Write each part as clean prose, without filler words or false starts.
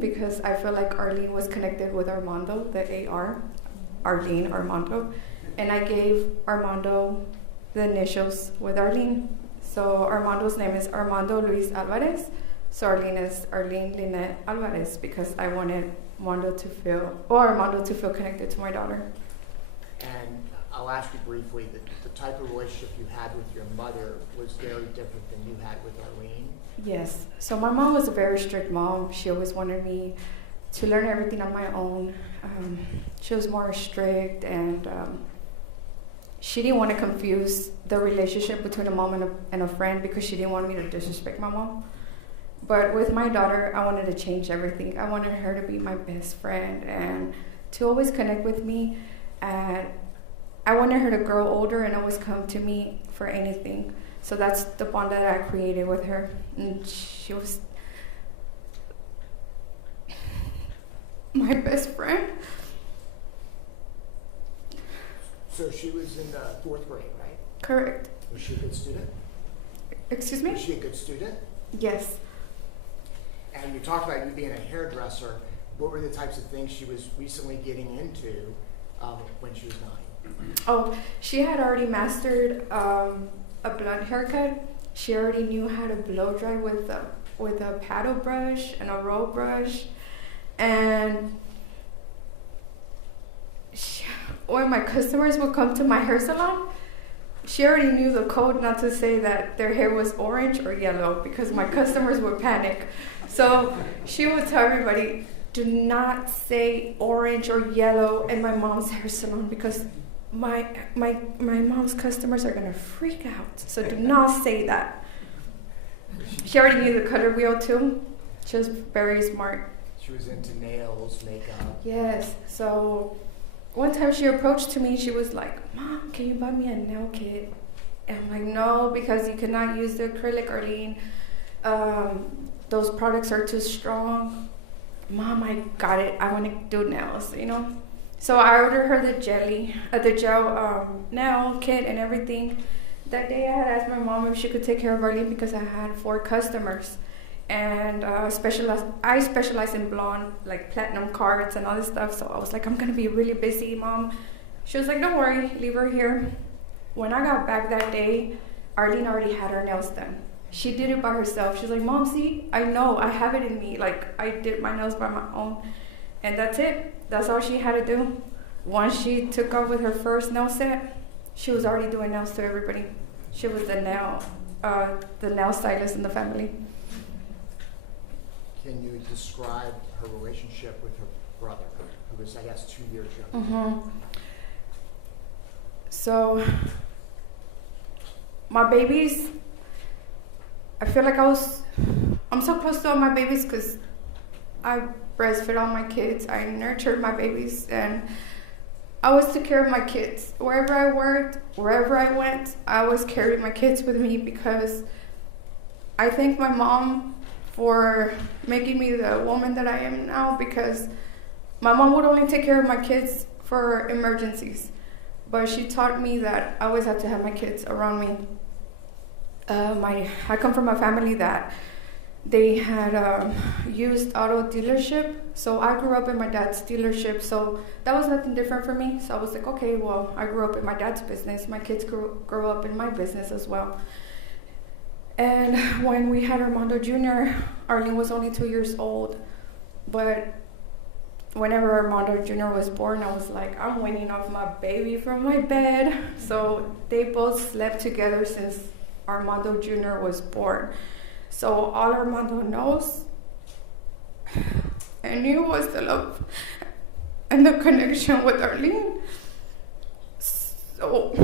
because I feel like Arlene was connected with Armando, the AR, Arlene, Armando. And I gave Armando the initials with Arlene. So Armando's name is Armando Luis Alvarez. So Arlene is Arlene Lynette Alvarez because I wanted Armando to feel connected to my daughter. And I'll ask you briefly, the type of relationship you had with your mother was very different than you had with Arlene? Yes. So my mom was a very strict mom. She always wanted me to learn everything on my own. She was more strict, and she didn't want to confuse the relationship between a mom and a friend because she didn't want me to disrespect my mom. But with my daughter, I wanted to change everything. I wanted her to be my best friend and to always connect with me. And I wanted her to grow older and always come to me for anything. So that's the bond that I created with her. And she was my best friend. So she was in the 4th grade, right? Correct. Was she a good student? Excuse me? Was she a good student? Yes. And you talked about you being a hairdresser. What were the types of things she was recently getting into when she was 9? Oh, she had already mastered a blunt haircut. She already knew how to blow dry with a paddle brush and a roll brush. And when my customers would come to my hair salon, she already knew the code not to say that their hair was orange or yellow because my customers would panic. So she would tell everybody, do not say orange or yellow in my mom's hair salon because my mom's customers are gonna freak out. So do not say that. She already knew the color wheel too. She was very smart. She was into nails, makeup. Yes. So one time she approached to me, she was like, Mom, can you buy me a nail kit? And I'm like, no, because you cannot use the acrylic, Arlene. Those products are too strong. Mom, I got it. I want to do nails, So I ordered her the gel nail kit and everything. That day I had asked my mom if she could take care of Arlene because I had 4 customers. And I specialize in blonde, like platinum cards and all this stuff. So I was like, I'm going to be really busy, Mom. She was like, don't worry, leave her here. When I got back that day, Arlene already had her nails done. She did it by herself. She's like, Mom, see, I know, I have it in me. Like, I did my nails by my own. And that's it. That's all she had to do. Once she took off with her first nail set, she was already doing nails to everybody. She was the nail stylist in the family. Can you describe her relationship with her brother, who was, I guess, 2 years younger? Mm-hmm. So, my babies, I feel like I'm so close to all my babies because I breastfed all my kids. I nurtured my babies, and I always took care of my kids. Wherever I worked, wherever I went, I always carried my kids with me because I thank my mom for making me the woman that I am now, because my mom would only take care of my kids for emergencies, but she taught me that I always have to have my kids around me. I come from a family that they had used auto dealership, so I grew up in my dad's dealership, so that was nothing different for me. So I was like, okay, well, I grew up in my dad's business, my kids grew up in my business as well. And when we had Armando Jr., Arlene was only 2 years old, but whenever Armando Jr. was born, I was like, I'm weaning off my baby from my bed. So they both slept together since Armando Jr. was born. So all Armando knows and knew was the love and the connection with Arlene. So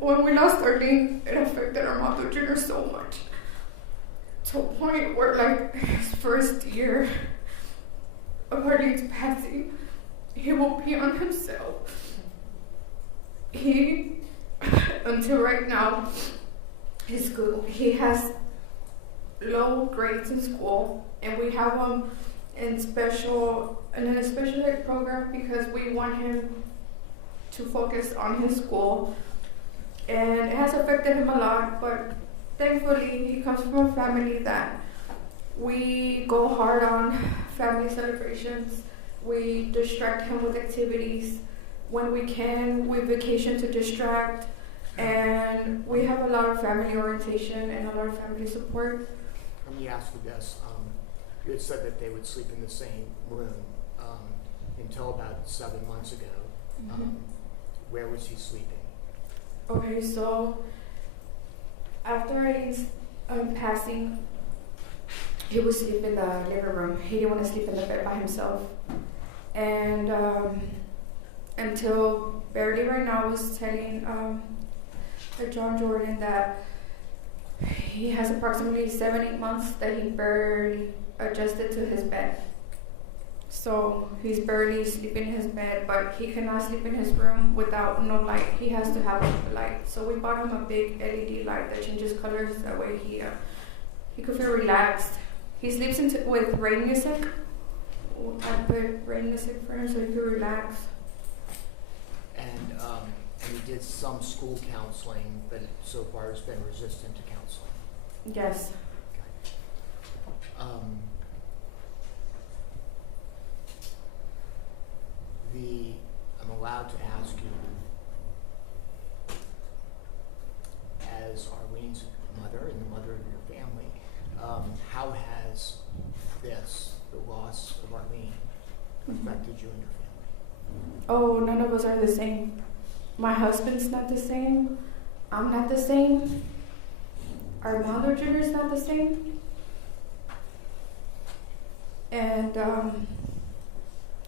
when we lost Arlene, it affected Armando Jr. so much, to a point where, like, his first year of Arlene's passing, he will pee on himself. He, until right now, he has low grades in school, and we have him in a special ed program because we want him to focus on his school. And it has affected him a lot, but thankfully he comes from a family that We go hard on family celebrations. We distract him with activities. When we can, we vacation to distract. And we have a lot of family orientation and a lot of family support. Let me ask you this. You had said that they would sleep in the same room until about 7 months ago. Where was he sleeping? Okay, so after his passing, he would sleep in the living room. He didn't want to sleep in the bed by himself. And until barely right now, I was telling John Jordan that he has approximately 7-8 months that he barely adjusted to his bed. So he's barely sleeping in his bed, but he cannot sleep in his room without no light. He has to have a light. So we bought him a big LED light that changes colors. That way he could feel relaxed. He sleeps with rain music. I put rain music for him so he could relax. And he did some school counseling, but so far has been resistant to counseling. Yes. Okay. I'm allowed to ask you, as Arlene's mother and the mother of your family, how has the loss of Arlene, affected you and your family? Oh, none of us are the same. My husband's not the same. I'm not the same. Our mother Jr. is not the same. And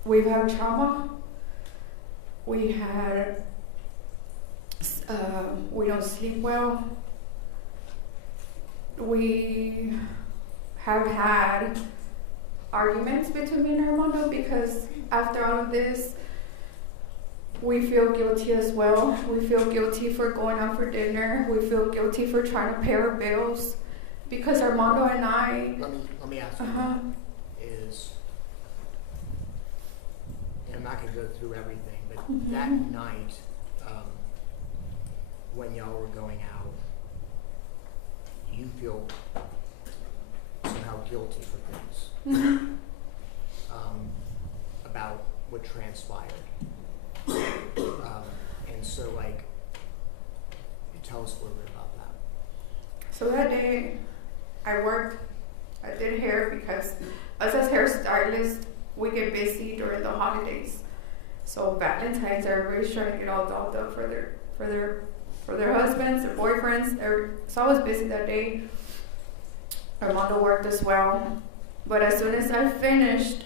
we've had trauma. We don't sleep well. We have had arguments between me and Armando because after all of this, we feel guilty as well. We feel guilty for going out for dinner. We feel guilty for trying to pay our bills because Armando and I. Let me ask you. Is, and I'm not going to go through everything, but that night when y'all were going out, you feel somehow guilty for things about what transpired. And so, tell us a little bit about that. So that day, I worked. I did hair because us as hairstylists, we get busy during the holidays. So Valentine's, everybody's trying to get all dolled up for their husbands, their boyfriends. So I was busy that day. Armando worked as well. But as soon as I finished,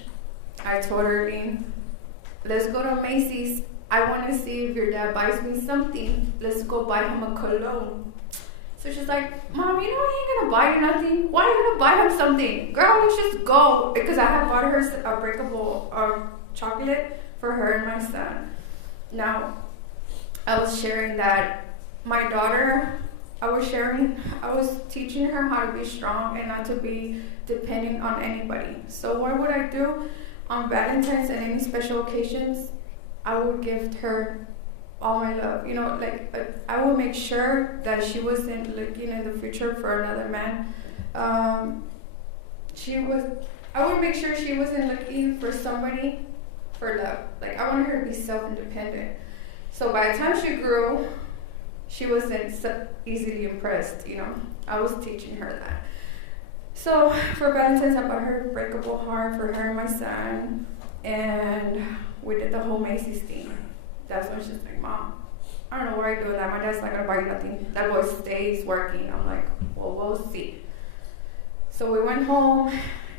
I told Arlene, let's go to Macy's. I want to see if your dad buys me something. Let's go buy him a cologne. So she's like, Mom, you know he ain't going to buy you nothing. Why are you going to buy him something? Girl, let's just go. Because I had bought her a breakable chocolate for her and my son. Now, I was sharing that my daughter, I was teaching her how to be strong and not to be dependent on anybody. So what would I do? On Valentine's and any special occasions, I would gift her all my love. I would make sure that she wasn't looking in the future for another man. I would make sure she wasn't looking for somebody for love. I wanted her to be self-independent. So by the time she grew, she wasn't so easily impressed, I was teaching her that. So for Valentine's, I bought her a breakable heart for her and my son, and we did the whole Macy's thing. That's when she's like, Mom, I don't know why you're doing that. My dad's not gonna buy you nothing. That boy stays working. I'm like, well, we'll see. So we went home.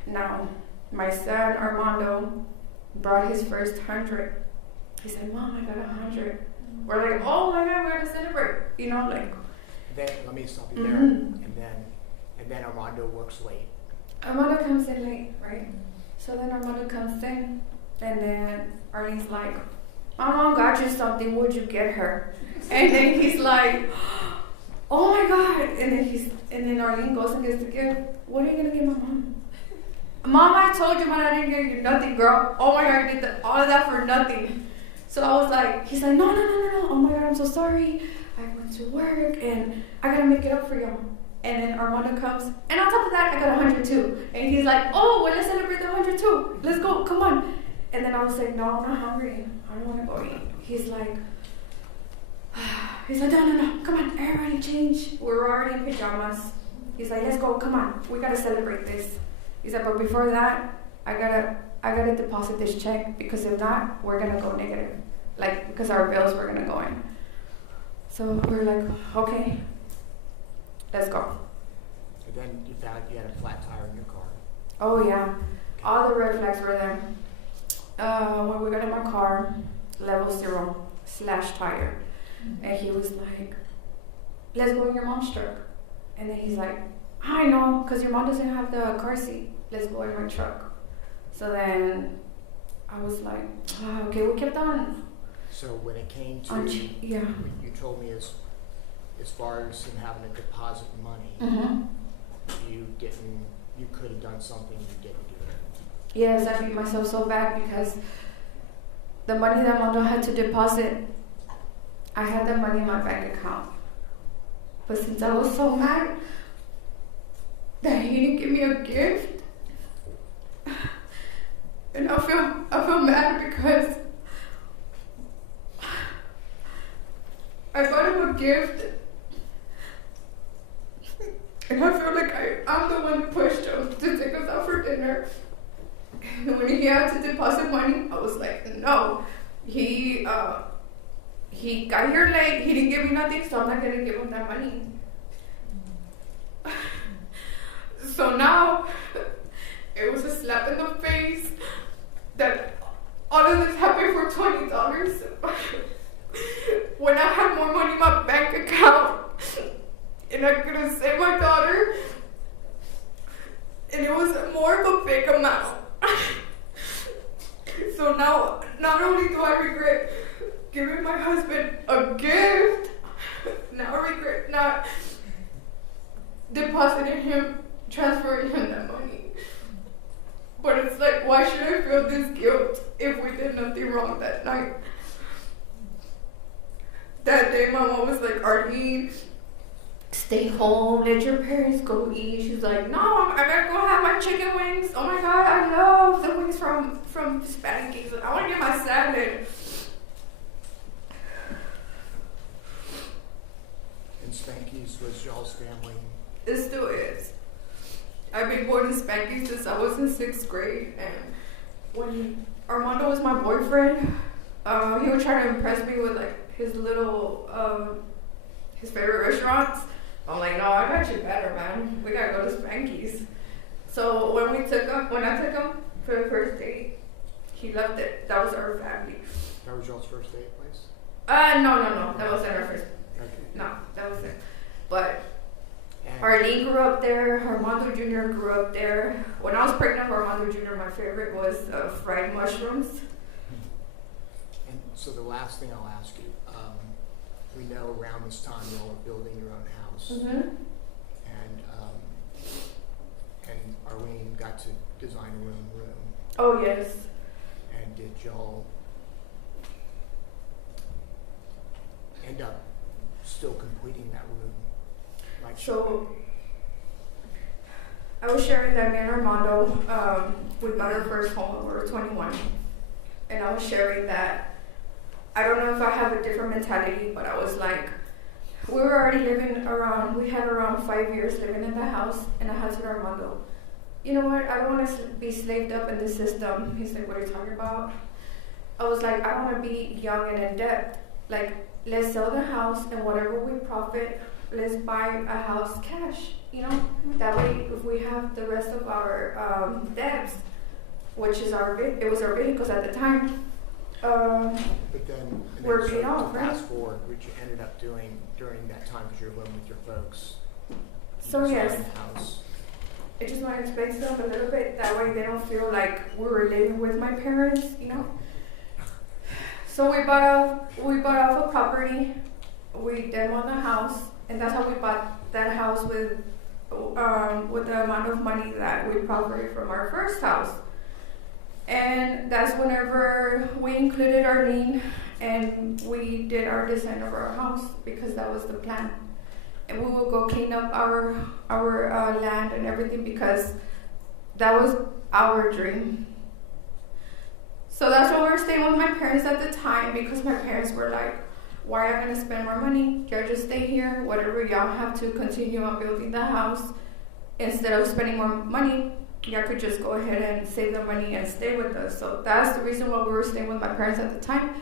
Now, my son Armando brought his first 100. He said, Mom, I got 100. We're like, oh my God, we're gonna celebrate. Then let me stop you there. And then Armando works late. Armando comes in late, right? So then Armando comes in, and then Arlene's like, my mom got you something, would you get her? And then he's like, oh my God. And then Arlene goes and gets the gift. What are you gonna give my mom? Mom, I told you, but I didn't give you nothing, girl. Oh my God, you did all of that for nothing. So I was like, he's like, no. Oh my God, I'm so sorry. I went to work and I gotta make it up for y'all. And then Armando comes, and on top of that, I got 102. And he's like, oh, well, let's celebrate the 102. Let's go, come on. And then I was like, no, I'm not hungry. I don't want to go eat. He's like, no, come on, everybody change. We're already in pajamas. He's like, let's go, come on, we gotta celebrate this. He's like, but before that, I gotta deposit this check, because if not, we're gonna go negative. Like, because our bills were gonna go in. So we're like, okay, let's go. And then you found you had a flat tire in your car. Oh yeah, all the red flags were there. When we got in my car, level 0, slash tire. And he was like, let's go in your mom's truck. And then he's like, I know, because your mom doesn't have the car seat. Let's go in my truck. So then I was like, oh, okay, we kept on. So when it came to, yeah. You told me as far as him having to deposit money, you could have done something, you didn't do it. Yes, I beat myself so bad, because the money that Mondo had to deposit, I had that money in my bank account. But since I was so mad that he didn't give me a gift, and I feel mad because I got him a gift, and I feel like I'm the one who pushed him to take us out for dinner. And when he had to deposit money, I was like, no. He got here late, he didn't give me nothing, so I'm not gonna give him that money. So now, it was a slap in the face that all of this happened for $20 when I had more money in my bank account and I could have saved my daughter, and it was more of a big amount. So now, not only do I regret giving my husband a gift, now I regret not depositing him, transferring him that money. But it's like, why should I feel this guilt if we did nothing wrong that night? That day my mom was like, Arlene, stay home, let your parents go eat. She's like, no, I gotta go have my chicken wings. Oh my God, I love the wings from Spanky's. I wanna get my salad. And Spanky's was y'all's family? It still is. I've been going to Spanky's since I was in 6th grade, and when Armando was my boyfriend, he would try to impress me with like his little, his favorite restaurants. I'm like, no, I got you better, man. We gotta go to Spanky's. So when I took him for the first date, he loved it. That was our family. That was y'all's first date place? No. That wasn't our first. Okay. No, that wasn't. But And Arlene grew up there. Armando Jr. grew up there. When I was pregnant for Armando Jr., my favorite was fried mushrooms. And so the last thing I'll ask you, we know around this time you all were building your own house, and Arlene got to design her own room. Oh yes. And did y'all end up still completing that room? Like, So I was sharing that me and Armando, we bought our first home when we were 21. And I was sharing that I don't know if I have a different mentality, but I was like, we were already we had around 5 years living in the house, and I had to Armando, you know what, I don't want to be slaved up in the system. He's like, what are you talking about? I was like, I don't want to be young and in debt. Like, let's sell the house, and whatever we profit, let's buy a house cash, you know? That way, if we have the rest of our debts, which is it was our vehicles at the time, but then we're paid off, to right? fast forward, what you ended up doing during that time, because you're living with your folks. You So yes, designed the house. I just want to explain stuff a little bit. That way they don't feel like we were living with my parents, you know? So we bought off a property, we demoed the house, and that's how we bought that house with the amount of money that we profited from our first house. And that's whenever we included Arlene and we did our design of our house, because that was the plan. and we would go clean up our land and everything because that was our dream. So that's why we were staying with my parents at the time, because my parents were like, why are you going to spend more money? Y'all just stay here. Whatever y'all have to continue on building the house, instead of spending more money, y'all could just go ahead and save the money and stay with us. So that's the reason why we were staying with my parents at the time,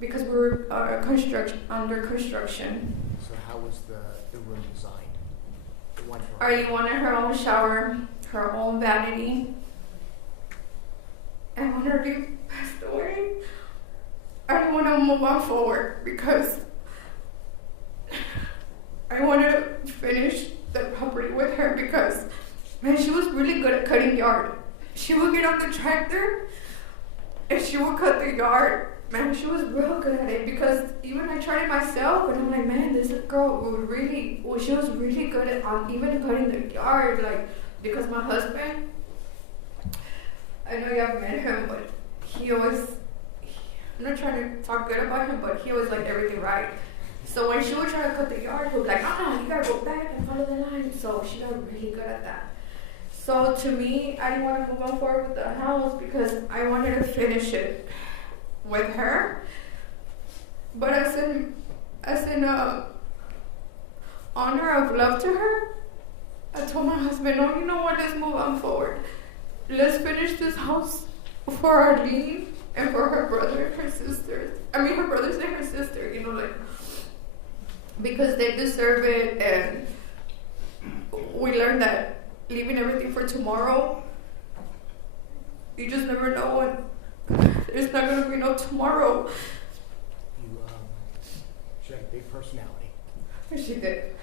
because we were under construction. So how was the room designed? The one for Arlene wanted her own shower, her own vanity. And when Arlene passed away, I didn't want to move on forward because I wanted to finish the property with her because, man, she was really good at cutting yard. She would get on the tractor and she would cut the yard. Man, she was real good at it because even I tried it myself and I'm like, man, this girl she was really good at even cutting the yard. Like, because my husband, I know you haven't met him, but he always, I'm not trying to talk good about him, but he always liked everything right. So when she would try to cut the yard, he would be like, you gotta go back and follow the line. So she got really good at that. So to me, I didn't want to move on forward with the house because I wanted to finish it with her. But as an honor of love to her, I told my husband, no, you know what, let's move on forward. Let's finish this house for Arlene and for her brother and her sisters. I mean, her brothers and her sister, because they deserve it. And we learned that leaving everything for tomorrow, you just never know when there's not going to be no tomorrow. She had a big personality. She did.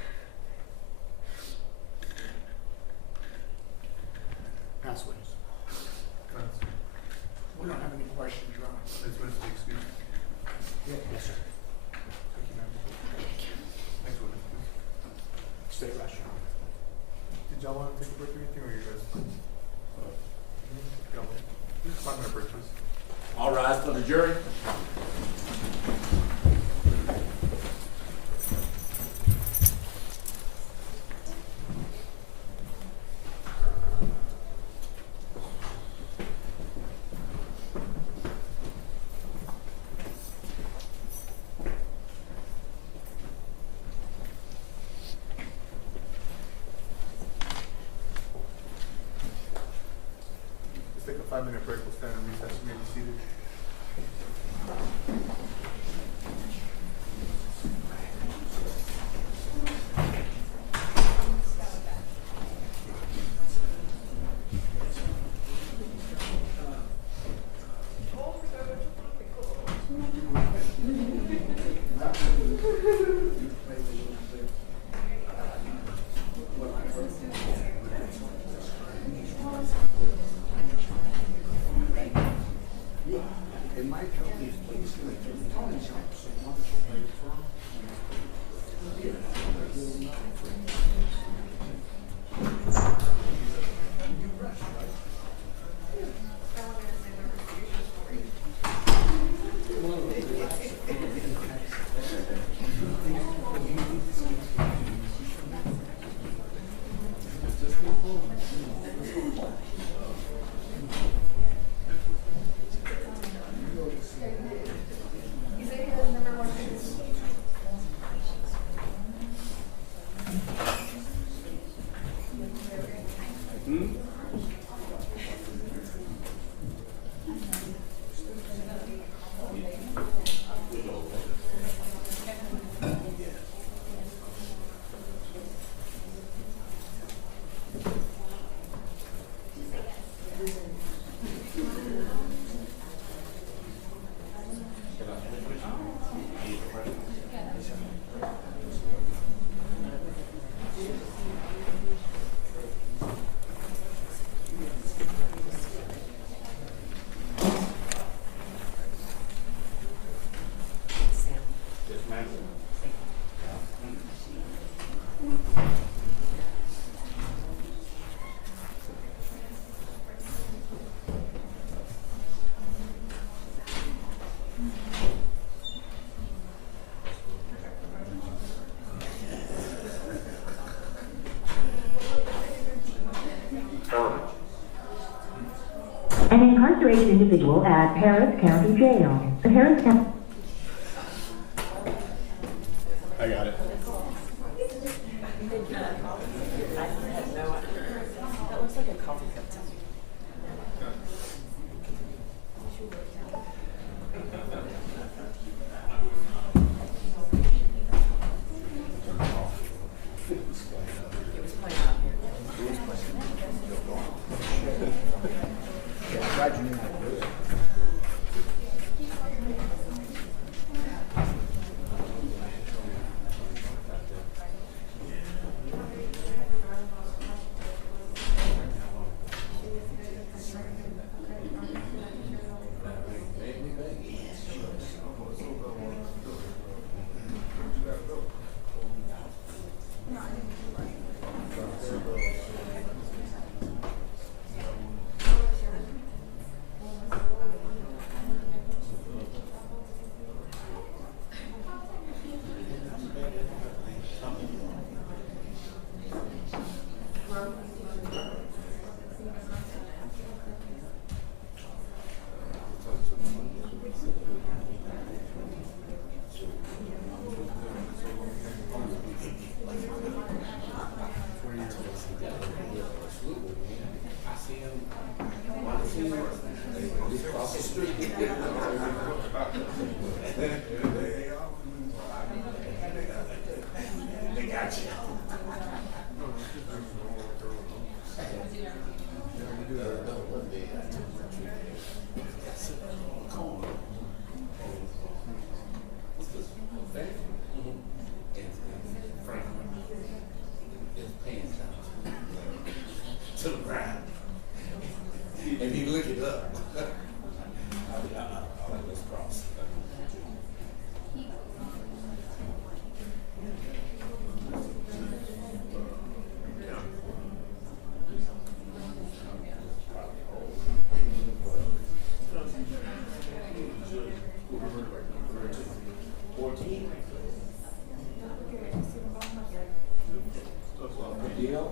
Passwords. We don't have any questions, Your Honor. Next witness, excuse me. Yes, sir. Thank you, ma'am. Next witness, please. State restaurant. Did y'all want to take a break or anything, or you guys? Y'all, 5-minute break, please. All rise for the jury. Let's take a 5-minute break. We'll stand in recess. You may be seated. It might help an incarcerated individual at Harris County Jail. The Harris County. I got it. That looks like a coffee cup. Glad you knew how to do it. To the ground. And he looked it up. Let's cross. The deal?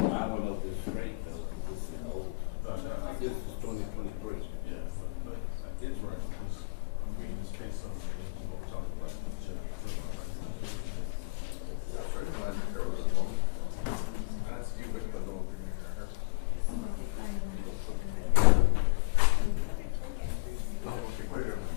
I don't know if it's straight though, 'cause this is old. This is 2023. Yeah, but it's right, because I'm reading this case on what we're talking about. That's you with the little thing in your hair. Oh, okay, wait a minute.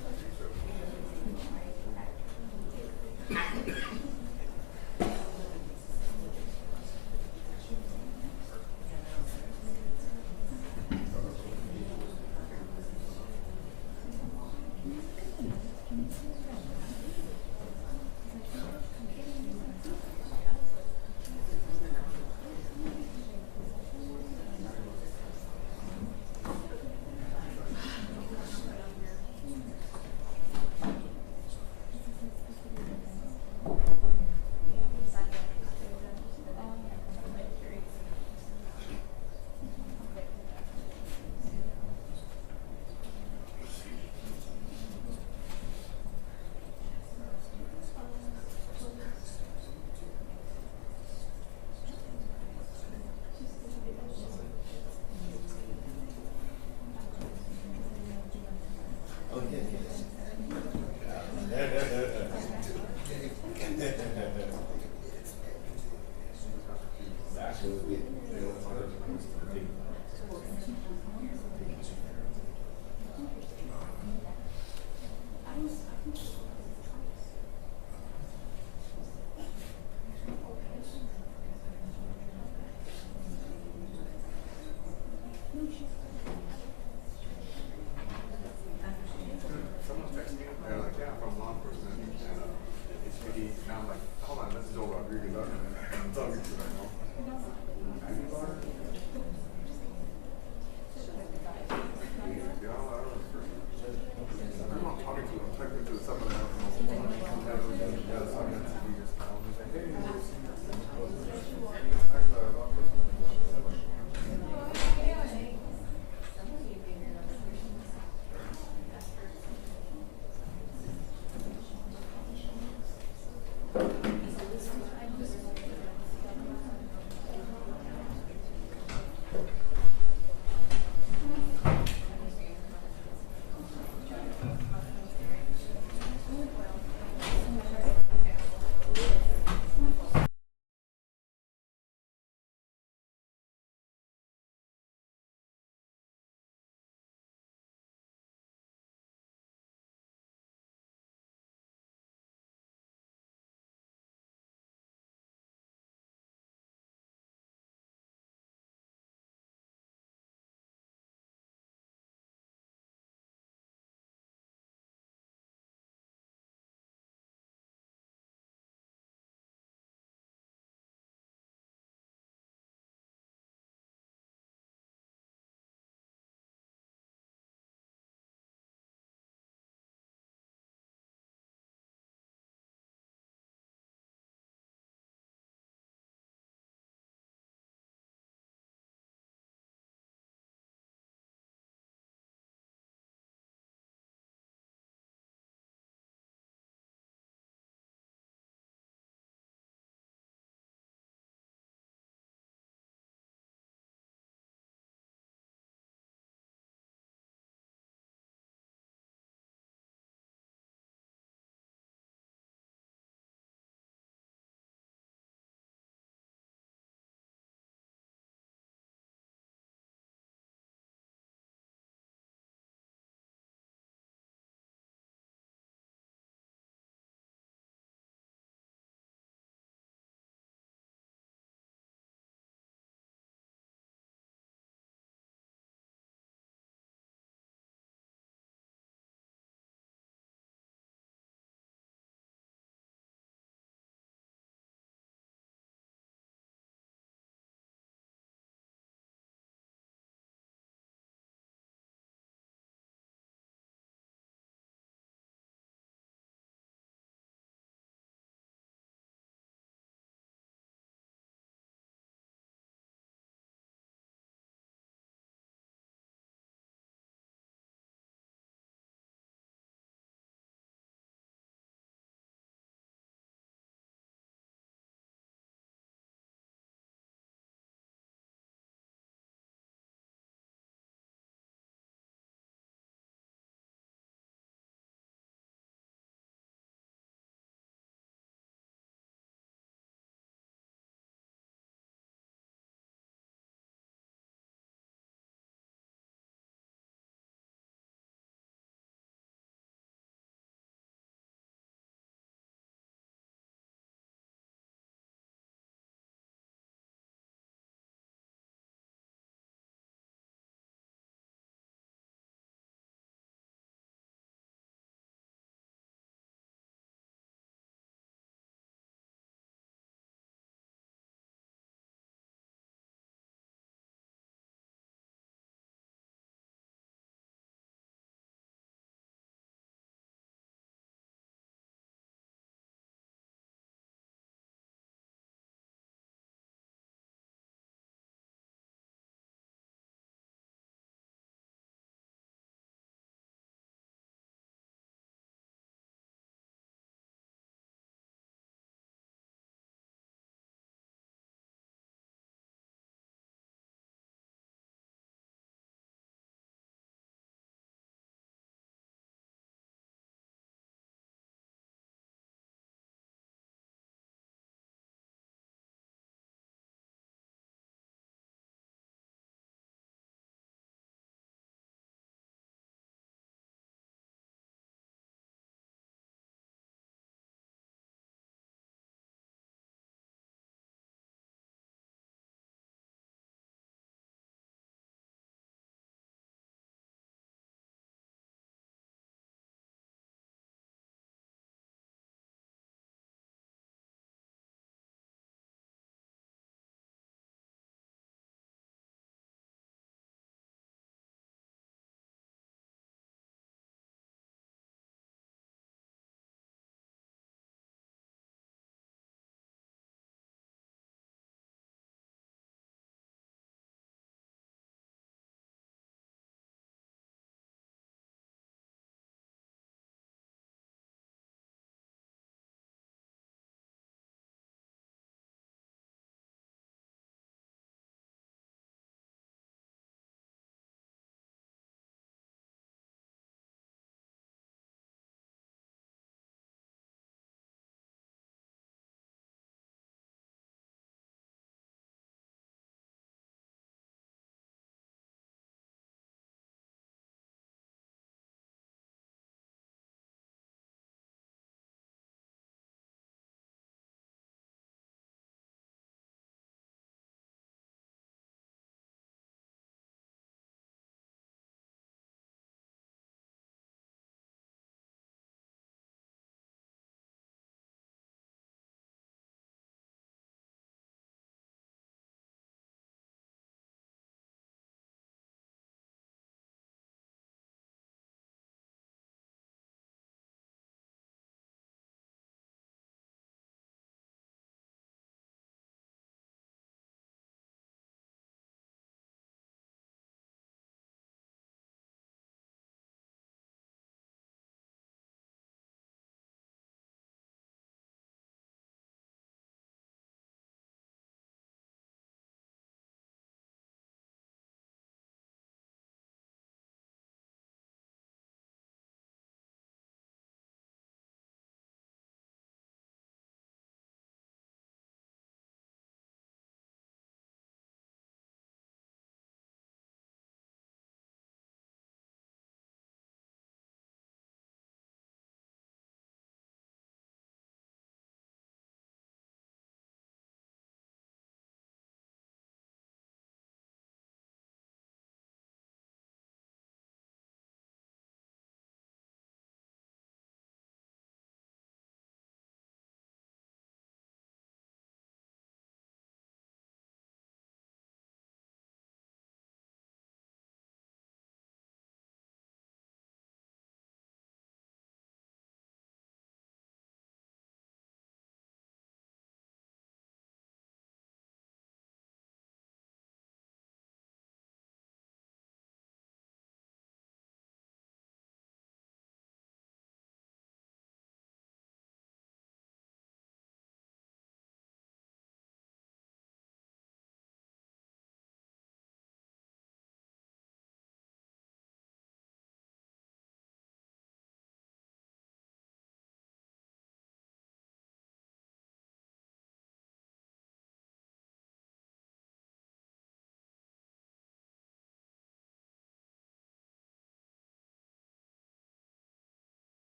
Someone's texting me, they're like, yeah, from law enforcement, and it's really, now I'm like, hold on, this is Joe Rodriguez, I'm talking to them now.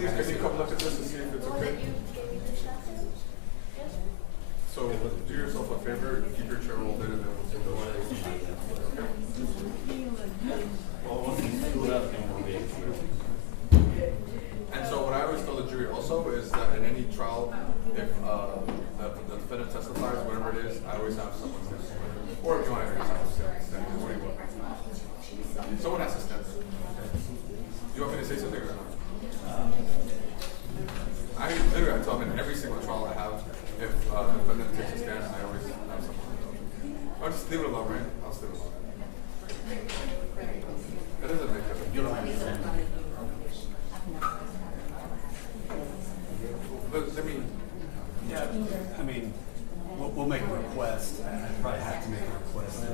please can you come look at this and see if it's okay? So do yourself a favor, keep your chair rolled in and then we'll take the one. Well, once you do it up, then we'll be. And so what I always tell the jury also is that in any trial, if the defendant testifies, whatever it is, I always have someone stand. Or if you want to have someone stand, what do you want? Someone has to stand. Do you want me to say something or not? I tell them in every single trial I have, if the defendant takes a stand, I always have someone. I'll just leave it alone, right? I'll just leave it alone. That doesn't make sense. You don't understand. Let me. Yeah, I mean, we'll make a request. I probably have to make a request.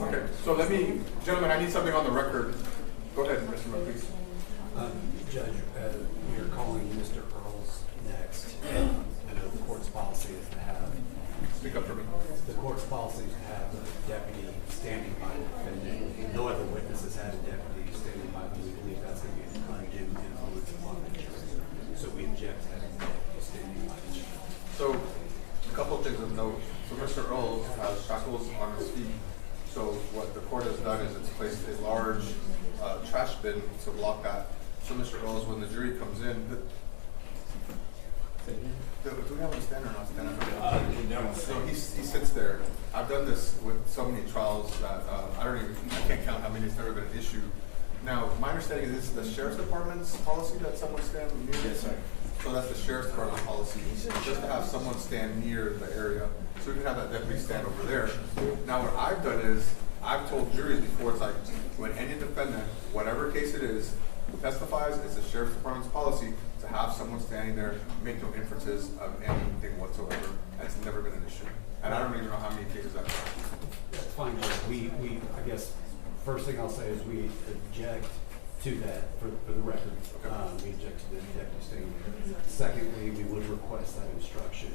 Okay, so let me, gentlemen, I need something on the record. Go ahead, Mr. McPhee. Judge, we are calling Mr. Earls next. I know the court's policy is to have, Speak up for me. the court's policy is to have a deputy standing by the defendant. No other witnesses had a deputy standing by them. We believe that's going to be an undue influence upon the jury. So we object to having a deputy standing by the jury. So, a couple things of note. So Mr. Earls has shackles on his feet. So what the court has done is it's placed a large trash bin to block that. So Mr. Earls, when the jury comes in, do we have him stand or not stand? So he sits there. I've done this with so many trials that I can't count how many it's never been an issue. Now, my understanding is this is the sheriff's department's policy that someone stand near. Yes, sir. So that's the sheriff's department policy, just to have someone stand near the area. So we can have that deputy stand over there. Now, what I've done is, I've told juries before, it's like, when any defendant, whatever case it is, testifies, it's the sheriff's department's policy to have someone standing there, make no inferences of anything whatsoever. That's never been an issue. And I don't even know how many cases I've had. That's fine, Judge. I guess, first thing I'll say is we object to that for the record. Okay. We object to the deputy standing there. Secondly, we would request that instruction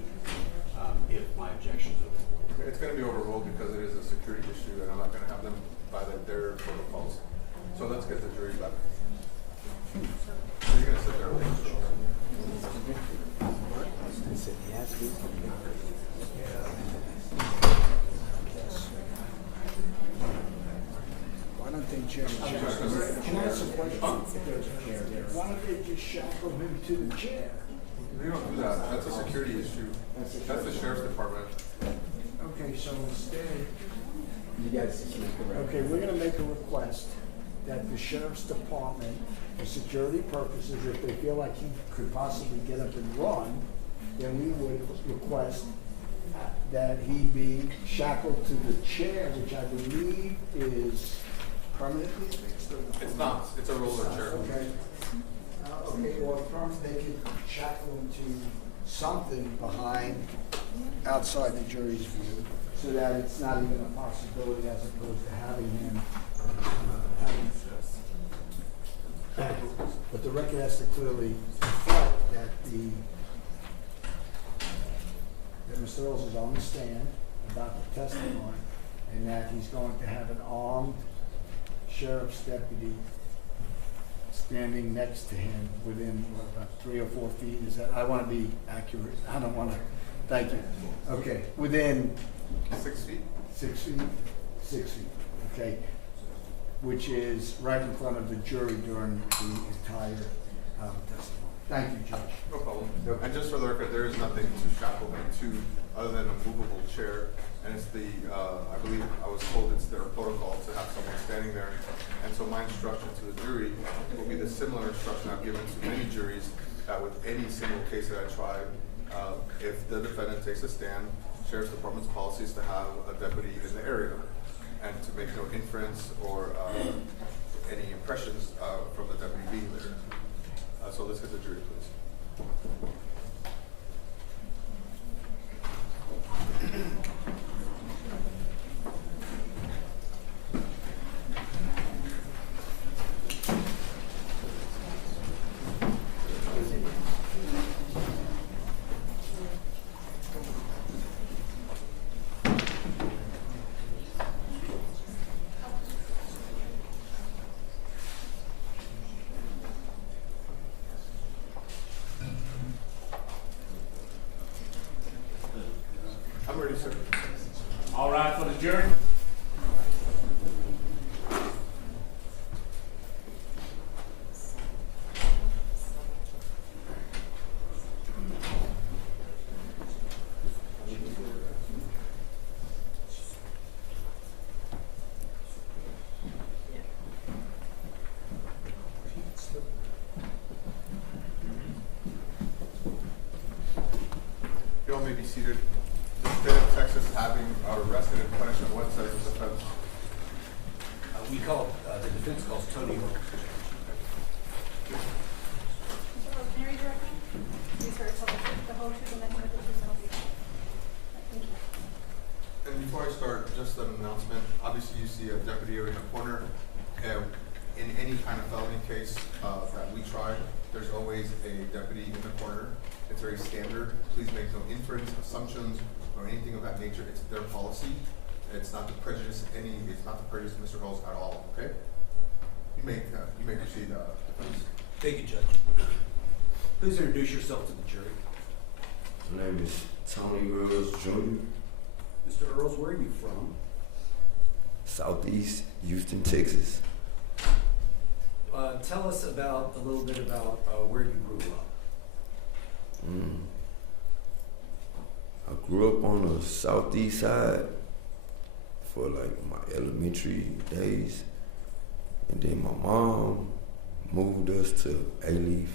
if my objections are overruled. It's gonna be overruled because it is a security issue and I'm not gonna have them by their protocols. So let's get the jury back. So you're gonna sit there. Why don't they just shackle him? Can I ask a question? Why don't they just shackle him to the chair? We don't do that. That's a security issue. That's the sheriff's department. Okay, so instead, You guys, okay, we're gonna make a request that the sheriff's department, for security purposes, if they feel like he could possibly get up and run, then we would request that he be shackled to the chair, which I believe is permanently fixed or not? It's not. It's a roller chair. Okay. Okay, well, they could shackle him to something behind, outside the jury's view, so that it's not even a possibility as opposed to having him, but the record has to clearly reflect that that Mr. Earls is on the stand about the testimony, and that he's going to have an armed sheriff's deputy standing next to him within, what, about 3 or 4 feet. Is that, I want to be accurate. I don't want to, thank you. Okay, within 6 feet? 6 feet? 6 feet, okay. Which is right in front of the jury during the entire testimony. Thank you, Judge. No problem. And just for the record, there is nothing to shackle him to other than a movable chair. And it's I believe I was told it's their protocol to have someone standing there. And so my instruction to the jury will be the similar instruction I've given to many juries, that with any single case that I try, if the defendant takes a stand, Sheriff's Department's policy is to have a deputy in the area and to make no inference or any impressions from the deputy being there. So let's get the jury, please. adjourn. You all may be seated. The state of Texas having arrested and punished on what side of the offense? We call, the defense calls Tony Earls. Can you read your record? You swear to tell the whole truth and nothing but the truth, so help you God. Thank you. And before I start, just an announcement. Obviously, you see a deputy in the corner. In any kind of felony case that we try, there's always a deputy in the corner. It's very standard. Please make no inference, assumptions, or anything of that nature. It's their policy. It's not to prejudice Mr. Earls at all. Okay? You may proceed. Thank you, Judge. Please introduce yourself to the jury. My name is Tony Earls Jr., Mr. Earls, where are you from? Southeast Houston, Texas. Tell us about a little bit about where you grew up. I grew up on the southeast side for like my elementary days, and then my mom moved us to A-Leaf.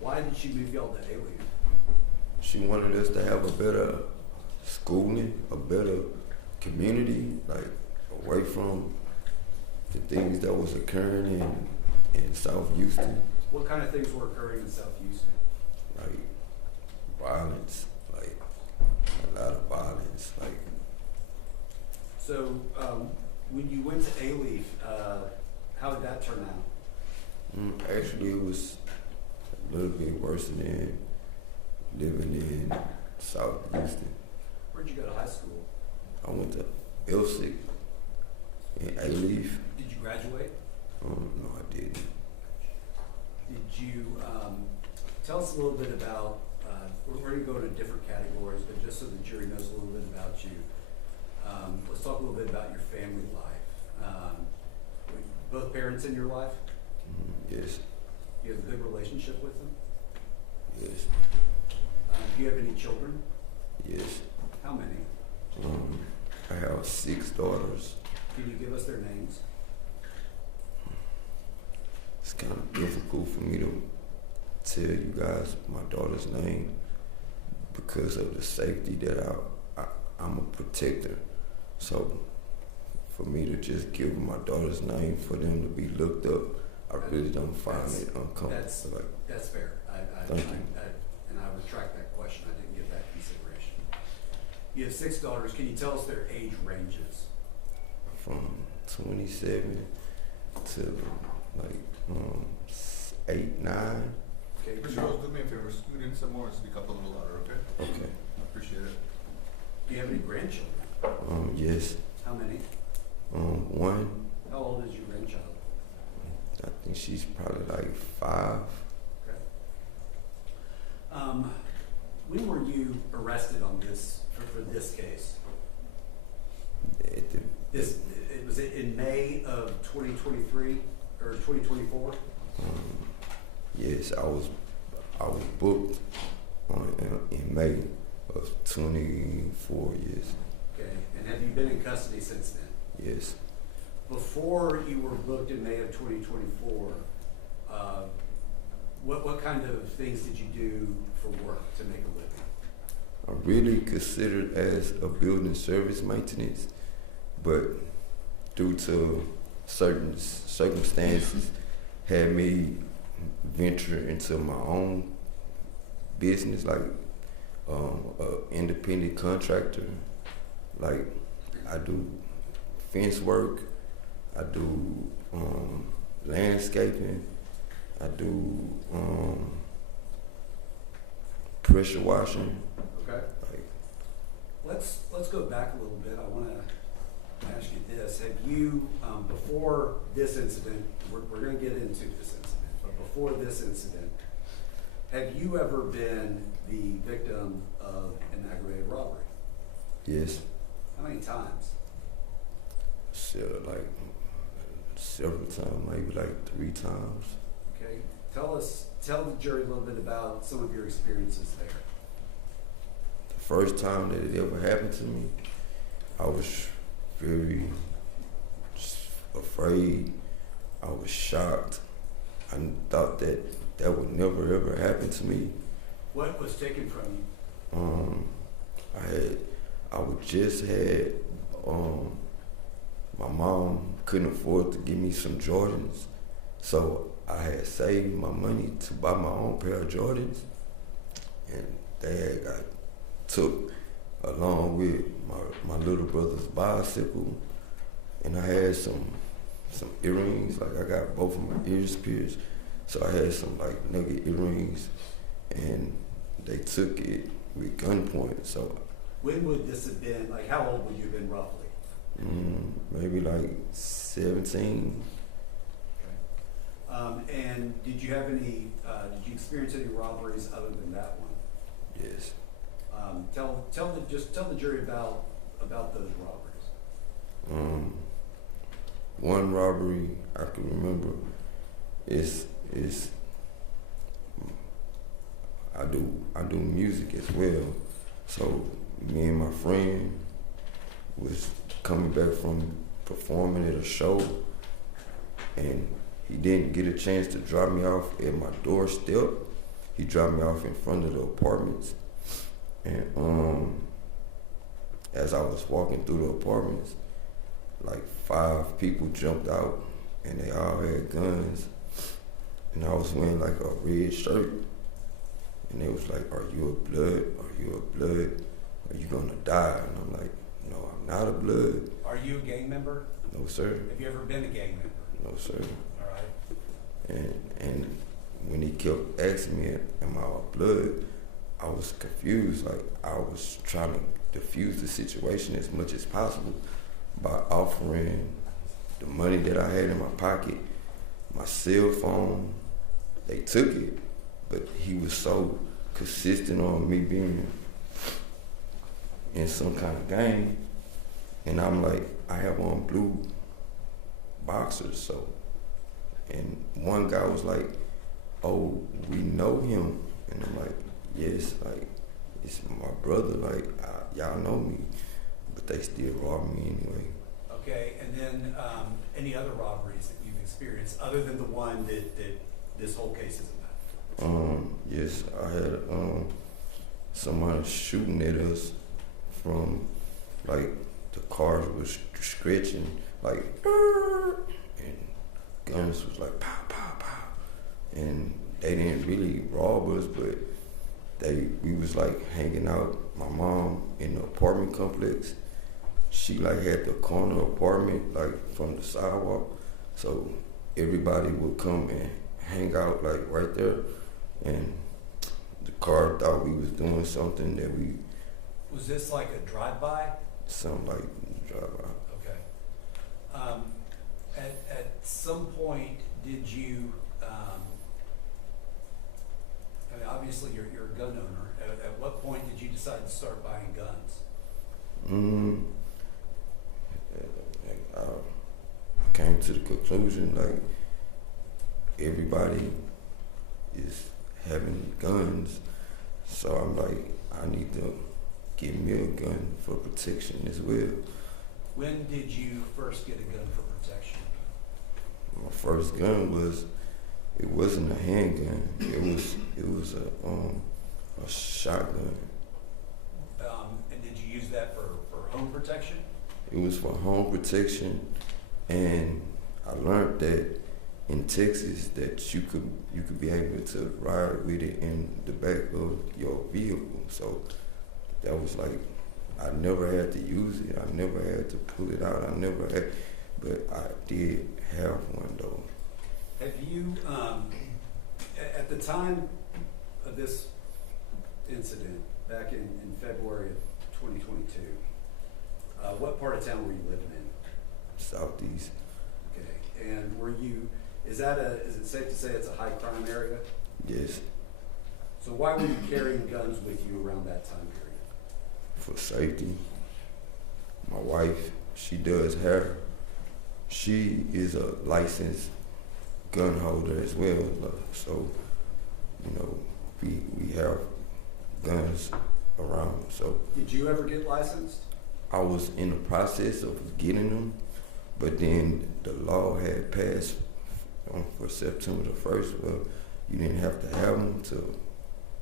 Why did she move y'all to A-Leaf? She wanted us to have a better schooling, a better community, like away from the things that was occurring in South Houston, What kind of things were occurring in South Houston? like violence, like a lot of violence, like So, when you went to A-Leaf, how did that turn out? actually it was a little bit worse than living in South Houston. Where'd you go to high school? I went to Elsick in A-Leaf. Did you graduate? No, I didn't. Did you, tell us a little bit about, we're going to go into different categories, but just so the jury knows a little bit about you. Let's talk a little bit about your family life. Both parents in your life? Yes, You have a good relationship with them? yes, Do you have any children? yes. How many? I have 6 daughters. Can you give us their names? It's kind of difficult for me to tell you guys my daughter's name because of the safety that I'm a protector. So for me to just give my daughter's name for them to be looked up, I really don't find it uncomfortable. That's fair. Thank you. And I retract that question. I didn't give that consideration. You have 6 daughters. Can you tell us their age ranges? From 27 to like 8, 9. Okay. Mr. Earls, do me a favor. Scoot in some more and speak up a little louder, okay? Okay. I appreciate it. Do you have any grandchildren? Yes. How many? 1. How old is your grandchild? I think she's probably like 5. Okay. When were you arrested on this for this case? Was it in May of 2023 or 2024? Yes, I was booked in May of 24 years. Okay. And have you been in custody since then? Yes. Before you were booked in May of 2024, what kind of things did you do for work to make a living? I really considered as a building service maintenance, but due to certain circumstances, had me venture into my own business, like an independent contractor. Like I do fence work, I do landscaping, I do pressure washing. Okay. Like, Let's go back a little bit. I want to ask you this: have you, before this incident, we're going to get into this incident, but before this incident, have you ever been the victim of an aggravated robbery? yes, How many times? Like several times, maybe like 3 times. Okay. Tell the jury a little bit about some of your experiences there. The first time that it ever happened to me, I was very afraid. I was shocked. I thought that would never ever happen to me. What was taken from you? I would just had my mom couldn't afford to give me some Jordans, so I had saved my money to buy my own pair of Jordans, and they had got took along with my little brother's bicycle, and I had some earrings. Like, I got both of my ears pierced, so I had some like nugget earrings, and they took it with gunpoint. So when would this have been? Like, how old would you have been roughly? Maybe like 17. Okay. And did you have any? Did you experience any robberies other than that one? Yes. Tell the jury about those robberies. One robbery I can remember is I do music as well. So me and my friend was coming back from performing at a show, and he didn't get a chance to drop me off at my doorstep. He dropped me off in front of the apartments, and as I was walking through the apartments, like 5 people jumped out, and they all had guns, and I was wearing like a red shirt, and they was like, "Are you a blood? Are you a blood? Are you gonna die?" And I'm like, "No, I'm not a blood." Are you a gang member? No, sir. Have you ever been a gang member? No, sir. All right. And when he kept asking me, "Am I a blood?" I was confused. Like, I was trying to diffuse the situation as much as possible by offering the money that I had in my pocket, my cell phone. They took it, but he was so consistent on me being in some kind of gang, and I'm like, I have on blue boxers, so, and one guy was like, "Oh, we know him," and I'm like, "Yes, like, it's my brother, like, y'all know me," but they still robbed me anyway. Okay, and then any other robberies that you've experienced other than the one that this whole case is about? Yes, I had somebody shooting at us from, like, the cars was scratching, like, and guns was like pow, pow, pow, and they didn't really rob us, but we was like hanging out. My mom in the apartment complex, she like had the corner apartment like from the sidewalk, so everybody would come and hang out like right there, and the car thought we was doing something that we. Was this like a drive-by? Something like drive-by. Okay. At some point, did you? I mean, obviously, you're a gun owner. At what point did you decide to start buying guns? I came to the conclusion like everybody is having guns, so I'm like, I need to get me a gun for protection as well. When did you first get a gun for protection? My first gun it wasn't a handgun. It was a shotgun. And did you use that for home protection? It was for home protection, and I learned that in Texas that you could be able to ride with it in the back of your vehicle. So that was like, I never had to use it. I never had to pull it out. I never had, but I did have one though. Have you, at the time of this incident back in February of 2022, what part of town were you living in? Southeast. Okay, and is it safe to say it's a high crime area? Yes. So why were you carrying guns with you around that time period? For safety. my wife, she does hair. She is a licensed gun holder as well. So, you know, we have guns around. So Did you ever get licensed? I was in the process of getting them, but then the law had passed for September the 1st. Well, you didn't have to have them to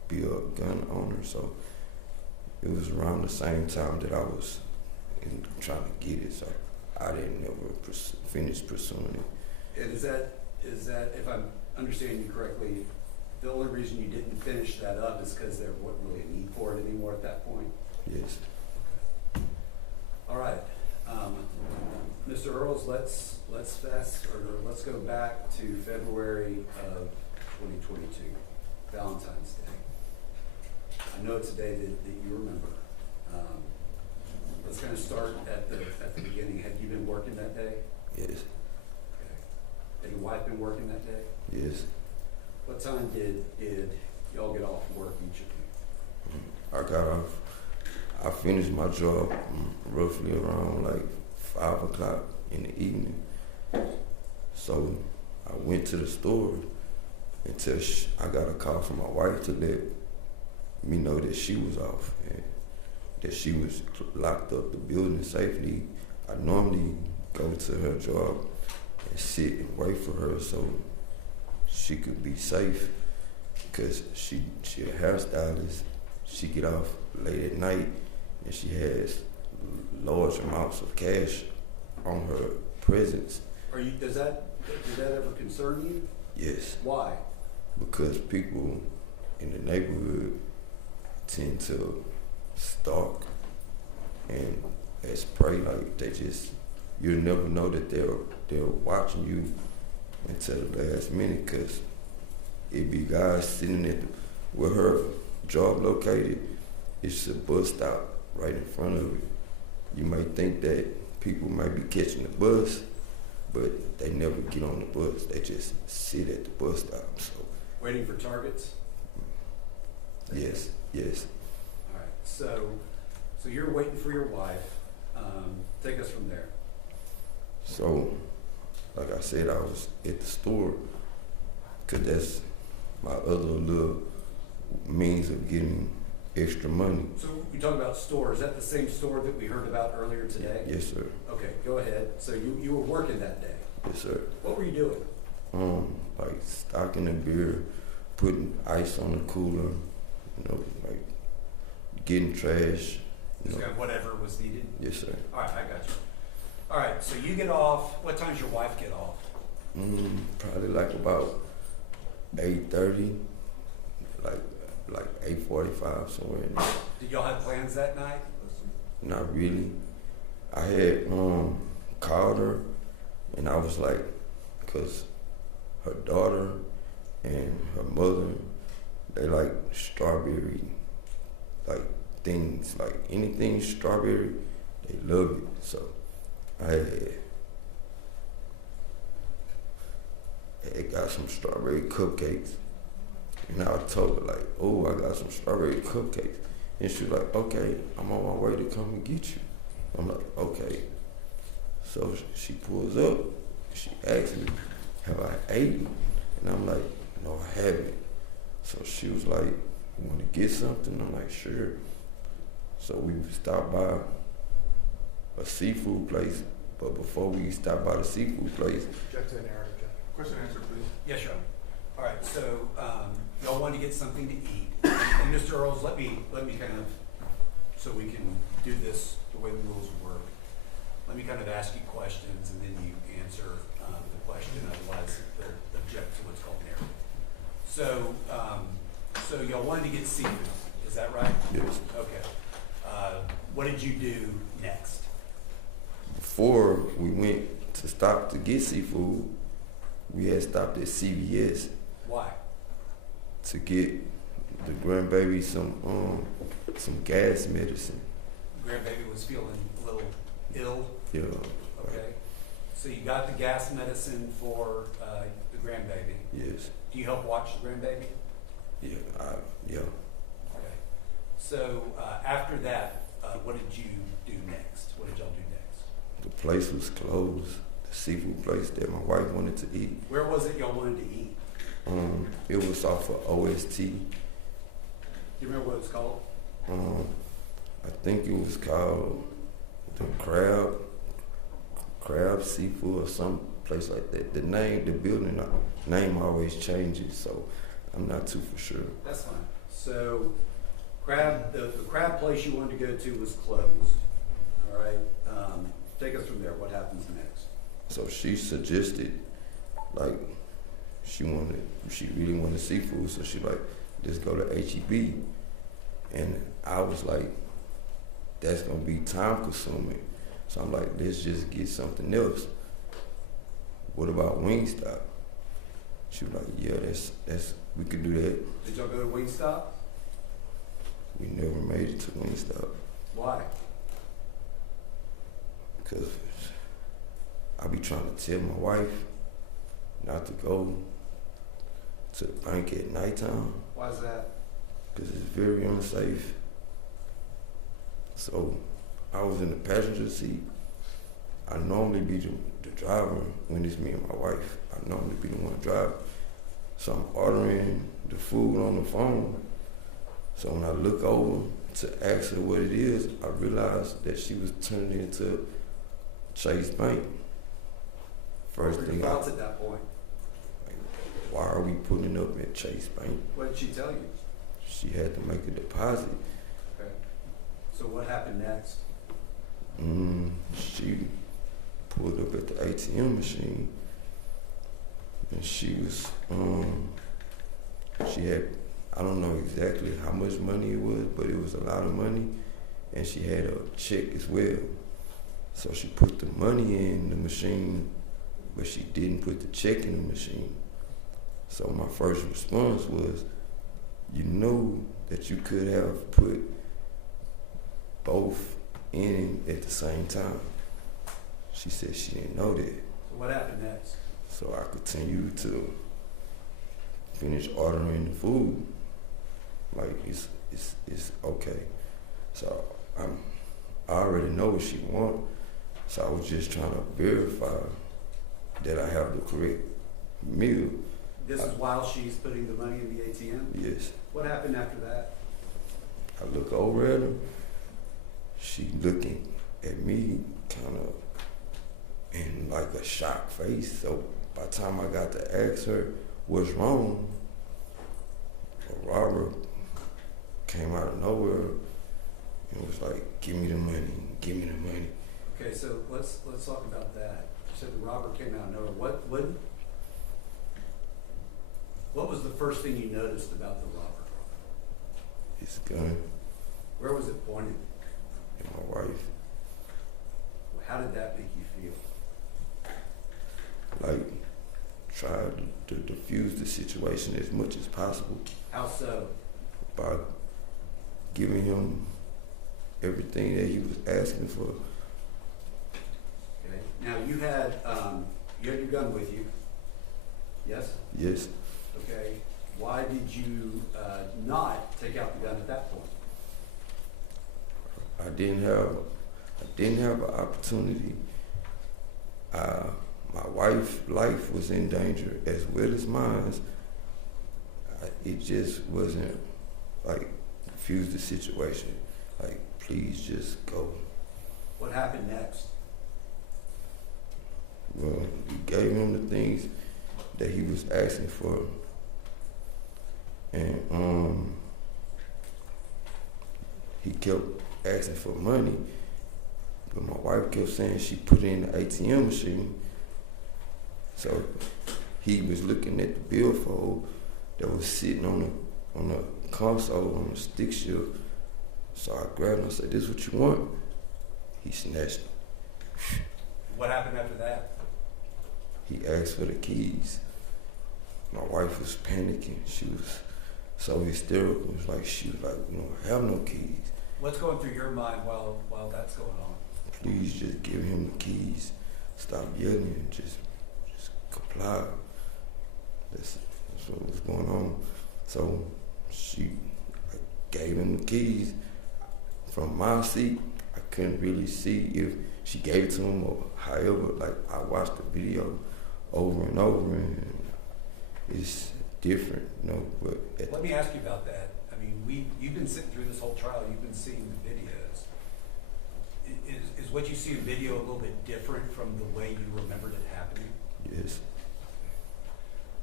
be a gun owner. So it was around the same time that I was trying to get it. So I didn't ever finish pursuing it. And is that, if I'm understanding you correctly, the only reason you didn't finish that up is because there wasn't really a need for it anymore at that point? Yes. All right. Mr. Earls, let's go back to February of 2022, Valentine's Day. I know it's a day that you remember. Let's kind of start at the beginning. Had you been working that day? Yes. Okay. Had your wife been working that day? Yes. What time did y'all get off work each of you? I got off. I finished my job roughly around like 5 o'clock in the evening. So I went to the store until I got a call from my wife to let me know that she was off and that she was locked up the building safely. I normally go to her job and sit and wait for her so she could be safe because she a hairstylist. She get off late at night and she has large amounts of cash on her presence. Does that ever concern you? Yes. Why? Because people in the neighborhood tend to stalk and as prey, like you'll never know that they're watching you until the last minute, because it be guys sitting at where her job located. It's a bus stop right in front of it. You might think that people might be catching the bus, but they never get on the bus. They just sit at the bus stop. So Waiting for targets? yes. All right. So you're waiting for your wife. Take us from there. So, like I said, I was at the store because that's my other little means of getting extra money. So we talk about store. Is that the same store that we heard about earlier today? Yes, sir. Okay, go ahead. So you were working that day. Yes, sir. What were you doing? Like stocking the beer, putting ice on the cooler, like getting trash. Just got whatever was needed? Yes, sir. All right, I got you. All right, so you get off. What time's your wife get off? Probably like about 8:30, like 8:45, somewhere in there. Did y'all have plans that night? Not really. I had called her, and I was like, because her daughter and her mother, they like strawberry, like things, like anything strawberry, they love it. So I had got some strawberry cupcakes, and I told her like, oh, I got some strawberry cupcakes. And she was like, okay, I'm on my way to come and get you. I'm like, okay. So she pulls up, she asks me, have I eaten? And I'm like, no, I haven't. So she was like, you want to get something? I'm like, sure. So we stopped by a seafood place, but before we stopped by the seafood place. Object to the narrative, Jeff. Question answered, please. Yes, sir. All right, so y'all want to get something to eat. And Mr. Earls, let me kind of, so we can do this the way the rules work, let me kind of ask you questions and then you answer the question, otherwise they'll object to what's called narrative. So y'all wanted to get seafood, is that right? Yes. Okay. What did you do next? Before we went to stop to get seafood, we had stopped at CVS. Why? To get the grandbaby some gas medicine. Grandbaby was feeling a little ill. Yeah. Okay. So you got the gas medicine for the grandbaby. Yes. Do you help watch the grandbaby? Yeah. Yeah. Okay. So after that, what did you do next? What did y'all do next? The place was closed. The seafood place that my wife wanted to eat. Where was it y'all wanted to eat? It was off of OST. Do you remember what it was called? I think it was called the Crab Seafood or some place like that. The building name always changes, so I'm not too for sure. That's fine. So, the crab place you wanted to go to was closed. All right. Take us from there. What happens next? So she suggested, like, she really wanted seafood, so she like, let's go to HEB. And I was like, that's gonna be time consuming. So I'm like, let's just get something else. What about Wingstop? She was like, yeah, that's we could do that. Did y'all go to Wingstop? We never made it to Wingstop. Why? Because I be trying to tell my wife not to go to the bank at nighttime. Why is that? Because it's very unsafe. So I was in the passenger seat. I normally be the driver when it's me and my wife. I normally be the one driving. So I'm ordering the food on the phone. So when I look over to ask her what it is, I realized that she was turning into Chase Bank. First What were thing your thoughts at that point? why are we putting up at Chase Bank? What did she tell you? She had to make a deposit. Okay. So what happened next? She pulled up at the ATM machine, and she was, she had, I don't know exactly how much money it was, but it was a lot of money, and she had a check as well. So she put the money in the machine, but she didn't put the check in the machine. So my first response was, you know that you could have put both in at the same time. She said she didn't know that. So what happened next? So I continued to finish ordering the food. Like it's okay. So I already know what she wants. So I was just trying to verify that I have the correct meal. This is while she's putting the money in the ATM? Yes. What happened after that? I look over at her. She looking at me kind of in like a shocked face. So by the time I got to ask her what's wrong, a robber came out of nowhere and was like, give me the money, give me the money. Okay, so let's talk about that. You said the robber came out of nowhere. What was the first thing you noticed about the robber? His gun. Where was it pointed? And my wife. How did that make you feel? Like, tried to diffuse the situation as much as possible. How so? By giving him everything that he was asking for. Okay. Now you had your gun with you. Yes? Yes. Okay. Why did you not take out the gun at that point? I didn't have an opportunity. My wife's life was in danger as well as mine. It just wasn't like diffuse the situation. Like, please just go. What happened next? Well, we gave him the things that he was asking for, and he kept asking for money, but my wife kept saying she put it in the ATM machine. So he was looking at the billfold that was sitting on the console on the stick shift. So I grabbed him and said, "This is what you want?" He snatched it. What happened after that? He asked for the keys. My wife was panicking. She was so hysterical. It was like she was like, "We don't have no keys." What's going through your mind while that's going on? Please just give him the keys. Stop yelling and just comply. That's what was going on. So I gave him the keys. from my seat, I couldn't really see if she gave it to him or however. Like, I watched the video over and over, and it's different, you know. But Let me ask you about that. I mean, you've been sitting through this whole trial. You've been seeing the videos. Is what you see in video a little bit different from the way you remembered it happening? yes,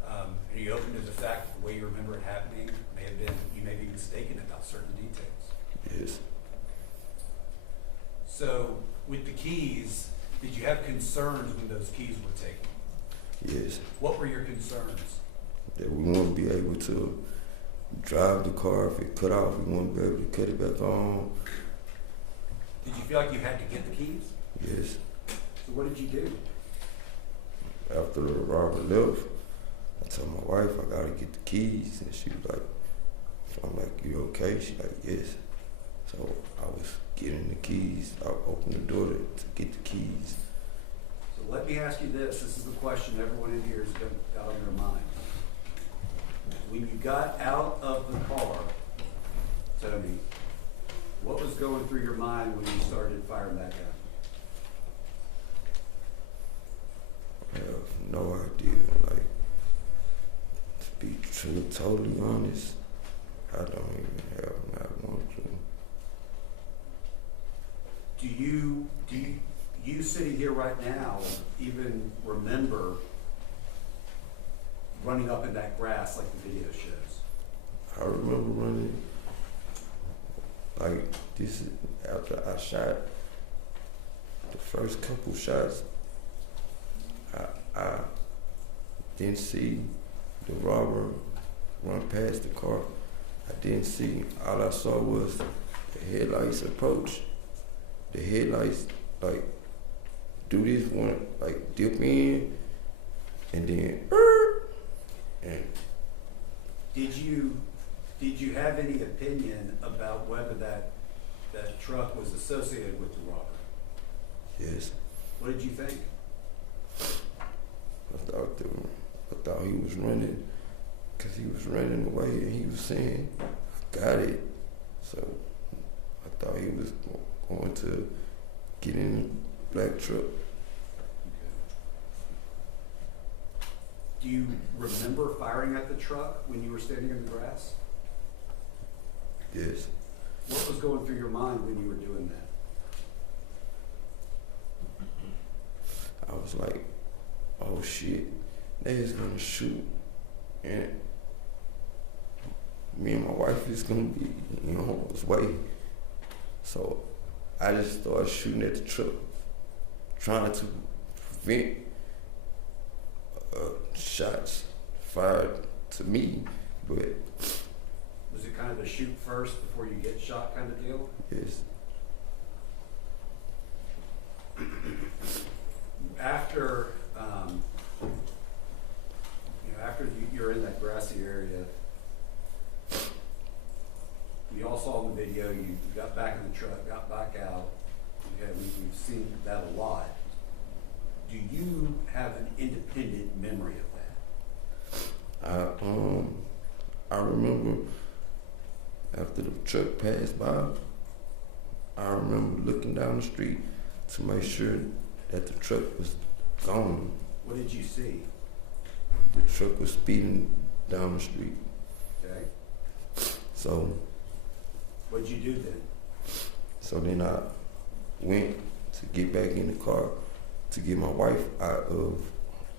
Are you open to the fact that the way you remember it happening may have been, you may be mistaken about certain details? yes, So, with the keys, did you have concerns when those keys were taken? yes. What were your concerns? That we want to be able to drive the car. If it cut off, we want to be able to cut it back on. Did you feel like you had to get the keys? Yes. So what did you do? After the robber left, I told my wife I gotta get the keys, and she was like, I'm like, you okay? She like, yes. So I was getting the keys. I opened the door to get the keys. So let me ask you this. This is the question everyone in here has got on their mind. When you got out of the car, Tony, what was going through your mind when you started firing back out? I have no idea. Like, to be totally honest, I don't even have not one clue. Do you sitting here right now even remember running up in that grass like the video shows? I remember running, like, this is after I shot the first couple shots. I didn't see the robber run past the car. I didn't see, all I saw was the headlights approach. The headlights, like, do this one, like, dip in, and then, and Did you have any opinion about whether that truck was associated with the robber? yes, What did you think? I thought he was running, because he was running away, and he was saying, I got it. So I thought he was going to get in the black truck. Do you remember firing at the truck when you were standing in the grass? Yes. What was going through your mind when you were doing that? I was like, oh shit, they is gonna shoot, and me and my wife is gonna be, on his way. So I just started shooting at the truck, trying to prevent shots fired to me, but Was it kind of a shoot first before you get shot kind of deal? yes, After, after you're in that grassy area, we all saw in the video, you got back in the truck, got back out. Okay, we've seen that a lot. Do you have an independent memory of that? I remember after the truck passed by, I remember looking down the street to make sure that the truck was gone. What did you see? The truck was speeding down the street. Okay. So What'd you do then? So then I went to get back in the car to get my wife out of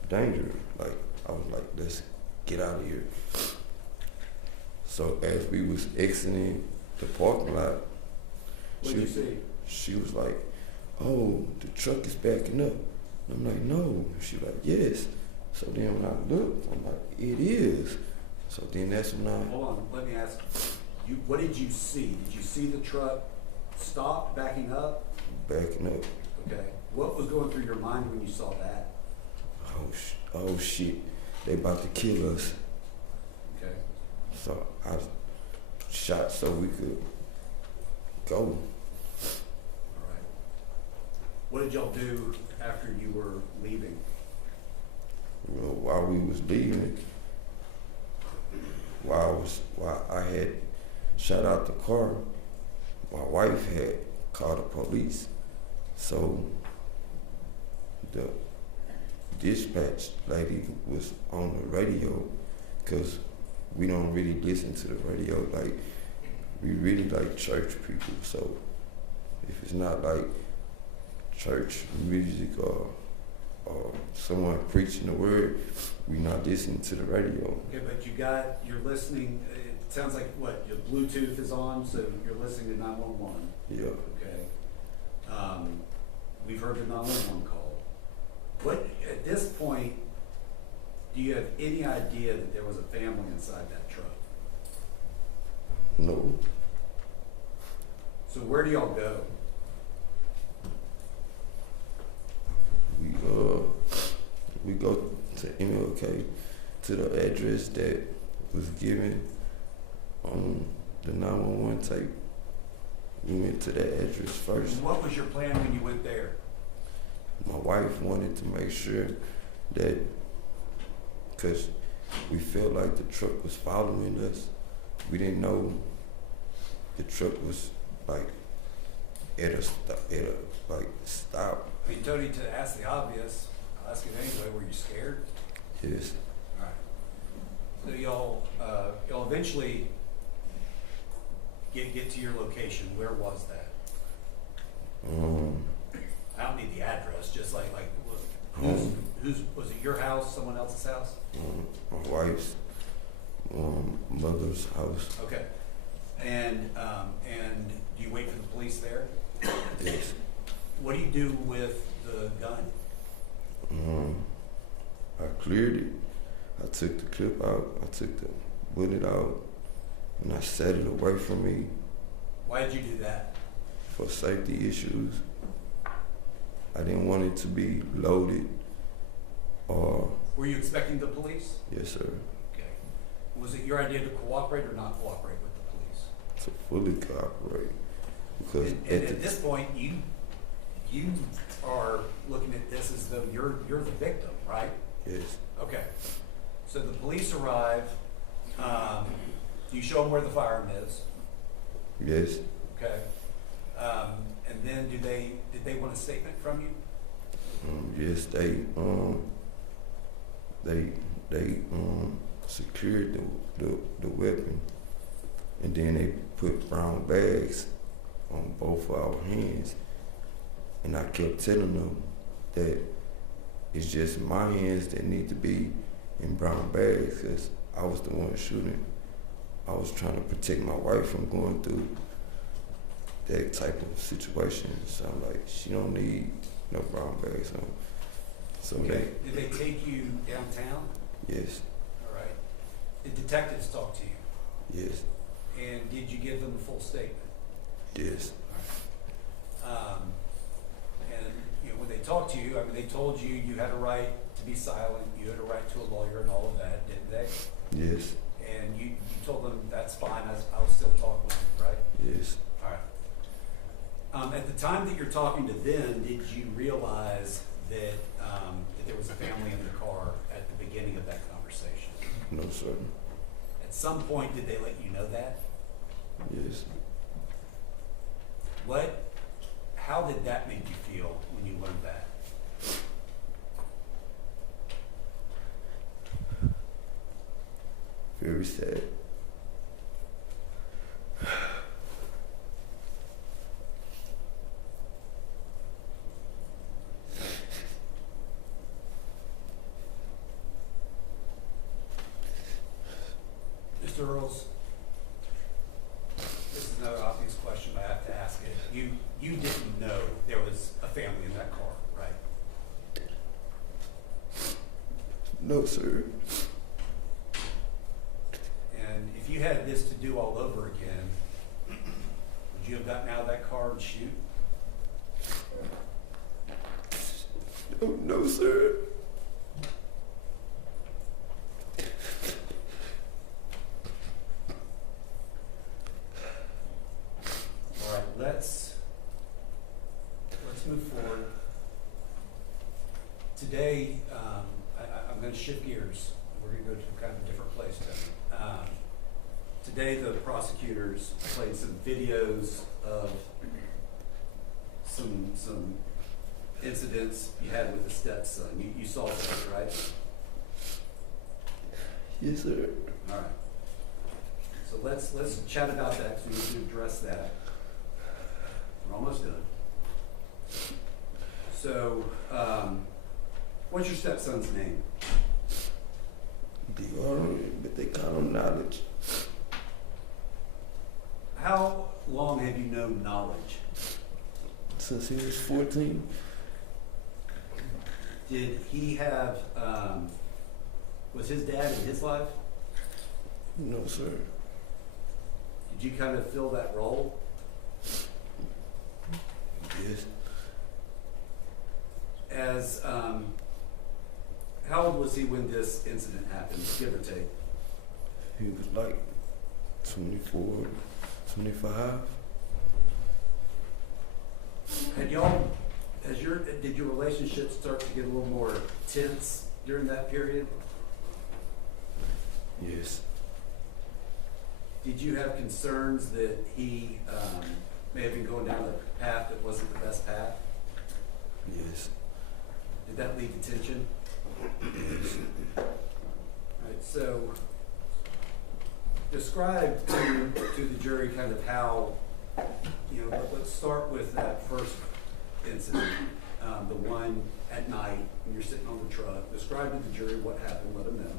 danger. Like, I was like, let's get out of here. So as we was exiting the parking lot, What'd you see? she was like, oh, the truck is backing up. And I'm like, no. She like, yes. So then when I looked, I'm like, it is. So then that's when I... Hold on, let me ask you, what did you see? Did you see the truck stop, backing up? Backing up. Okay. What was going through your mind when you saw that? Oh shit, they about to kill us. Okay. So I shot so we could go. All right. What did y'all do after you were leaving? You know, while we was leaving, while I had shot out the car, my wife had called the police, so the dispatch lady was on the radio, because we don't really listen to the radio. Like, we really like church people, so if it's not like church music or someone preaching the word, we not listening to the radio. Okay, but you're listening, it sounds like what, your Bluetooth is on, so you're listening to 911. Yeah. Okay. We've heard the 911 call. What, at this point, do you have any idea that there was a family inside that truck? No. So where do y'all go? We go to MLK, to the address that was given on the 911 tape. We went to that address first. And what was your plan when you went there? My wife wanted to make sure that, because we felt like the truck was following us, we didn't know the truck was like at a stop. He told you to ask the obvious. I'll ask it anyway. Were you scared? Yes. All right. So y'all eventually get to your location. Where was that? I don't need the address. Just like whose was it? Your house? Someone else's house? My wife's mother's house. Okay. And do you wait for the police there? Yes. What do you do with the gun? I cleared it. I took the clip out. I took the bullet out, and I set it away from me. Why did you do that? For safety issues. I didn't want it to be loaded. Or Were you expecting the police? yes, sir. Okay. Was it your idea to cooperate or not cooperate with the police? To fully cooperate, because And at this point, you are looking at this as though you're the victim, right? yes, Okay. So the police arrive. Do you show them where the firearm is? yes, Okay. And then did they want a statement from you? yes. They secured the weapon, and then they put brown bags on both of our hands, and I kept telling them that it's just my hands that need to be in brown bags, because I was the one shooting. I was trying to protect my wife from going through that type of situation. So I'm like, she don't need no brown bags on. So Okay. Did they take you downtown? yes, All right. Did detectives talk to you? yes, And did you give them the full statement? yes, And when they talked to you, I mean, they told you you had a right to be silent, you had a right to a lawyer and all of that, didn't they? yes, And you told them that's fine, I'll still talk with you, right? yes. All right. At the time that you're talking to them, did you realize that there was a family in the car at the beginning of that conversation? No, sir. At some point, did they let you know that? Yes. How did that make you feel when you learned that? Very sad. Mr. Earls, this is another obvious question, but I have to ask it. You didn't know there was a family in that car, right? No, sir. And if you had this to do all over again, would you have gotten out of that car and shoot? No, sir. All right, let's move forward. Today, I'm going to shift gears. We're going to go to kind of a different place today. today the prosecutors played some videos of some incidents you had with the stepson. You saw those, right? Yes, sir. All right. So let's chat about that because we need to address that. We're almost done. So, what's your stepson's name? But they call him Knowledge. How long have you known Knowledge? Since he was 14. Did he have, was his dad in his life? No, sir. Did you kind of fill that role? Yes. As, how old was he when this incident happened, give or take? He was like 24, 25. Did your relationship start to get a little more tense during that period? Yes. Did you have concerns that he may have been going down a path that wasn't the best path? Yes. Did that lead to tension? All right, so describe to the jury kind of how, let's start with that first incident, the one at night when you're sitting on the truck. Describe to the jury what happened, let them know.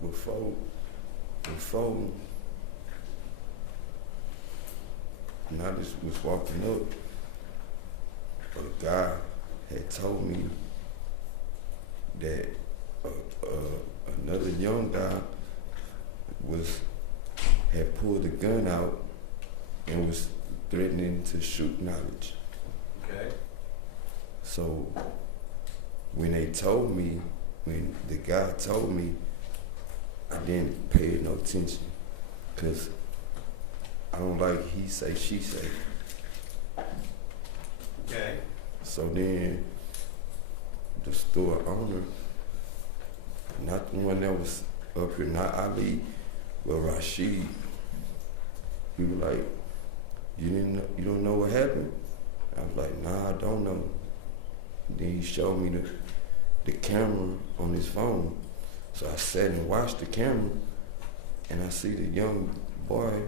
Before, and I just was walking up, a guy had told me that another young guy had pulled a gun out and was threatening to shoot Knowledge. Okay. So when the guy told me, I didn't pay no attention because I don't like he say, she say. Okay. So then the store owner, not the one that was up here, not Ali, but Rashid, he was like, you don't know what happened? I was like, nah, I don't know. Then he showed me the camera on his phone. So I sat and watched the camera, and I see the young boy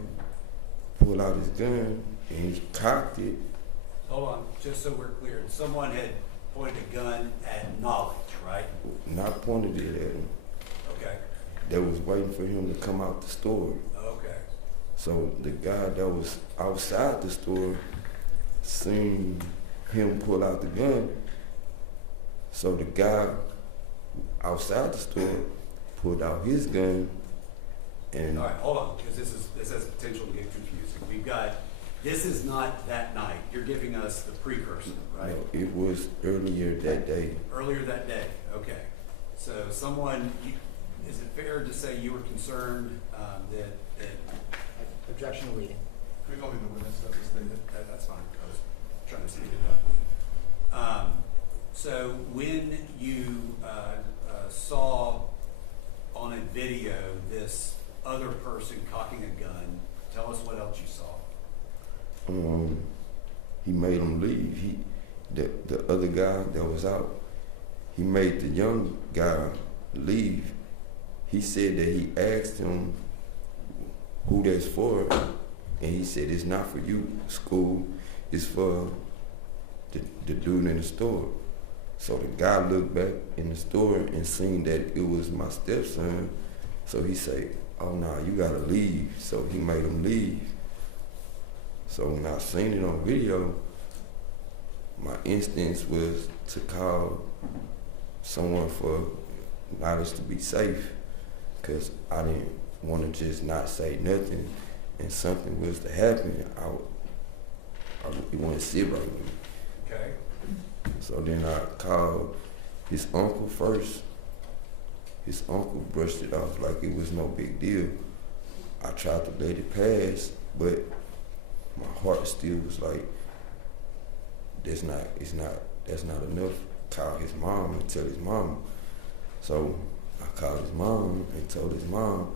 pull out his gun, and he cocked it. Hold on, just so we're clear. Someone had pointed a gun at Knowledge, right? Not pointed it at him. Okay. They was waiting for him to come out the store. Okay. So the guy that was outside the store seen him pull out the gun. So the guy outside the store pulled out his gun and All right, hold on, because this has potential to get confusing. This is not that night. You're giving us the precursor, right? no, it was earlier that day. Earlier that day, okay. So is it fair to say you were concerned that Objection to leading. Please don't be the witness that was stated. that's fine, I was trying to speed it up. So when you saw on a video this other person cocking a gun, tell us what else you saw. He made him leave. The other guy that was out, he made the young guy leave. He said that he asked him who that's for, and he said it's not for you, school, it's for the dude in the store. So the guy looked back in the store and seen that it was my stepson. So he said, oh nah, you gotta leave. So he made him leave. So when I seen it on video, my instinct was to call someone for Knowledge to be safe, because I didn't want to just not say nothing and something was to happen. I really want to sit right with me. Okay. So then I called his uncle first. His uncle brushed it off like it was no big deal. I tried to let it pass, but my heart still was like, that's not enough. Call his mom and tell his mom. So I called his mom and told his mom.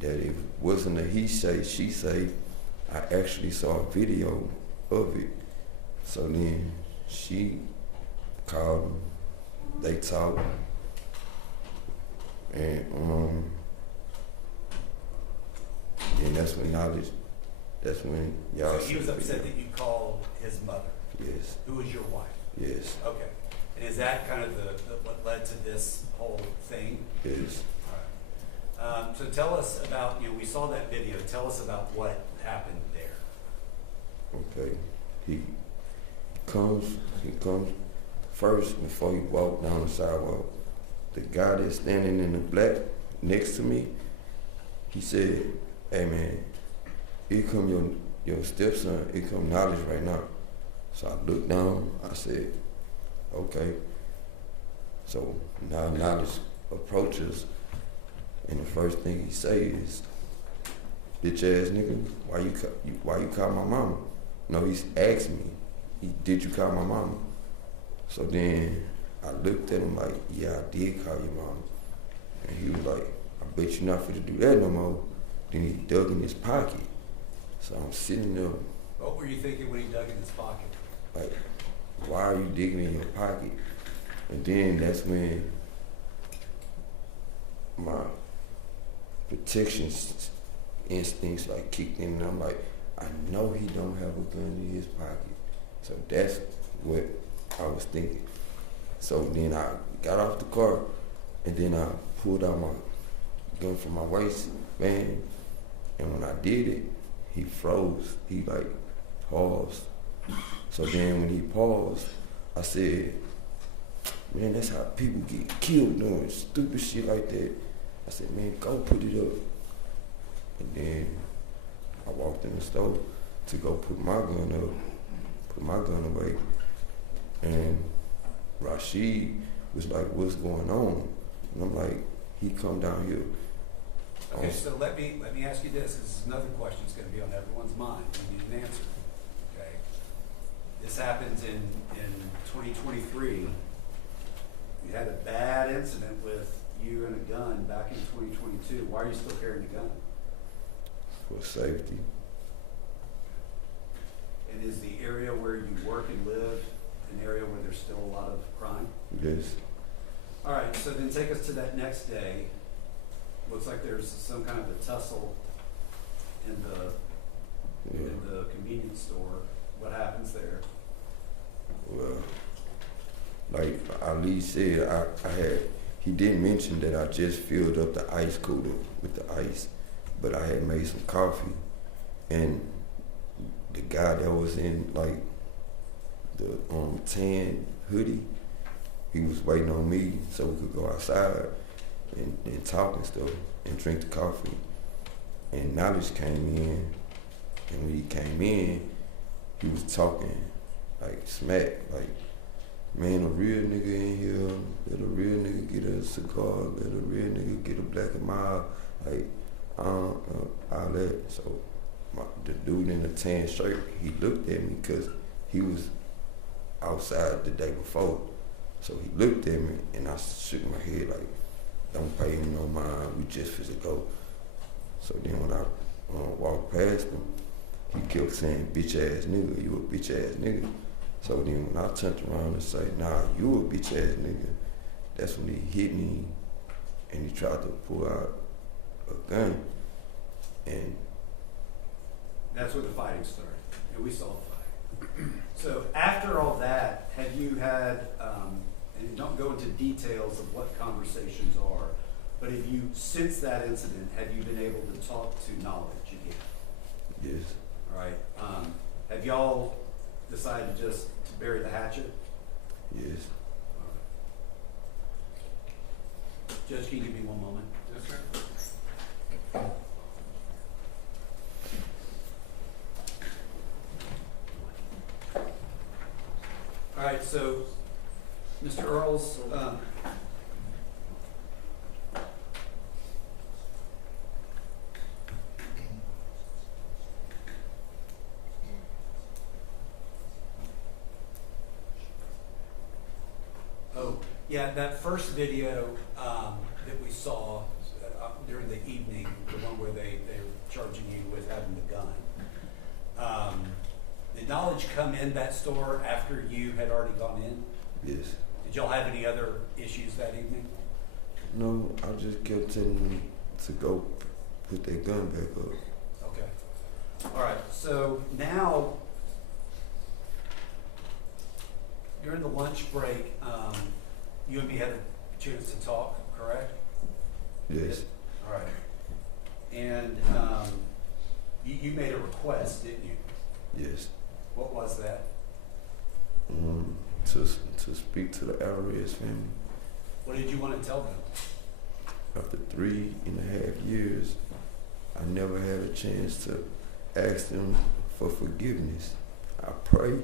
that it wasn't a he say, she say. I actually saw a video of it. So then she called him, they talked, and then that's when y'all. So he was upset that you called his mother? Yes. Who was your wife? Yes. Okay. And is that kind of what led to this whole thing? Yes. All right. So tell us about, we saw that video. Tell us about what happened there. Okay. He comes first before he walked down the sidewalk. The guy that's standing in the black next to me, he said, "Hey man, here come your stepson, here come Knowledge right now." So I looked down, I said, "Okay." So now Knowledge approaches, and the first thing he say is, "Bitch ass nigga, why you call my mama?" No, he's asked me, "Did you call my mama?" So then I looked at him like, "Yeah, I did call your mama." And he was like, "I bet you not finna do that no more." Then he dug in his pocket. So I'm sitting there. What were you thinking when he dug in his pocket? Like, why are you digging in your pocket? And then that's when my protection instincts like kicked in, and I'm like, I know he don't have a gun in his pocket. So that's what I was thinking. So then I got off the car, and then I pulled out my gun from my waistband, and when I did it, he froze. He like paused. So then when he paused, I said, "Man, that's how people get killed doing stupid shit like that." I said, "Man, go put it up." And then I walked in the store to go put my gun up, put my gun away. And Rashid was like, "What's going on?" And I'm like, "He come down here." Okay, so let me ask you this. This is another question that's going to be on everyone's mind. You need an answer. Okay. This happens in 2023. You had a bad incident with you and a gun back in 2022. Why are you still carrying a gun? For safety. And is the area where you work and live an area where there's still a lot of crime? Yes. All right, so then take us to that next day. Looks like there's some kind of a tussle in the convenience store. What happens there? Well, like Ali said, he didn't mention that I just filled up the ice cooler with the ice, but I had made some coffee, and the guy that was in like the tan hoodie, he was waiting on me so we could go outside and talk and stuff and drink the coffee. And Knowledge came in, and when he came in, he was talking like smack, like, "Man, a real nigga in here, let a real nigga get a cigar, let a real nigga get a black and mild," like, all that. So the dude in the tan shirt, he looked at me because he was outside the day before. So he looked at me, and I shook my head like, "Don't pay him no mind, we just finna go." So then when I walked past him, he kept saying, "Bitch ass nigga, you a bitch ass nigga." So then when I turned around and said, "Nah, you a bitch ass nigga," that's when he hit me, and he tried to pull out a gun. And that's where the fighting started, and we saw the fight. So after all that, have you had, and don't go into details of what conversations are, but have you, since that incident, have you been able to talk to Knowledge again? yes, All right. Have y'all decided just to bury the hatchet? yes. Judge, can you give me one moment? Yes, sir. All right, so Mr. Earls, yeah, that first video that we saw during the evening, the one where lunch come in that store after you had already gone in? Yes. Did y'all have any other issues that evening? No, I just kept telling them to go put their gun back up. Okay. All right. So now, during the lunch break, you and me had a chance to talk, correct? Yes. All right. And you made a request, didn't you? Yes. What was that? To speak to the Alvarez family. What did you want to tell them? After 3.5 years, I never had a chance to ask them for forgiveness. I pray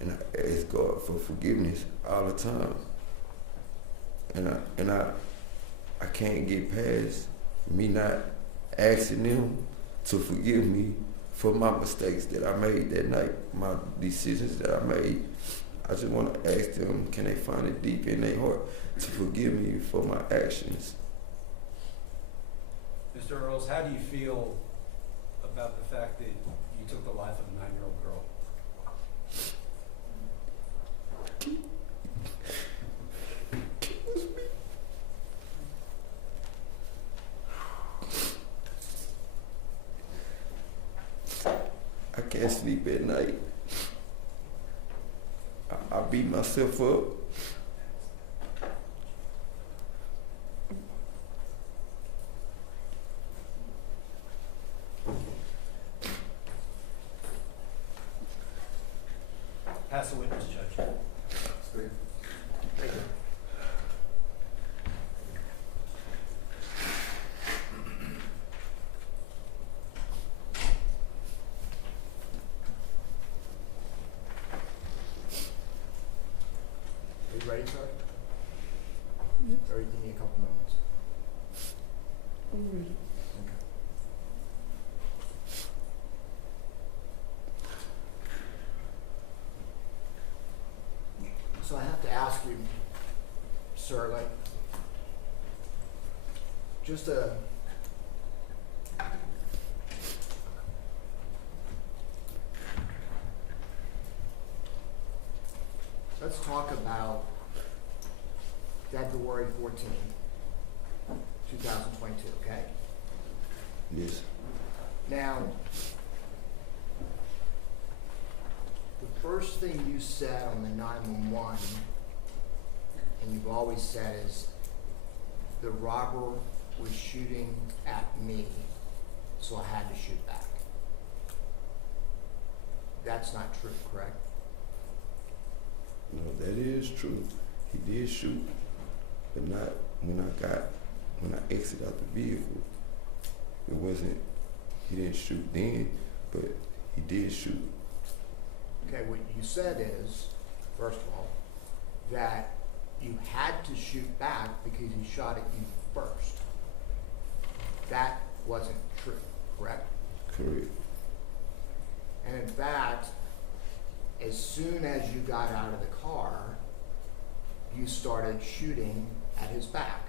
and I ask God for forgiveness all the time. And I can't get past me not asking them to forgive me for my mistakes that I made that night, my decisions that I made. I just want to ask them, can they find it deep in their heart to forgive me for my actions? Mr. Earls, how do you feel about the fact that you took the life of a 9-year-old girl? I can't sleep at night. I beat myself up. Pass the witness, Judge. Stay. Are you ready, sir? Or you need a couple moments? Okay. So I have to ask you, sir, like, just a let's talk about February 14, 2022, okay? Yes. Now, the first thing you said on the 911, and you've always said, is the robber was shooting at me, so I had to shoot back. That's not true, correct? No, that is true. He did shoot, but not when I exited out the vehicle. It wasn't, he didn't shoot then, but he did shoot. Okay, what you said is, first of all, that you had to shoot back because he shot at you first. That wasn't true, correct? Correct. And in fact, as soon as you got out of the car, you started shooting at his back,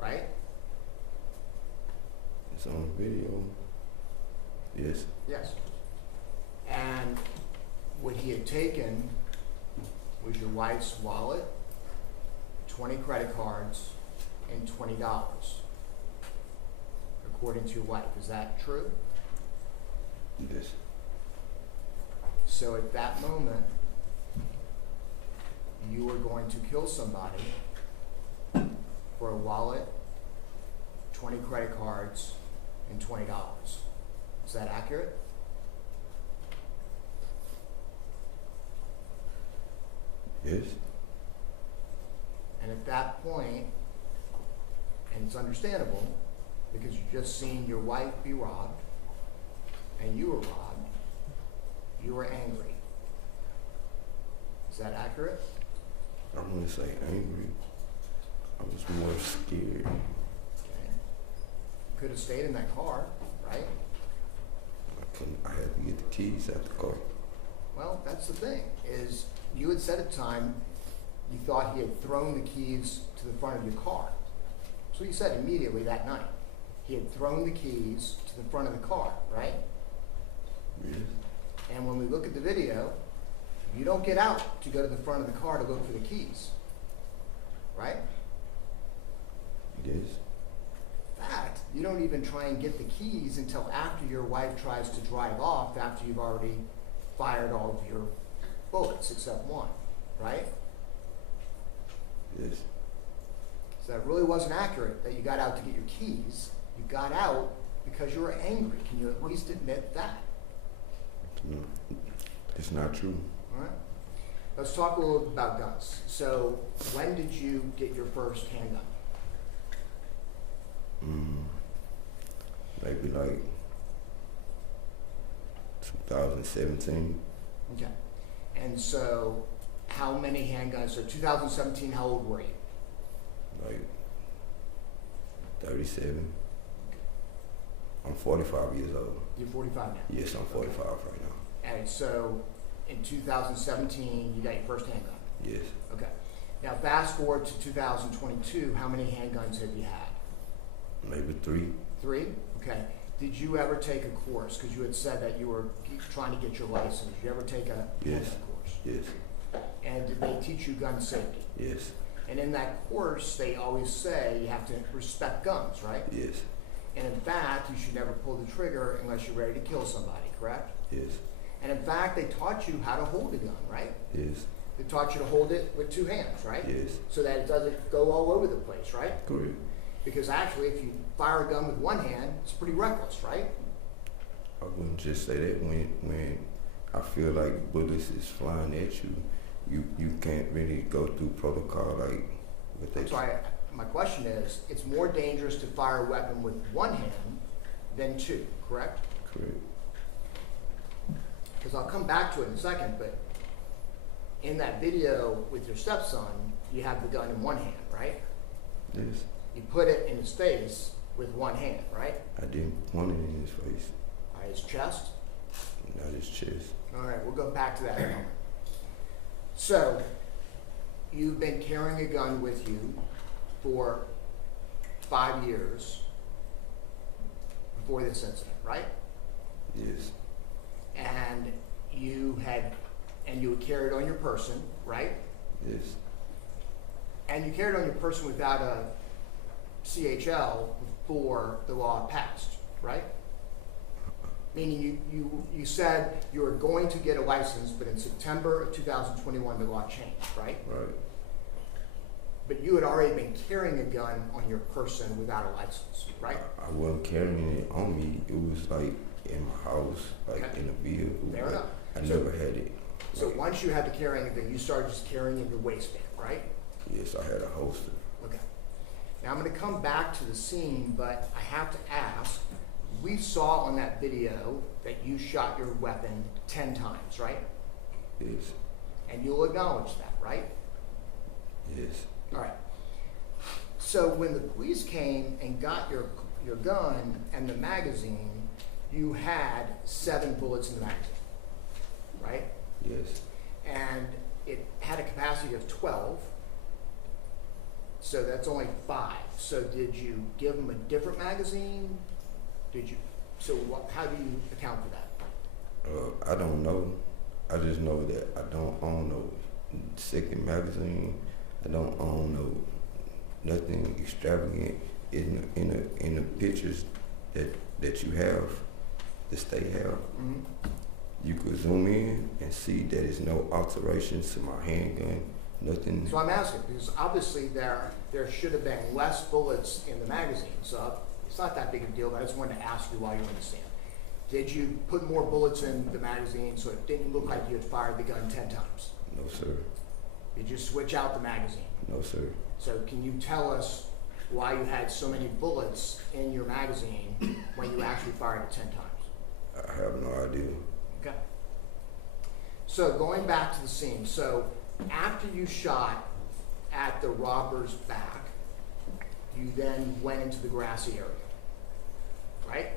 right? It's on video. Yes. Yes. And what he had taken was your wife's wallet, 20 credit cards, and $20, according to your wife. Is that true? Yes. So at that moment, you were going to kill somebody for a wallet, 20 credit cards, and $20. Is that accurate? Yes. And at that point, and it's understandable, because you've just seen your wife be robbed, and you were robbed, you were angry. Is that accurate? I wouldn't say angry. I was more scared. Okay. You could have stayed in that car, right? I had to get the keys out the car. Well, that's the thing, is you had said at the time you thought he had thrown the keys to the front of your car. So you said immediately that night. He had thrown the keys to the front of the car, right? Yes. And when we look at the video, you don't get out to go to the front of the car to look for the keys, right? Yes. In fact, you don't even try and get the keys until after your wife tries to drive off, after you've already fired all of your bullets except one, right? Yes. So that really wasn't accurate that you got out to get your keys. You got out because you were angry. Can you at least admit that? No, it's not true. All right. Let's talk a little bit about guns. So when did you get your first handgun? Maybe like 2017. Okay. And so how many handguns? So 2017, how old were you? Like 37. I'm 45 years old. You're 45 now. Yes, I'm 45 right now. And so in 2017, you got your first handgun. Yes. Okay. Now fast forward to 2022, how many handguns have you had? Maybe 3. 3? Okay. Did you ever take a course? Because you had said that you were trying to get your license. Did you ever take a Yes. handgun course? Yes. And did they teach you gun safety? Yes. And in that course, they always say you have to respect guns, right? Yes. And in fact, you should never pull the trigger unless you're ready to kill somebody, correct? Yes. And in fact, they taught you how to hold a gun, right? Yes. They taught you to hold it with 2 hands, right? Yes. So that it doesn't go all over the place, right? Correct. Because actually, if you fire a gun with 1 hand, it's pretty reckless, right? I wouldn't just say that when I feel like bullets is flying at you, you can't really go through protocol like what they. That's why my question is, it's more dangerous to fire a weapon with 1 hand than 2, correct? Correct. Because I'll come back to it in a second, but in that video with your stepson, you have the gun in 1 hand, right? Yes. You put it in his face with 1 hand, right? I didn't point it in his face, His chest. not his chest. All right, we'll go back to that in a moment. So, you've been carrying a gun with you for 5 years before this incident, right? Yes. And you would carry it on your person, right? Yes. And you carried it on your person without a CHL before the law passed, right? Meaning you said you were going to get a license, but in September of 2021 the law changed, right? Right. But you had already been carrying a gun on your person without a license, right? I wasn't carrying it on me. It was like in my house, like Okay. in a vehicle. Fair enough. I So- never had it. So Like, once you had to carry anything, you started just carrying in your waistband, right? yes, I had a holster. Okay. Now I'm going to come back to the scene, but I have to ask, we saw on that video that you shot your weapon 10 times, right? Yes. And you'll acknowledge that, right? Yes. All right. So when the police came and got your gun and the magazine, you had 7 bullets in the magazine, right? Yes. And it had a capacity of 12, so that's only 5. So did you give them a different magazine? Did you? So how do you account for that? I don't know. I just know that I don't own no second magazine. I don't own nothing extravagant in the pictures that you have, the state have. Mm-hmm. You could zoom in and see that there's no alterations to my handgun, nothing. So I'm asking because obviously there should have been less bullets in the magazine. So it's not that big a deal, but I just wanted to ask you while you understand. Did you put more bullets in the magazine so it didn't look like you had fired the gun 10 times? No, sir. Did you switch out the magazine? No, sir. So can you tell us why you had so many bullets in your magazine when you actually fired it 10 times? I have no idea. Okay. So going back to the scene, so after you shot at the robber's back, you then went into the grassy area, right?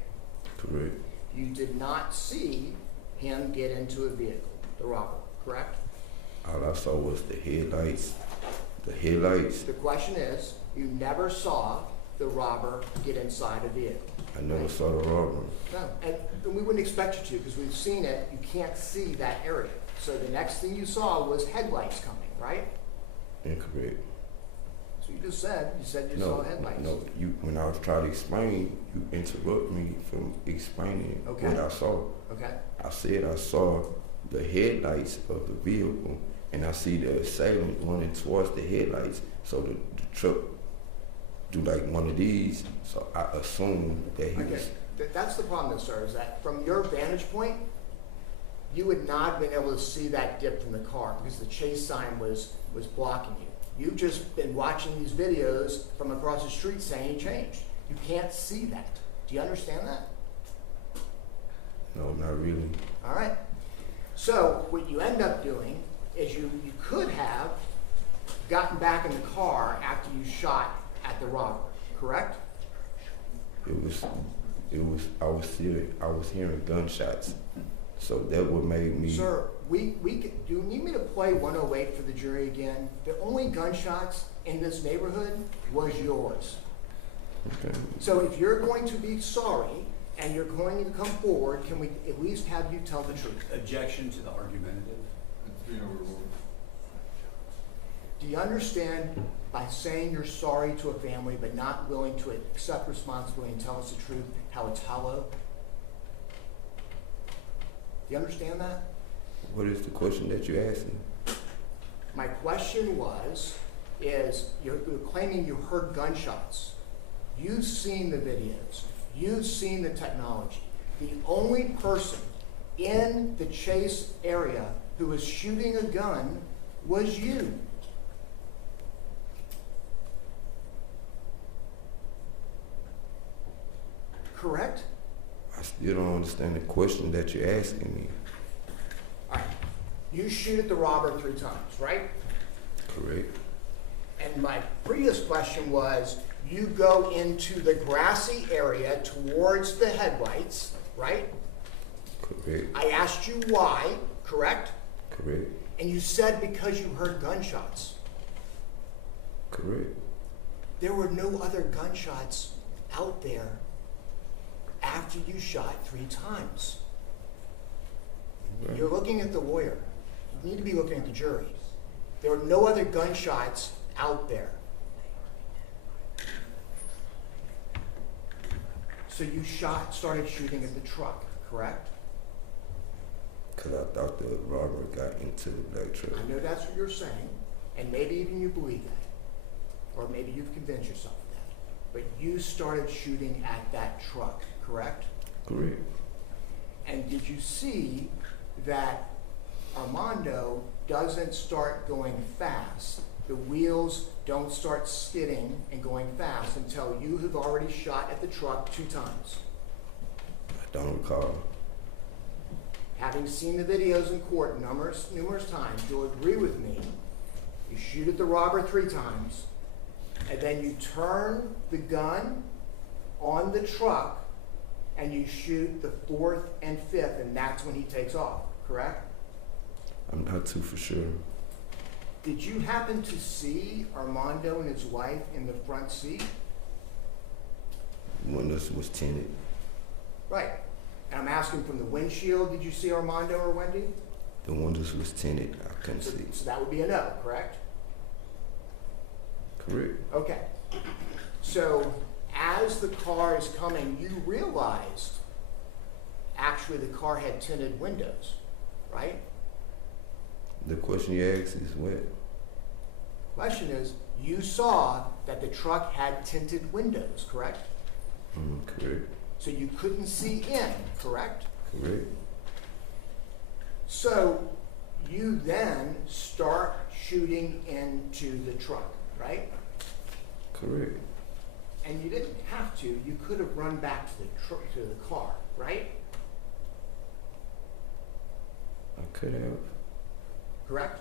Correct. You did not see him get into a vehicle, the robber, correct? All I saw was the headlights. The headlights. The question is, you never saw the robber get inside a vehicle. I never saw the robber. No, and we wouldn't expect you to, because we've seen it, you can't see that area. So the next thing you saw was headlights coming, right? Incorrect. So you just said, you saw headlights. No, when I was trying to explain, you interrupt me from explaining Okay. what I saw. Okay, I said I saw the headlights of the vehicle, and I see the assailant running towards the headlights. So the truck do like one of these, so I assumed that he okay. was. That's the problem, though, sir, is that from your vantage point, you would not have been able to see that dip from the car because the chase sign was blocking you. You've just been watching these videos from across the street saying he changed. You can't see that. Do you understand that? No, not really. All right. So what you end up doing is you could have gotten back in the car after you shot at the robber, correct? I was hearing gunshots, so that would make me. Sir, do you need me to play 108 for the jury again? The only gunshots in this neighborhood was yours. Okay. So if you're going to be sorry and you're going to come forward, can we at least have you tell the truth? Objection to the argumentative. It's being overruled. Do you understand by saying you're sorry to a family but not willing to accept responsibility and tell us the truth, how it's hollow? Do you understand that? What is the question that you asked me? My question is you're claiming you heard gunshots. You've seen the videos. You've seen the technology. The only person in the chase area who was shooting a gun was you. Correct? I still don't understand the question that you're asking me. All right. You shoot at the robber 3 times, right? Correct. And my previous question was, you go into the grassy area towards the headlights, right? Correct. I asked you why, correct? Correct. And you said because you heard gunshots. Correct. There were no other gunshots out there after you shot 3 times. Right. You're looking at the lawyer. You need to be looking at the jury. There were no other gunshots out there. So you started shooting at the truck, correct? Because I thought the robber got into the black truck. I know that's what you're saying, and maybe even you believe that. Or maybe you've convinced yourself of that. But you started shooting at that truck, correct? Correct. And did you see that Armando doesn't start going fast? The wheels don't start skidding and going fast until you have already shot at the truck 2 times. I don't recall. Having seen the videos in court numerous times, you'll agree with me. You shoot at the robber 3 times, and then you turn the gun on the truck, and you shoot the 4th and 5th, and that's when he takes off, correct? I'm not too for sure. Did you happen to see Armando and his wife in the front seat? Windows was tinted. Right. And I'm asking from the windshield, did you see Armando or Wendy? The windows was tinted. I couldn't see. So that would be a no, correct? Correct. Okay. So as the car is coming, you realized actually the car had tinted windows, right? The question you asked is what? Question is, you saw that the truck had tinted windows, correct? Correct. So you couldn't see in, correct? Correct. So you then start shooting into the truck, right? Correct. And you didn't have to. You could have run back to the car, right? I could have. Correct?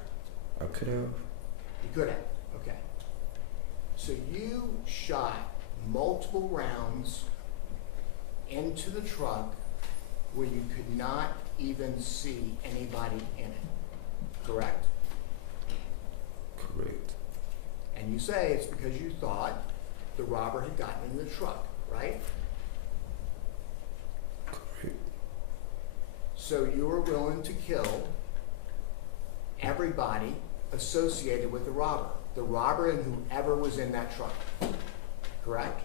I could have. You could have. Okay. So you shot multiple rounds into the truck where you could not even see anybody in it. Correct? Correct. And you say it's because you thought the robber had gotten in the truck, right? Correct. So you were willing to kill everybody associated with the robber and whoever was in that truck, correct?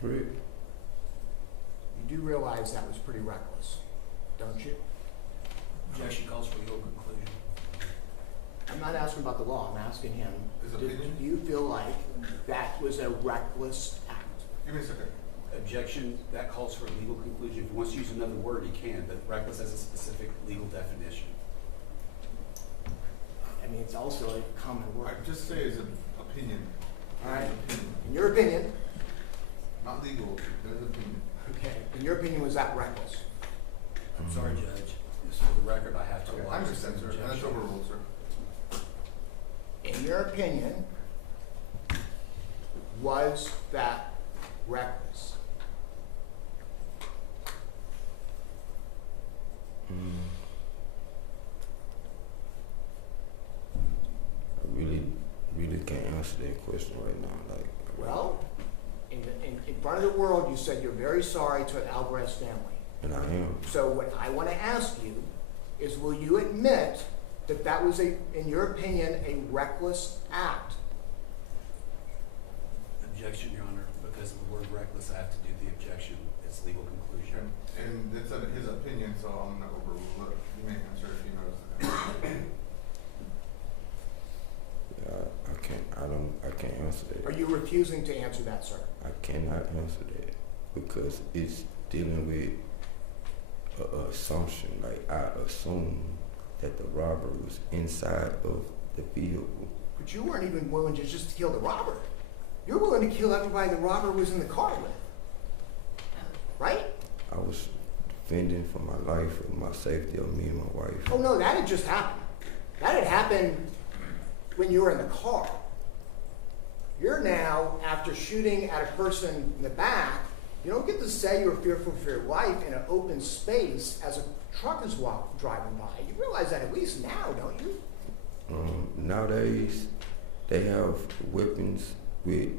Correct. You do realize that was pretty reckless, don't you? Objection calls for legal conclusion. I'm not asking about the law, I'm asking him, His do opinion? you feel like that was a reckless act? Give me a second. Objection, that calls for a legal conclusion. If he wants to use another word, he can, but reckless has a specific legal definition. I mean, it's also a common word. I just say his opinion. All right. Opinion. In your opinion, Not legal, his opinion. okay, in your opinion, was that reckless? I'm sorry, Judge. Just for the record, I have to Okay, allow I understand, this sir, and that's objection. overruled, sir. In your opinion, was that reckless? I really can't answer that question right now. Like, Well, in front of the world, you said you're very sorry to the Alvarez family. and I am. So what I want to ask you is, will you admit that that was, in your opinion, a reckless act? Objection, Your Honor. Because of the word reckless, I have to do the objection. It's legal conclusion. And it's his opinion, so I'm gonna overrule it. You may answer if he knows. Yeah, I can't answer that. Are you refusing to answer that, sir? I cannot answer that because it's dealing with an assumption. Like, I assume that the robber was inside of the vehicle. But you weren't even willing to just kill the robber. You're willing to kill everybody the robber was in the car with. Right? I was defending for my life and my safety of me and my wife. Oh no, that had just happened. That had happened when you were in the car. You're now, after shooting at a person in the back, you don't get to say you were fearful for your life in an open space as a truck is driving by. You realize that at least now, don't you? Nowadays, they have weapons with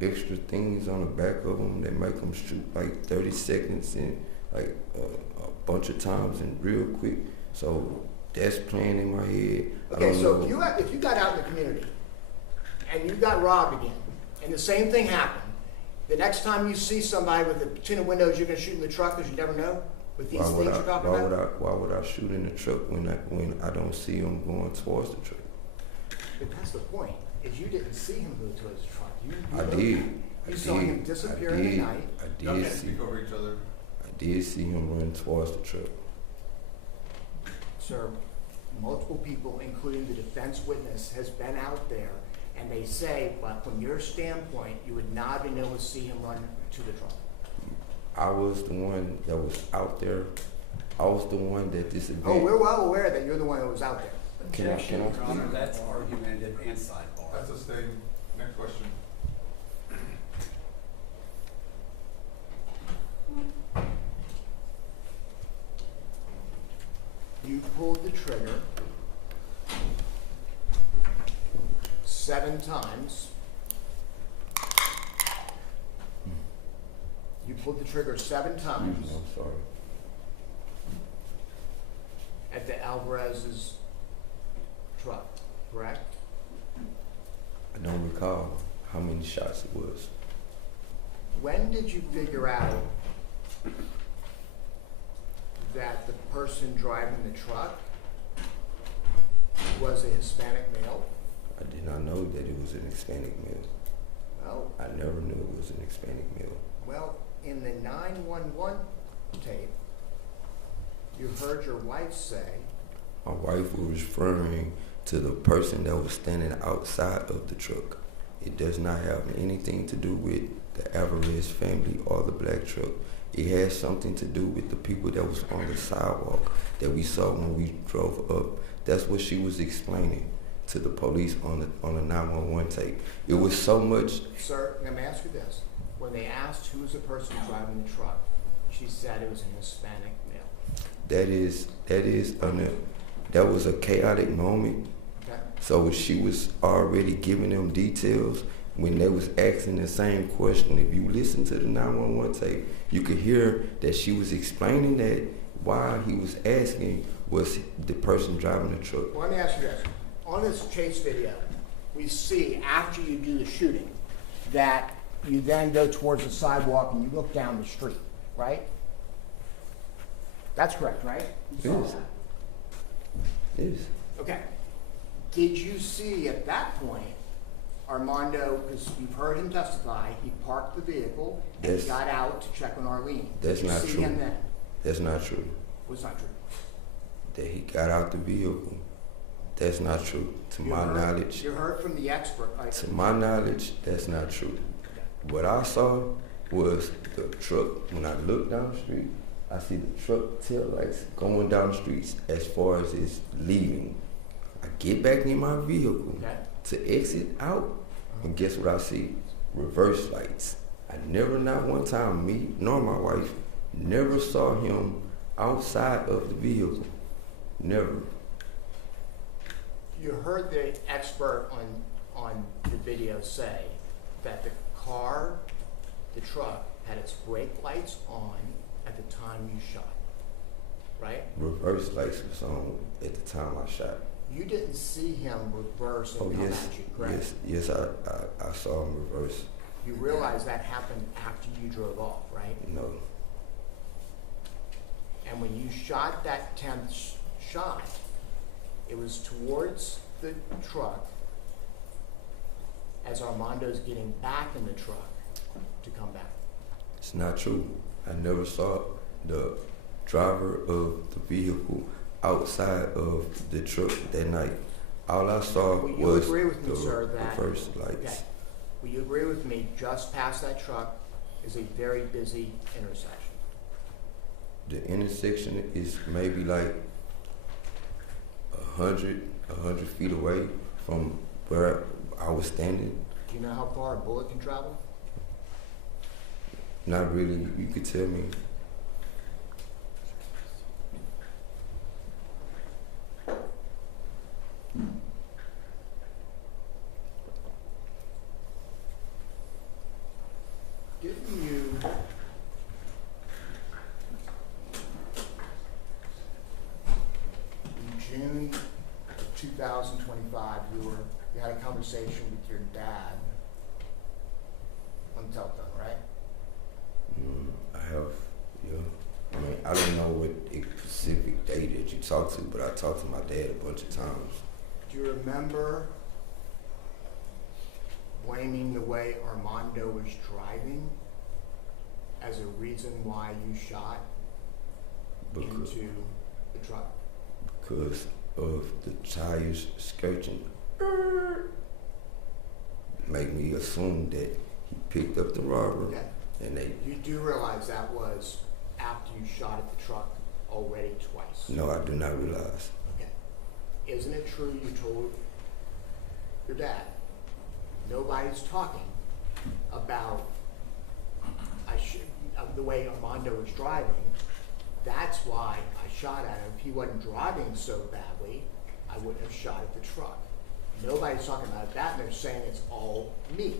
extra things on the back of them that make them shoot like 30 seconds and like a bunch of times and real quick. So that's playing in my head. Okay, so if you got out in the community and you got robbed again, and the same thing happened, the next time you see somebody with a tinted windows, you're going to shoot in the truck because you never know? With these things you're talking about? Why would I shoot in the truck when I don't see him going towards the truck? But that's the point, is you didn't see him go towards the truck. I did. You saw him disappear in the night. I Y'all did can't see. speak over each other. I did see him run towards the truck. Sir, multiple people, including the defense witness, has been out there, and they say, but from your standpoint, you would not have been able to see him run to the truck. I was the one that was out there. I was the one that this event. Oh, we're well aware that you're the one that was out there. Objection, Your Honor. That's argumentative and sidebar. That's a stay. Next question. You pulled the trigger 7 times. You pulled the trigger 7 times I'm sorry. at the Alvarez's truck, correct? I don't recall how many shots it was. When did you figure out that the person driving the truck was a Hispanic male? I did not know that it was an Hispanic male. Well, I never knew it was an Hispanic male. well, in the 911 tape, you heard your wife say, My wife was referring to the person that was standing outside of the truck. It does not have anything to do with the Alvarez family or the black truck. It has something to do with the people that was on the sidewalk that we saw when we drove up. That's what she was explaining to the police on the 911 tape. It was so much. sir, let me ask you this. When they asked who was the person driving the truck, she said it was an Hispanic male. That was a chaotic moment. Okay? So she was already giving them details, when they was asking the same question, if you listen to the 911 tape, you could hear that she was explaining that while he was asking was the person driving the truck. Well, let me ask you this. On this chase video, we see after you do the shooting that you then go towards the sidewalk and you look down the street, right? That's correct, right? It is. It is. Okay. Did you see at that point Armando, because you've heard him testify, he parked the vehicle and Yes. got out to check on Arlene. That's Did you not see true. him then? That's not true. Was not true. That he got out the vehicle. That's not true. To my knowledge. You heard from the expert, right? To my knowledge, that's not true. What I saw was the truck. When I looked down the street, I see the truck tail lights going down the streets as far as it's leaving. I get back in my vehicle Okay. to exit out, and guess what I see? Reverse lights. I never, not one time, me nor my wife, never saw him outside of the vehicle. Never. You heard the expert on the video say that the car, the truck, had its brake lights on at the time you shot, right? Reverse lights was on at the time I shot. You didn't see him reverse and Oh come yes, at you, correct? yes, I saw him reverse. You realize that happened after you drove off, right? No, And when you shot that 10th shot, it was towards the truck as Armando's getting back in the truck to come back. it's not true. I never saw the driver of the vehicle outside of the truck that night. All I saw Will you was agree with me, the sir, that- reverse lights. Okay. Will you agree with me, just past that truck is a very busy intersection? The intersection is maybe like 100 feet away from where I was standing. Do you know how far a bullet can travel? Not really. You could tell me. Didn't you, in June of 2025, you had a conversation with your dad on the telephone, right? I have, yeah. I mean, I don't know what specific day that you talked to, but I talked to my dad a bunch of times. Do you remember blaming the way Armando was driving as a reason why you shot Because, into the truck? because of the tires scratching. Make me assume that he picked up the robber Okay. and they, You do realize that was after you shot at the truck already twice? no, I do not realize. Okay. Isn't it true you told your dad, nobody's talking about the way Armando was driving? That's why I shot at him. If he wasn't driving so badly, I wouldn't have shot at the truck. Nobody's talking about that, and they're saying it's all me.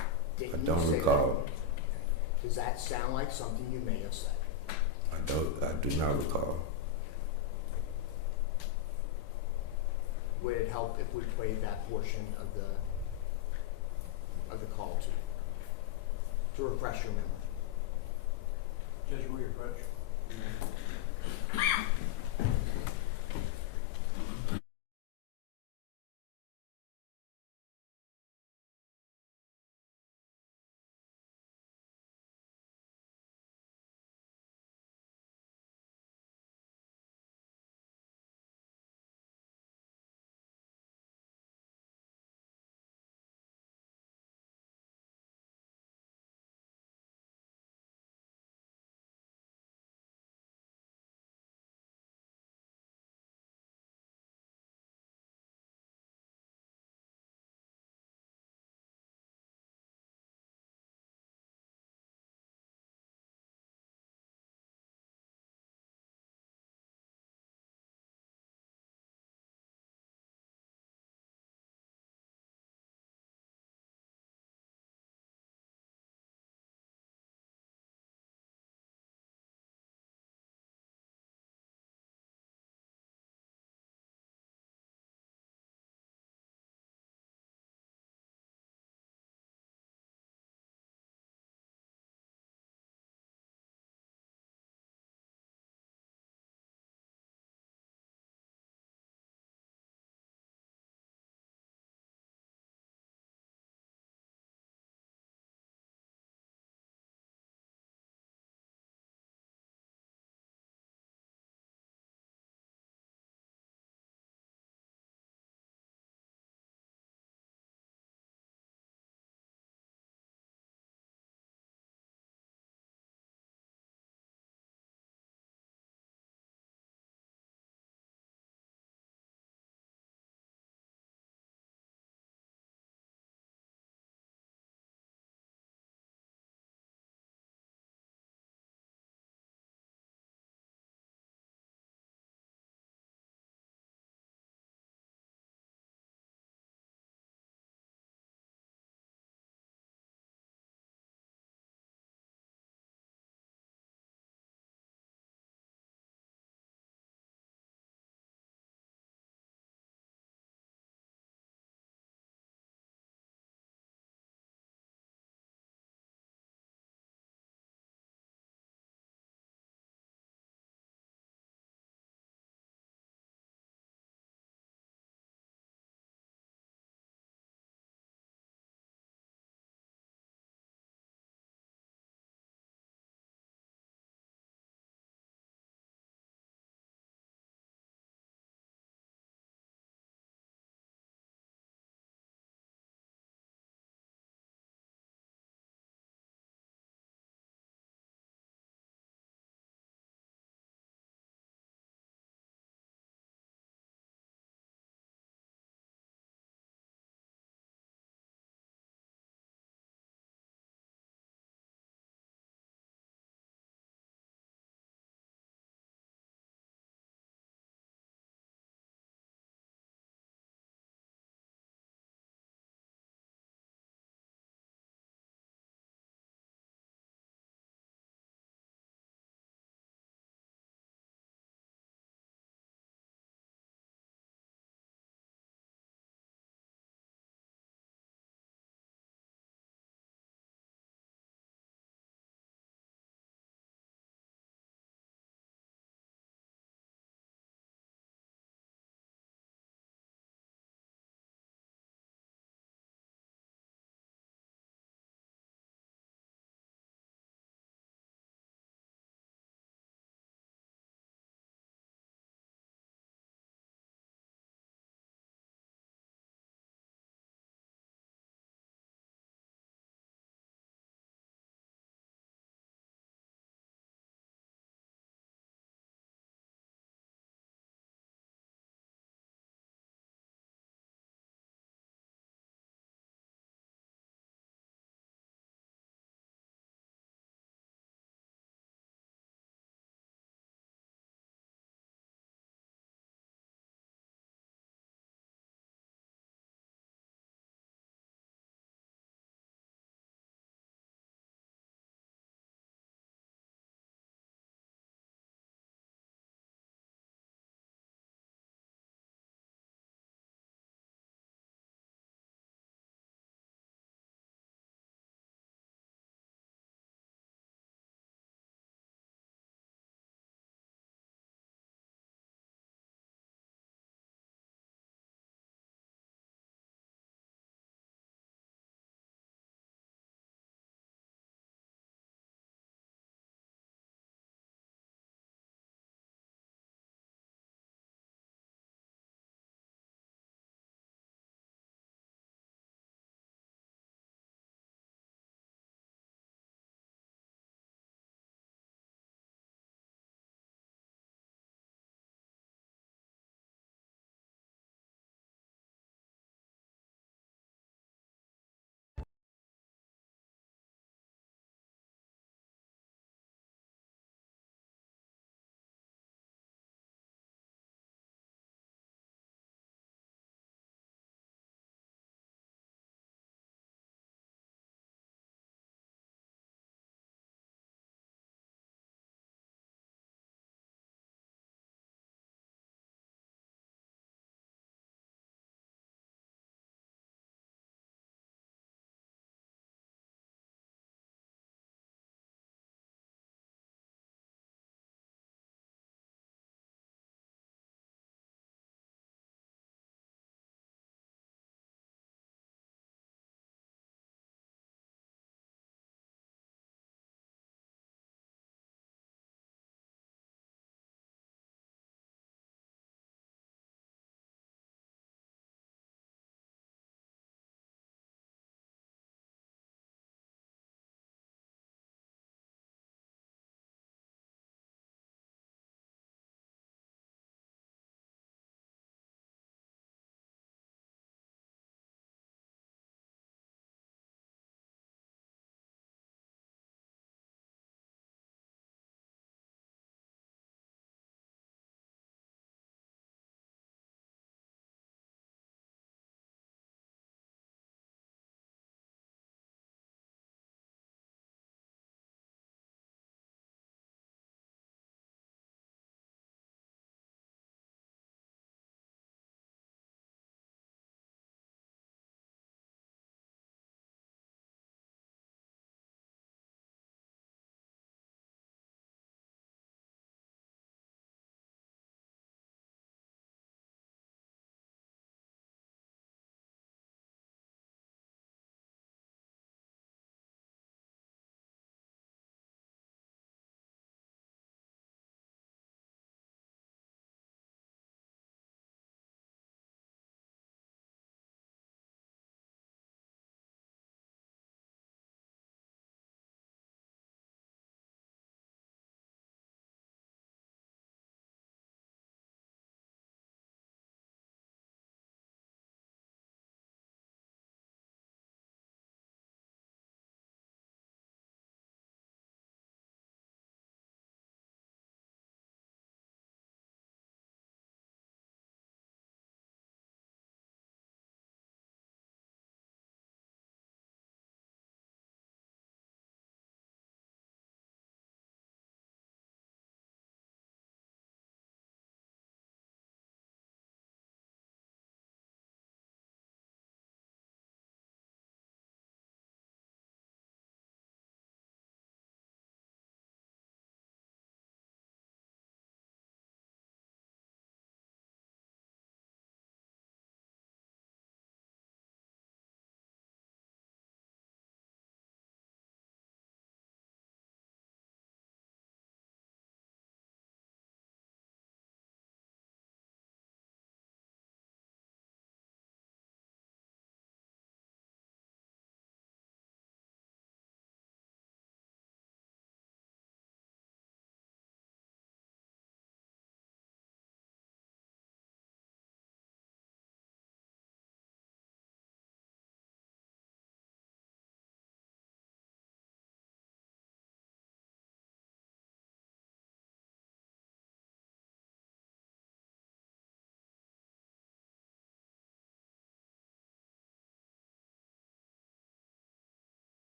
I Didn't you don't say recall. that? Does that sound like something you may have said? I do not recall. Would it help if we played that portion of the call to refresh your memory? Judge, will you approach?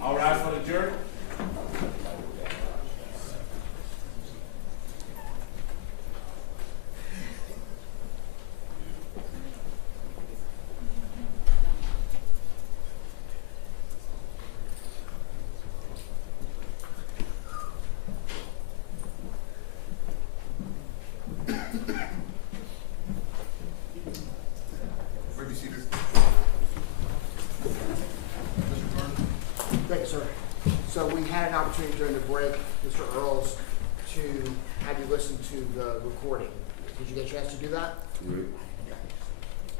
All rise for the jury. May be seated. Thank you, sir. So we had an opportunity during the break, Mr. Earls, to have you listen to the recording. Did you get a chance to do that? Correct.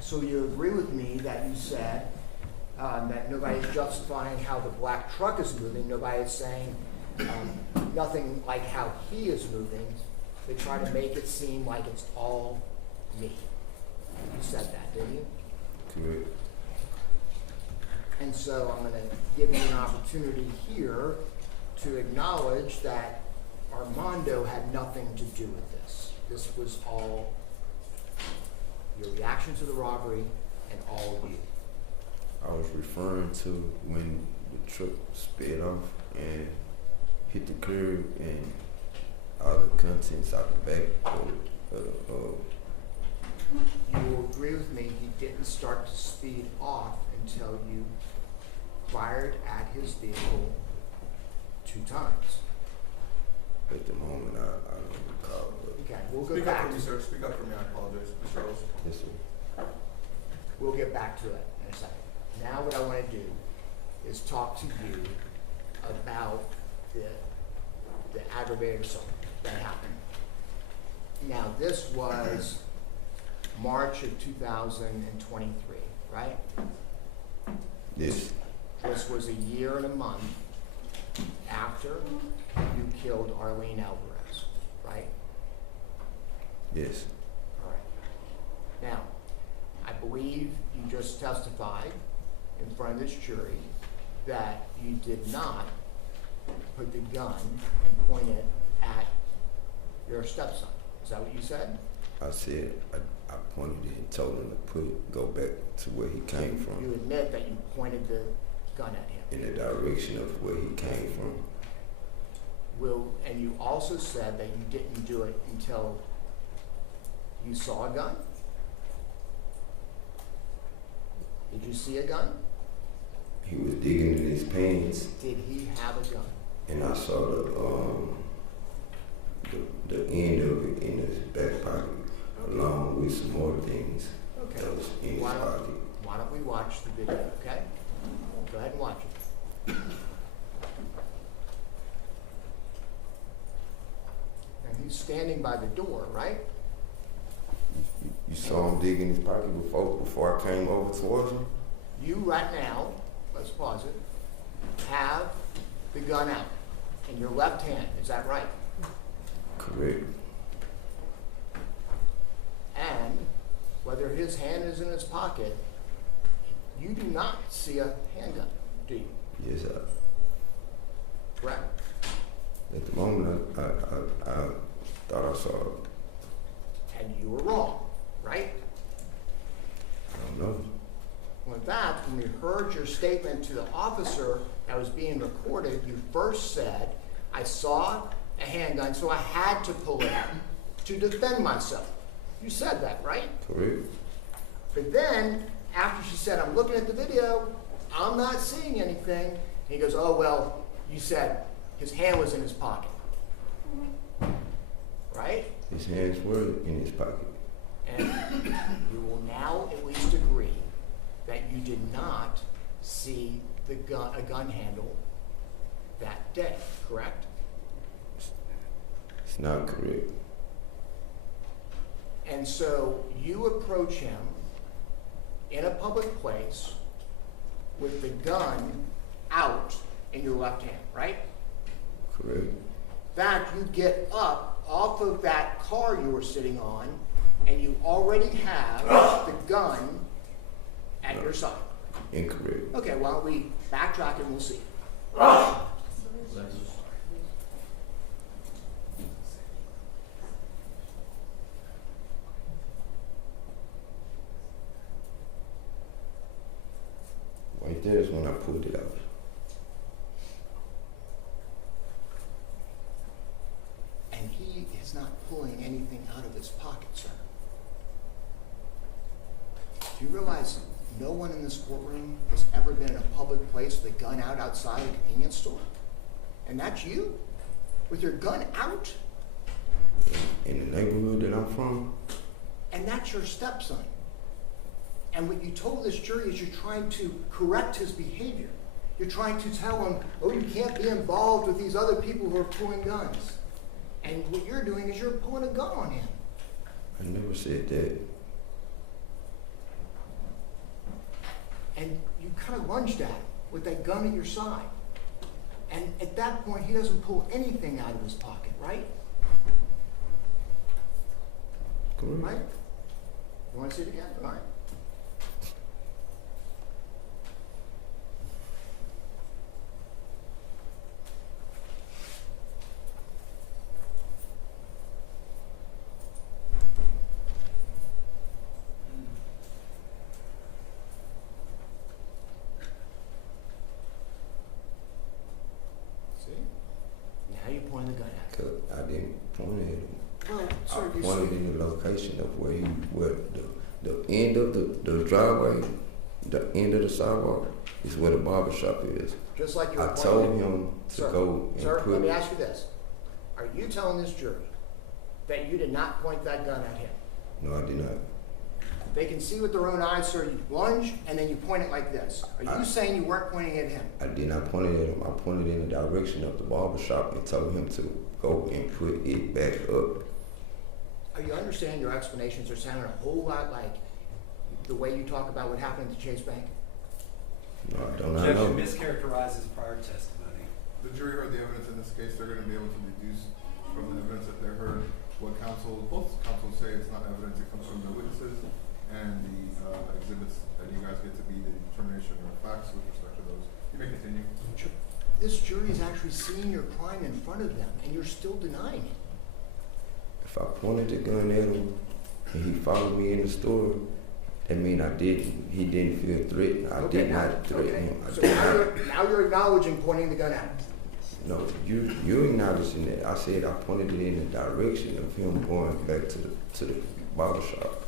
So you agree with me that you said that nobody's justifying how the black truck is moving, nobody is saying nothing like how he is moving. They try to make it seem like it's all me. You said that, didn't you? Correct. And so I'm going to give you an opportunity here to acknowledge that Armando had nothing to do with this. This was all your reaction to the robbery and all of you. I was referring to when the truck sped off and hit the curb and all the contents out the back You will agree with me, he didn't start to speed off until you fired at his vehicle 2 times. at the moment. I don't recall. But Okay, we'll go Speak up back. for me, sir. Speak up for me. I apologize. Mr. Earls. yes, sir. We'll get back to it in a second. Now what I want to do is talk to you about the aggravated assault that happened. Now this was March of 2023, right? Yes. This was a year and a month after you killed Arlene Alvarez, right? Yes. All right. Now, I believe you just testified in front of this jury that you did not put the gun and point it at your stepson. Is that what you said? I said I pointed it and told him to go back to where he came You from, admit that you pointed the gun at him. in the direction of where he came from. And you also said that you didn't do it until you saw a gun? Did you see a gun? He was digging in his pants, Did he have a gun? and I saw the end of it in his back pocket, along with some more things Okay. that was in his Why don't- pocket. Why don't we watch the video, okay? Go ahead and watch it. And he's standing by the door, right? You saw him dig in his pocket before I came over towards him? You right now, let's pause it, have the gun out in your left hand, is that right? Correct. And whether his hand is in his pocket, you do not see a handgun, do you? Yes, Correct? at the moment I thought I saw it. And you were wrong, right? I don't know. Well, in fact, when we heard your statement to the officer that was being recorded, you first said, I saw a handgun, so I had to pull it out to defend myself. You said that, right? Correct. But then, after she said, I'm looking at the video, I'm not seeing anything, and he goes, oh, well, you said his hand was in his pocket. Right? His hands were in his pocket. And you will now at least agree that you did not see a gun handle that day, correct? It's not correct. And so you approach him in a public place with the gun out in your left hand, right? Correct. In fact, you get up off of that car you were sitting on, and you already have the gun at your side. Incorrect. Okay, why don't we backtrack and we'll see. Right there is when I pulled it out. And he is not pulling anything out of his pocket, sir. Do you realize no one in this courtroom has ever been in a public place with a gun out outside a convenience store? And that's you? With your gun out? In the neighborhood that I'm from, And that's your stepson. And what you told this jury is you're trying to correct his behavior. You're trying to tell him, oh, you can't be involved with these other people who are pulling guns. And what you're doing is you're pulling a gun on him. I never said that. And you kind of lunged at him with that gun at your side. And at that point, he doesn't pull anything out of his pocket, right? Correct. Right? You want to see it again? All right. See? Now you're pointing the gun at him. 'Cause I didn't point at him. Well, I sir, you pointed see. in the location of where the end of the driveway, the end of the sidewalk is where the barber shop is. Just like you're I told pointing- him to Sir, go and Sir, put. let me ask you this. Are you telling this jury that you did not point that gun at him? No, I did not. They can see with their own eyes, sir, you lunge and then you point it like this. Are you saying you weren't pointing at him? I did not point it at him. I pointed in the direction of the barber shop and told him to go and put it back up. Are you understanding your explanations are sounding a whole lot like the way you talk about what happened at the Chase Bank? No, I don't not Objection know. mischaracterizes prior testimony. The jury heard the evidence in this case, they're gonna be able to deduce from the evidence that they heard what both counsels say it's not evidence, it comes from the witnesses and the exhibits that you guys get to be the determination or facts with respect to those. You may continue. This jury is actually seeing your crime in front of them and you're still denying it. If I pointed the gun at him and he followed me in the store, that means I didn't. He didn't feel threatened. I did not threaten him. I So did now not. now you're acknowledging pointing the gun at him. No, you're acknowledging that. I said I pointed it in the direction of him going back to the barber shop.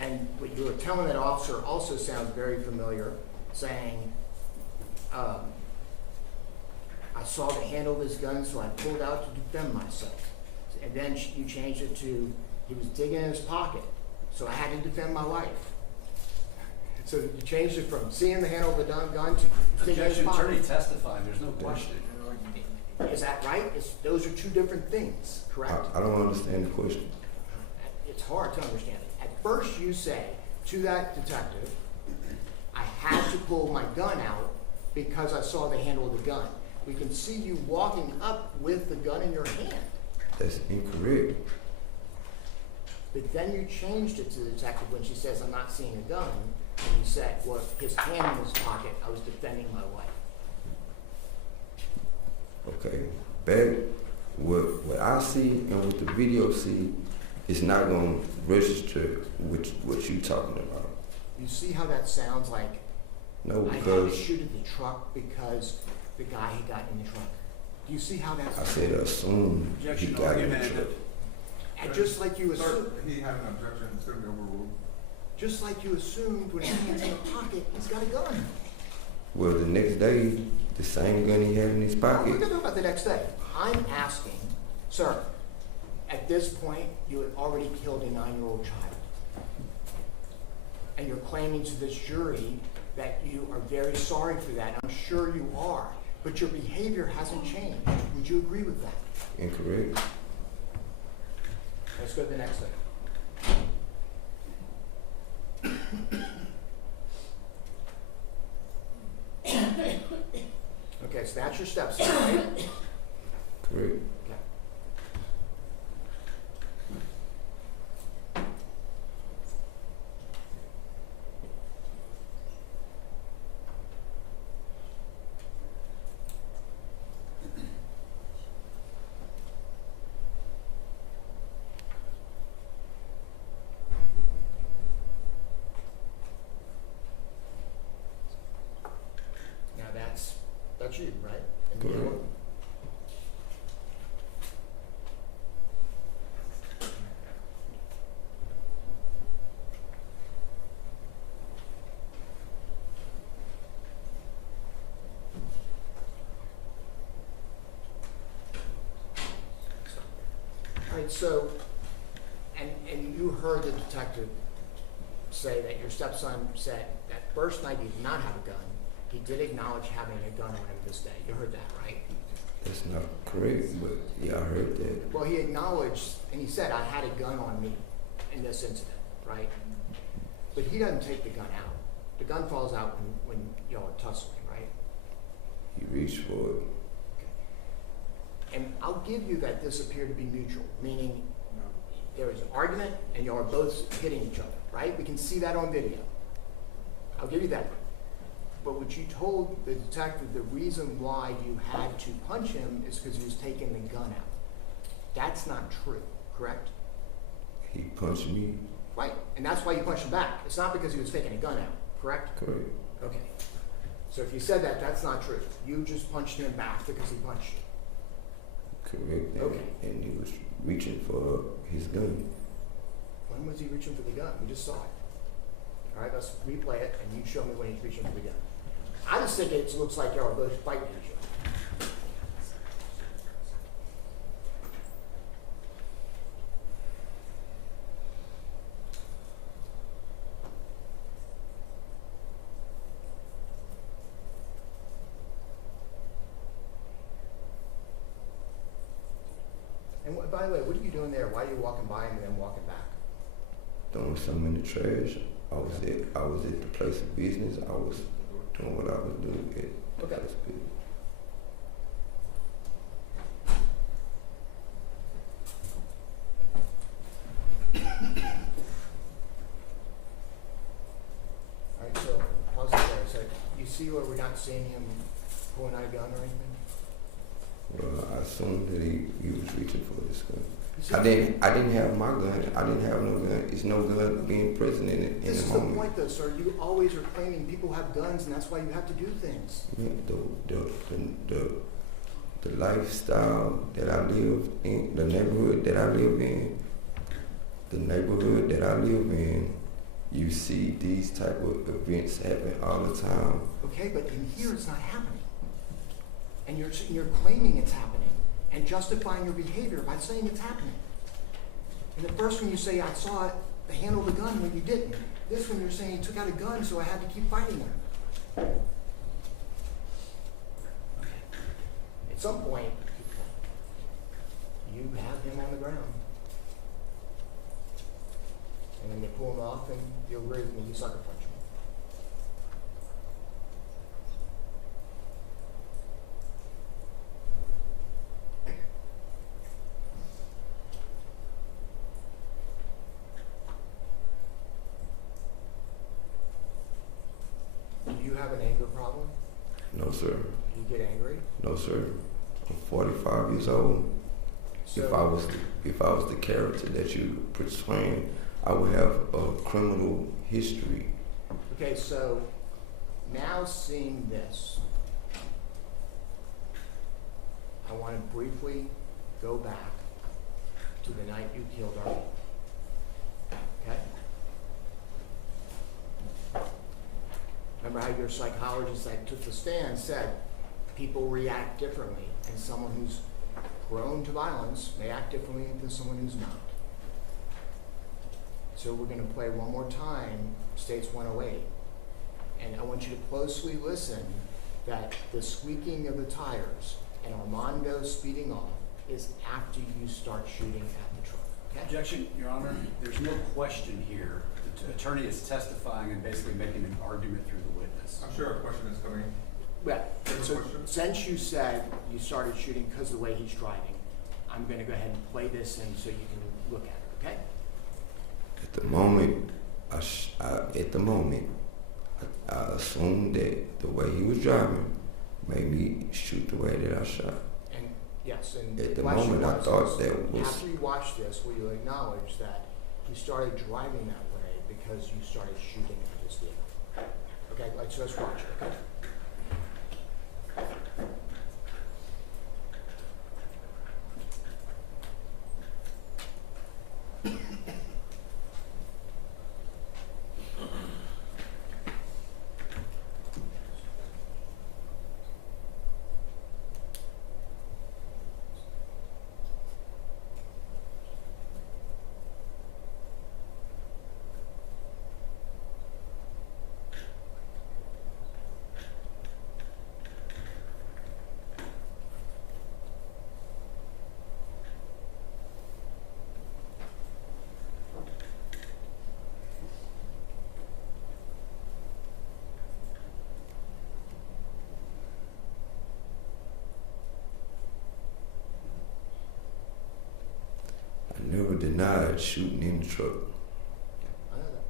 And what you were telling that officer also sounds very familiar, saying, I saw the handle of his gun, so I pulled out to defend myself. And then you changed it to, he was digging in his pocket, so I had to defend my life. So you changed it from seeing the handle of the gun to digging in his Objection, attorney pocket. testified, there's no question. Is that right? Those are two different things, correct? I don't understand the question. It's hard to understand it. At first you say to that detective, I had to pull my gun out because I saw the handle of the gun. We can see you walking up with the gun in your hand. That's incorrect. But then you changed it to the detective when she says, I'm not seeing a gun. And you said, well, his hand in his pocket, I was defending my wife. Okay. Back what I see and what the video see is not gonna register with what you talking about. You see how that sounds like No, I had to because shoot at the truck because the guy had gotten in the truck. Do you see how that's I said assume he Objection, got in the argument truck. ended. And just like you Sir, assumed, he had an objection, it's gonna be overruled. just like you assumed when his hand's in the pocket, he's got a gun. Well, the next day, the same gun he had in his We're pocket. gonna talk about the next day. I'm asking, sir, at this point, you had already killed a 9-year-old child. And you're claiming to this jury that you are very sorry for that. I'm sure you are. but your behavior hasn't changed. Would you agree with that? Incorrect. Let's go to the next thing. Okay, so that's your stepson, right? Correct. Okay. Now that's you, right? And Correct. you- All right, so, and you heard the detective say that your stepson said that first night he did not have a gun. He did acknowledge having a gun on him this day. You heard that, right? That's not correct, but yeah, I heard that. Well, he acknowledged, and he said, I had a gun on me in this incident, right? But he doesn't take the gun out. The gun falls out when y'all are tussling, right? He reached for it. And I'll give you that this appeared to be mutual, meaning there was an argument and y'all are both hitting each other, right? We can see that on video. I'll give you that. But what you told the detective, the reason why you had to punch him is because he was taking the gun out. That's not true, correct? He punched me. Right, and that's why you punched him back. It's not because he was taking a gun out, correct? Correct. Okay. So if you said that, that's not true. You just punched him back because he punched you. Correct. Okay. And he was reaching for his gun. When was he reaching for the gun? We just saw it. All right, let's replay it, and you show me when he's reaching for the gun. I just think it looks like y'all are both fighting each other. And by the way, what are you doing there? Why are you walking by him and then walking back? Throwing something in the trash. I was at the place of business. I was doing what I was doing at the Okay. place of business. All right, so pause it there. So you see where we're not seeing him pulling out a gun or anything? Well, I assumed that he was reaching for his gun. You see- I didn't have my gun. I didn't have no gun. It's no gun being present in it in This the is the moment. point, though, sir. You always are claiming people have guns, and that's why you have to do things. Yeah, the lifestyle that I live in, the neighborhood that I live in, you see these type of events happen all the time. Okay, but in here it's not happening. And you're claiming it's happening and justifying your behavior by saying it's happening. And the first one you say, I saw it, the handle of the gun when you didn't. This one you're saying he took out a gun, so I had to keep fighting him. At some point, you have him on the ground. And then they pull him off, and you'll agree with me, you sucker punch him. Do you have an anger problem? No, sir. Do you get angry? No, sir. I'm 45 years old. So, If I was the character that you portraying, I would have a criminal history. okay, so now seeing this, I want to briefly go back to the night you killed Arlene. Okay? Remember how your psychologist that took the stand said people react differently, and someone who's prone to violence may act differently than someone who's not. So we're going to play one more time, States 108. And I want you to closely listen that the squeaking of the tires and Armando speeding off is after you start shooting at the truck, okay? Objection, Your Honor. There's no question here. The attorney is testifying and basically making an argument through the witness. I'm sure a question is coming. Well, There's a so question? since you said you started shooting because of the way he's driving, I'm gonna go ahead and play this in so you can look at it, okay? At the moment, I assumed that the way he was driving made me shoot the way that I shot. And yes, and At the once you moment, I watch thought this, that was- after you watch this, will you acknowledge that he started driving that way because you started shooting at his vehicle? Okay, so let's watch it, okay? I never denied shooting in the truck. I know that.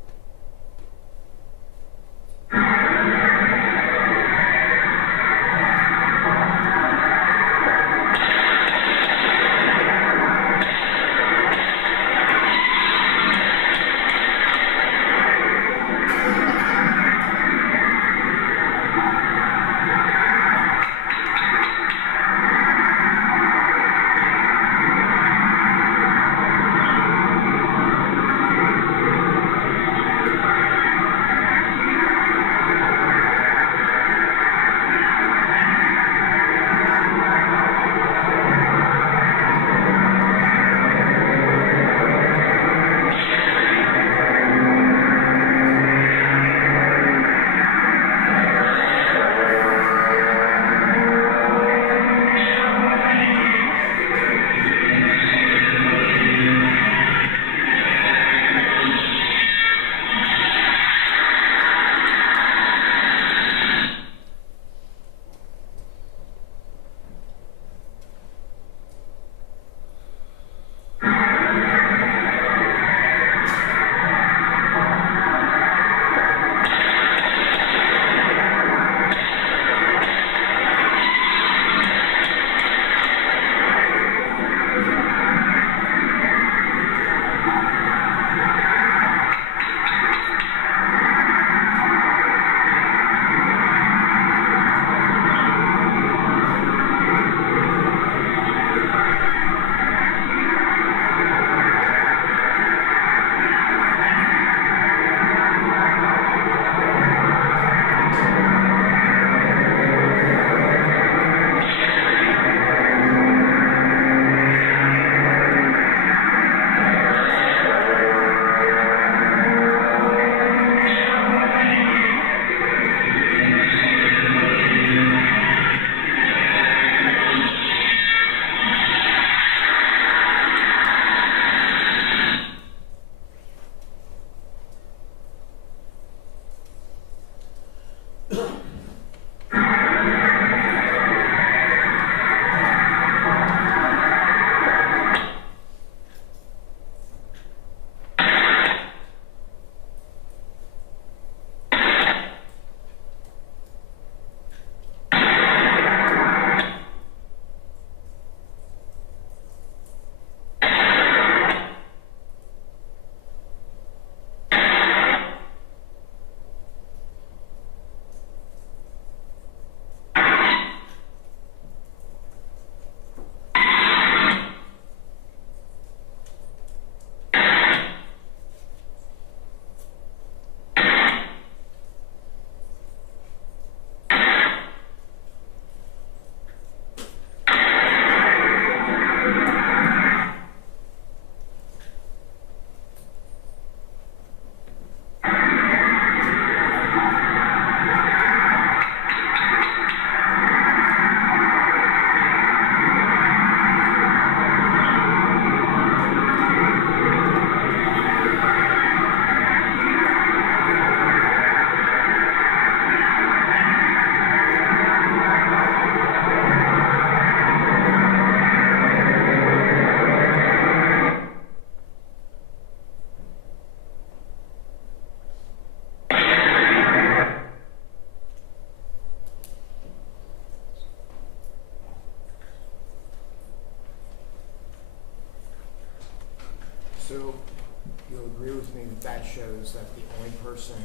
shows that the only person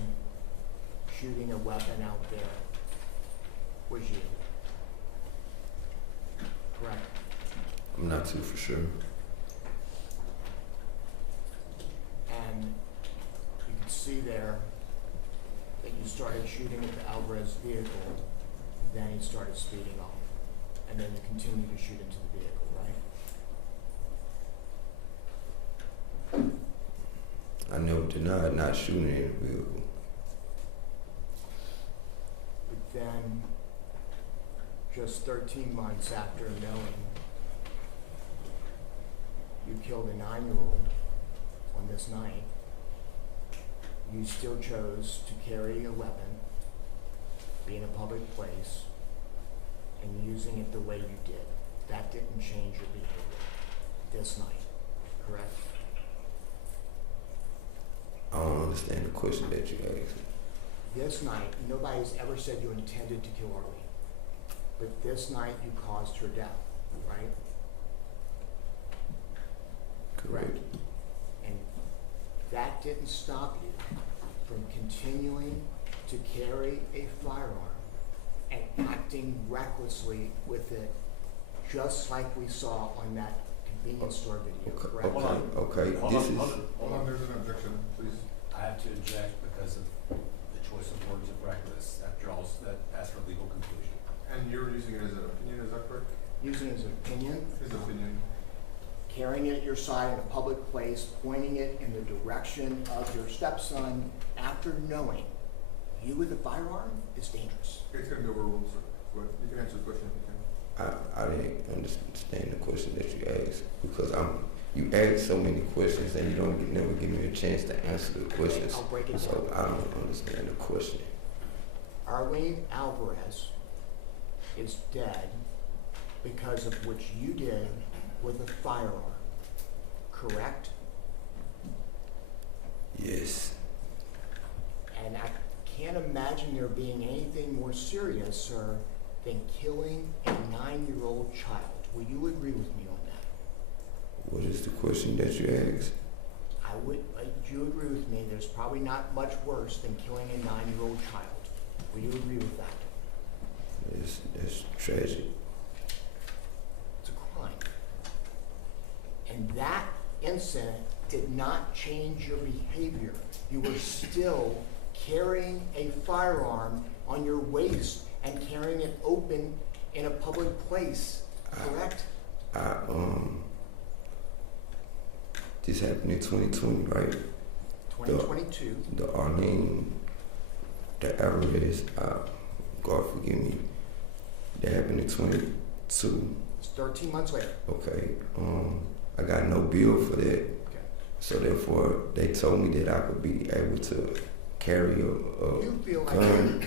shooting a weapon out there was you. Correct? I'm not too for sure. And you can see there that you started shooting at the Alvarez vehicle, then he started speeding off, and then you continued to shoot into the vehicle, right? I never denied not shooting in the vehicle. But then, just 13 months after knowing you killed a 9-year-old on this night, you still chose to carry a weapon, be in a public place, and using it the way you did. That didn't change your behavior this night, correct? I don't understand the question that you asked. This night, nobody's ever said you intended to kill Arlene. But this night, you caused her death, right? Correct. And that didn't stop you from continuing to carry a firearm and acting recklessly with it, just like we saw on that convenience store video, correct? Okay. Hold This on, is hold on, there's an objection, please. I have to object because of the choice of words of reckless. That that's for legal conclusion. And you're using it as an opinion, is that correct? Using it as an opinion, His opinion. carrying it at your side in a public place, pointing it in the direction of your stepson after knowing you with a firearm is dangerous. It's gonna be overruled, sir. Go ahead. You can answer the question if you can. I didn't understand the question that you asked because you asked so many questions and you never give me a chance to answer the questions. I'll break it So down. I don't understand the question. Arlene Alvarez is dead because of what you did with a firearm, correct? Yes. And I can't imagine there being anything more serious, sir, than killing a 9-year-old child. Will you agree with me on that? What is the question that you asked? Would you agree with me? There's probably not much worse than killing a 9-year-old child. Will you agree with that? That's tragic. It's a crime. And that incident did not change your behavior. You were still carrying a firearm on your waist and carrying it open in a public place, correct? This happened in 2020, right? 2022. The Arlene, the Alvarez, God forgive me, that happened in 22. It's 13 months later. Okay. I got no bill for that. Okay. So therefore, they told me that I could be able to carry a You feel gun.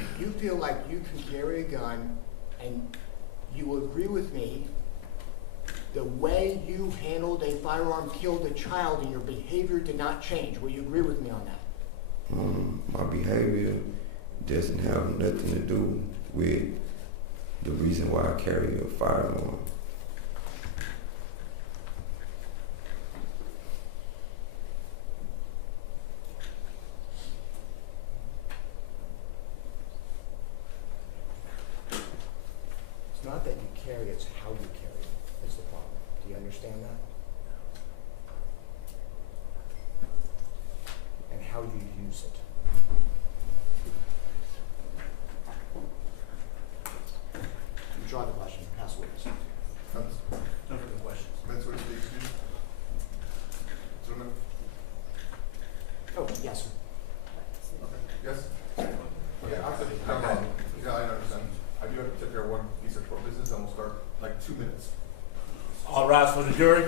like you can carry a gun, and you will agree with me. The way you handled a firearm killed a child, and your behavior did not change. Will you agree with me on that? My behavior doesn't have nothing to do with the reason why I carry a firearm. It's not that you carry, it's how you carry it is the problem. Do you understand that? And how you use it. Draw the question, pass witness. That's, No further questions. that's what it speaks to. Gentlemen? Oh, yes, sir. Okay. Yes? Yeah, absolutely. Yeah, I understand. I do have to take care of one piece of court business, and we'll start like 2 minutes. All rise for the jury.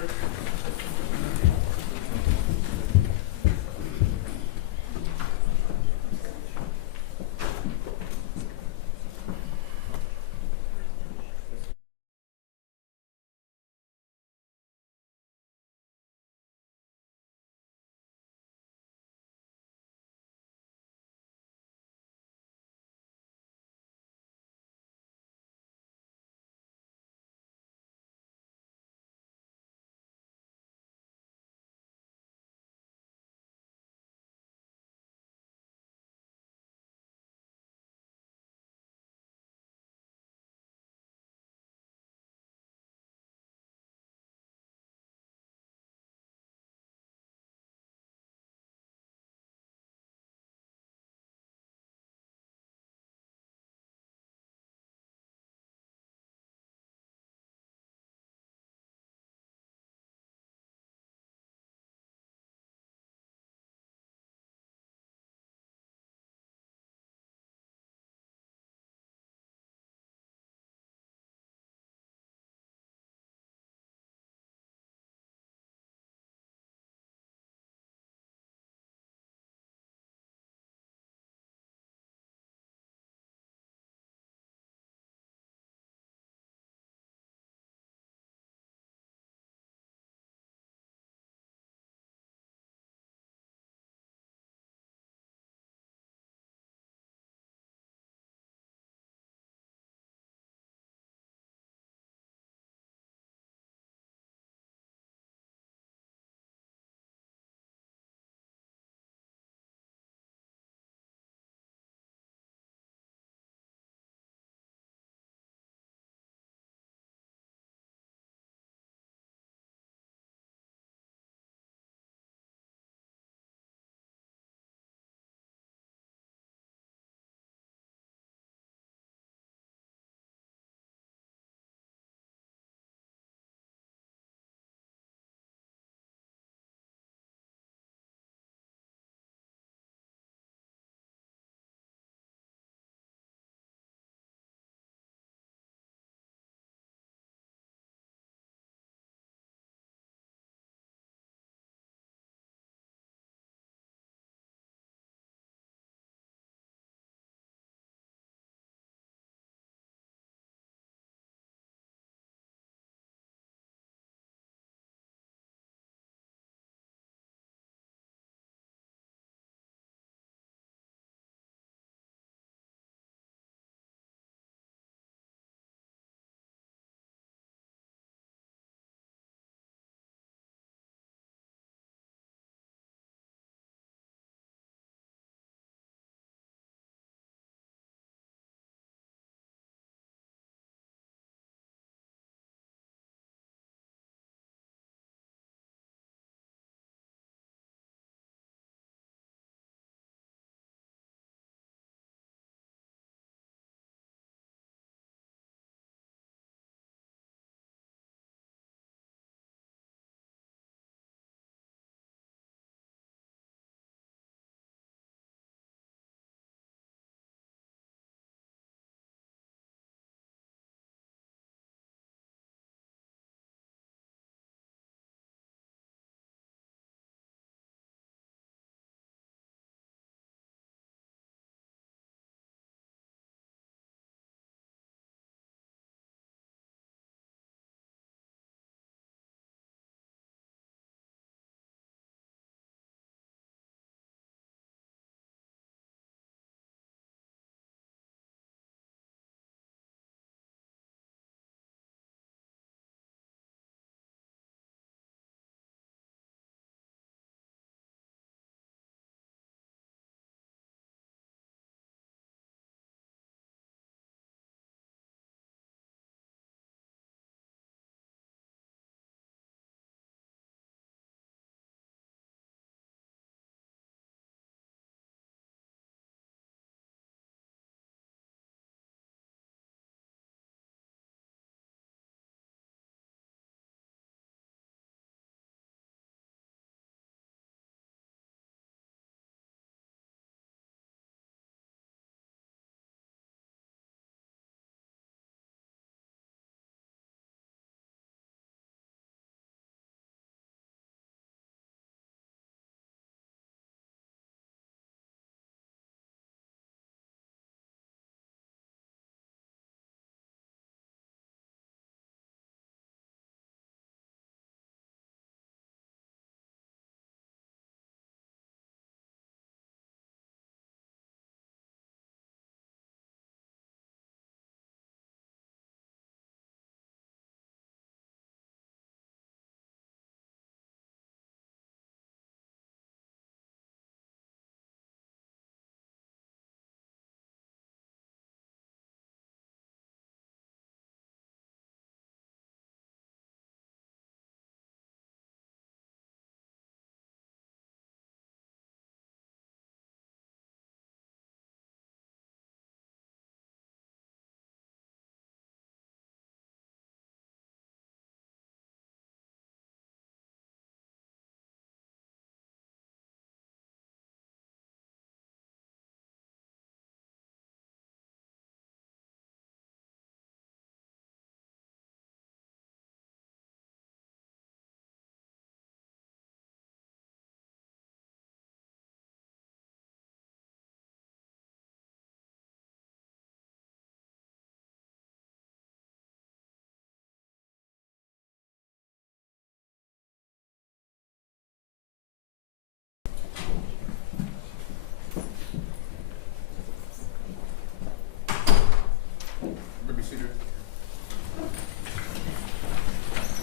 procedure.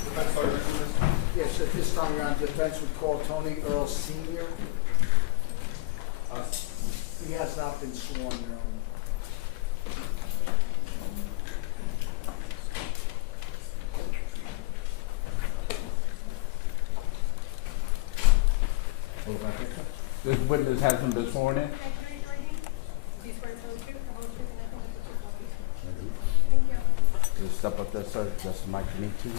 Defense lawyer, next witness. Yes, at this time around, defense would call Tony Earls Sr. He has not been sworn, Your Honor. This witness hasn't been sworn in? Okay, can I raise your right hand? Do you swear to tell the truth, the whole truth, and nothing but the truth, so help you? Thank you. Just step up there, sir, just the mic to me too.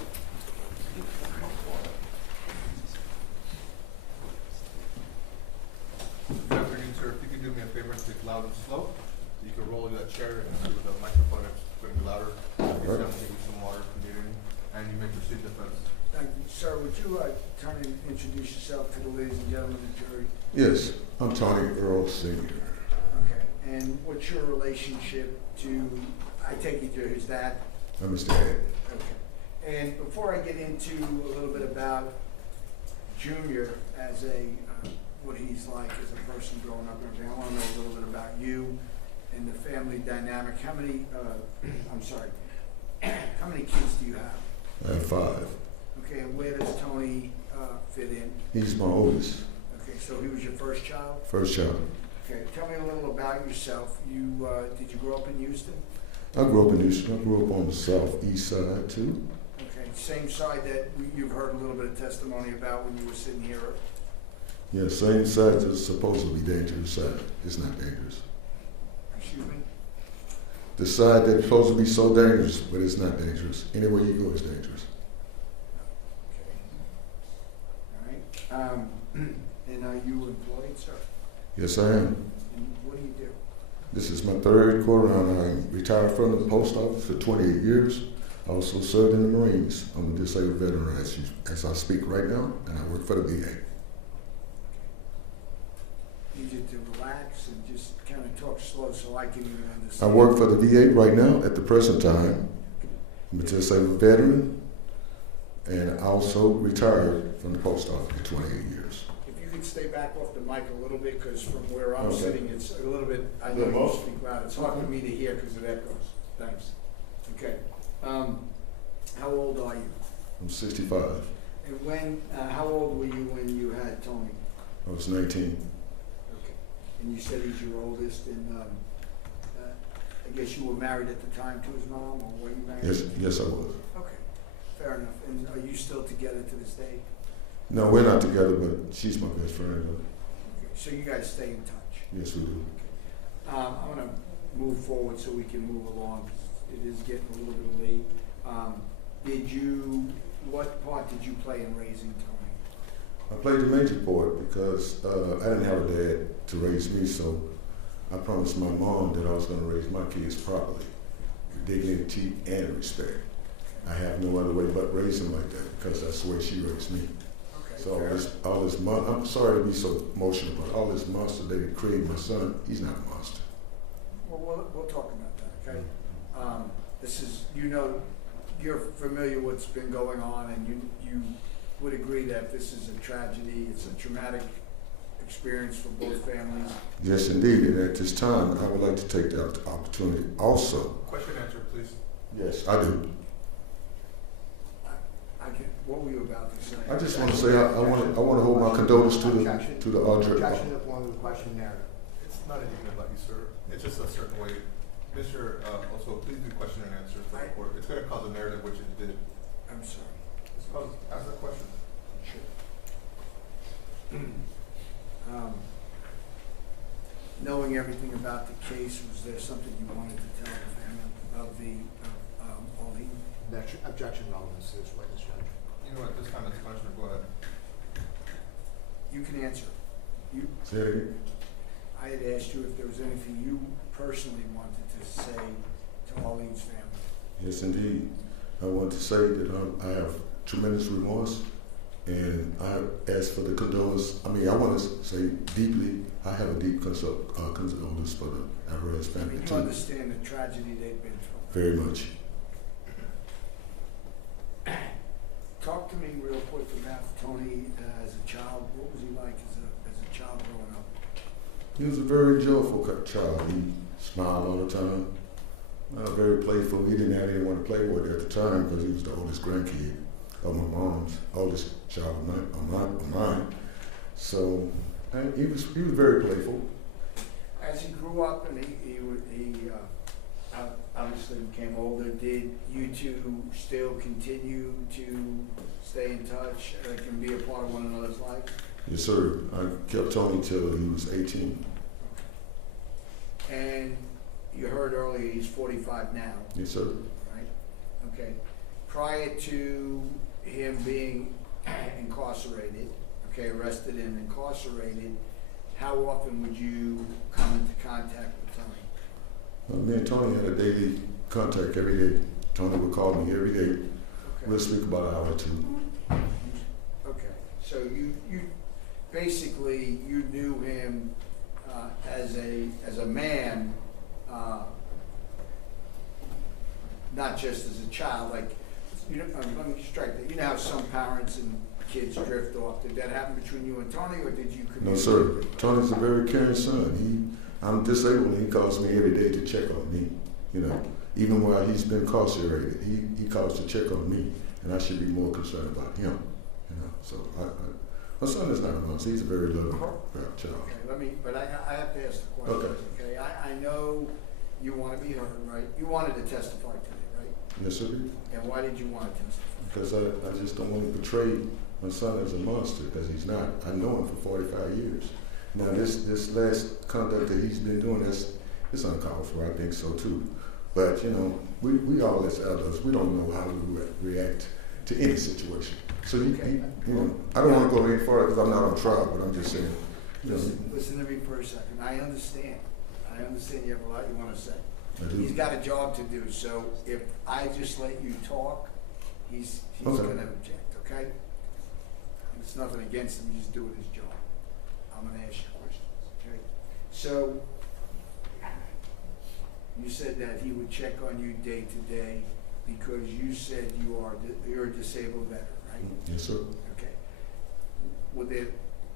Good afternoon, sir. If you could do me a favor and speak loud and slow, you can roll that chair into the microphone. It's going to be louder. Give you some water if you need any, and you may proceed defense. Thank you. Sir, would you turn and introduce yourself to the ladies and gentlemen of the jury? Yes, I'm Tony Earls Sr. Okay. And what's your relationship to, I take it you're his dad? I'm his dad. Okay. And before I get into a little bit about Junior as a, what he's like as a person growing up and everything, I want to know a little bit about you and the family dynamic. How many, I'm sorry, how many kids do you have? I have 5. Okay, and where does Tony fit in? He's my oldest, Okay, so he was your first child? first child. Okay, tell me a little about yourself. You, did you grow up in Houston? I grew up in Houston. I grew up on the southeast side too. Okay, same side that you've heard a little bit of testimony about when you were sitting here. Yeah, same side as supposedly dangerous side. It's not dangerous. Excuse me? The side that's supposed to be so dangerous, but it's not dangerous. Anywhere you go, it's dangerous. Okay. All right. And are you employed, sir? Yes, I am. And what do you do? This is my 3rd quarter round. I'm retired from the post office for 28 years. I also served in the Marines. I'm a disabled veteran as I speak right now, and I work for the VA. Need you to relax and just kind of talk slow so I can even understand. I work for the VA right now at the present time. I'm a disabled veteran, and I also retired from the post office for 28 years. If you could stay back off the mic a little bit, because from where I'm Okay. sitting, it's a little bit, I know Little you more? speak loud. It's hard for me to hear because it echoes. Thanks. Okay. How old are you? I'm 65. And when, how old were you when you had Tony? I was 19. Okay. And you said he's your oldest, and I guess you were married at the time to his mom, or were you married? Yes, I was. Okay, fair enough. And are you still together to this day? No, we're not together, but she's my best friend. Okay. So you guys stay in touch? Yes, we do. I'm gonna move forward so we can move along, 'cause it is getting a little bit late. What part did you play in raising Tony? I played the major part because I didn't have a dad to raise me, so I promised my mom that I was going to raise my kids properly, with dignity and respect. I have no other way but raise them like that because that's the way she raised me. Okay, So fair. I'm sorry to be so emotional, but all this monster that created my son, he's not a monster. Well, we'll talk about that, okay? This is, you're familiar with what's been going on, and you would agree that this is a tragedy, it's a traumatic experience for both families. Yes, indeed. And at this time, I would like to take the opportunity also. Question answer, please. Yes, I do. What were you about to say? I just want to say I want to hold my condolences to the Objection upon the question narrative. It's not anything about you, sir. It's just a certain way. Mr. Also, please do question and answer for the court. It's going to cause a narrative, which it did. I'm sorry. Ask the question. Sure. Knowing everything about the case, was there something you wanted to tell the family of Arlene? Objection relevance to this witness, Judge. You know, at this time, it's Commissioner, go ahead. You can answer. Say it again. I had asked you if there was anything you personally wanted to say to Arlene's family. Yes, indeed. I want to say that I have tremendous remorse, and I ask for the condolence. I want to say deeply, I have a deep condolence for the Alvarez family You too. understand the tragedy they've been through. Very much. Talk to me real quick about Tony as a child. What was he like as a child growing up? He was a very joyful child. He smiled all the time. Very playful. He didn't have anyone to play with at the time because he was the oldest grandkid of my mom's, oldest child of mine. So he was very playful. As he grew up and he obviously became older, did you two still continue to stay in touch and be a part of one another's life? Yes, sir. I kept Tony till he was 18. And you heard earlier he's 45 now. Yes, sir. Right? Okay. Prior to him being incarcerated, okay, arrested and incarcerated, how often would you come into contact with Tony? Me and Tony had a daily contact every day. Tony would call me every day. Okay. We'll speak about an hour or two. Okay. So you basically you knew him as a man, not just as a child. Like, you know, let me strike that. You know how some parents and kids drift off. Did that happen between you and Tony, or did you communicate? No, sir. Tony's a very caring son. I'm disabled, and he calls me every day to check on me. You know, even while he's been incarcerated, he calls to check on me, and I should be more concerned about him. You know, so my son is not a monster. He's a very little child. Okay, but I have to ask the question. Okay. I know you want to be heard, right? You wanted to testify today, right? Yes, sir. And why did you want to testify? Because I just don't want to portray my son as a monster, because he's not. I know him for 45 years. Now, this last conduct that he's been doing, it's uncalled for. I think so too. But you know, we all as adults, we don't know how to react to any situation. So you know, I don't want to go any further because I'm not on trial. But I'm just saying. You know, listen to me for a second. I understand. You have a lot you want to say. I do. He's got a job to do. So if I just let you talk, he's Okay. going to object. Okay. It's nothing against him. He's just doing his job. I'm going to ask you questions, okay? So, you said that he would check on you day to day because you said you're a disabled veteran, right? Yes, sir. Okay.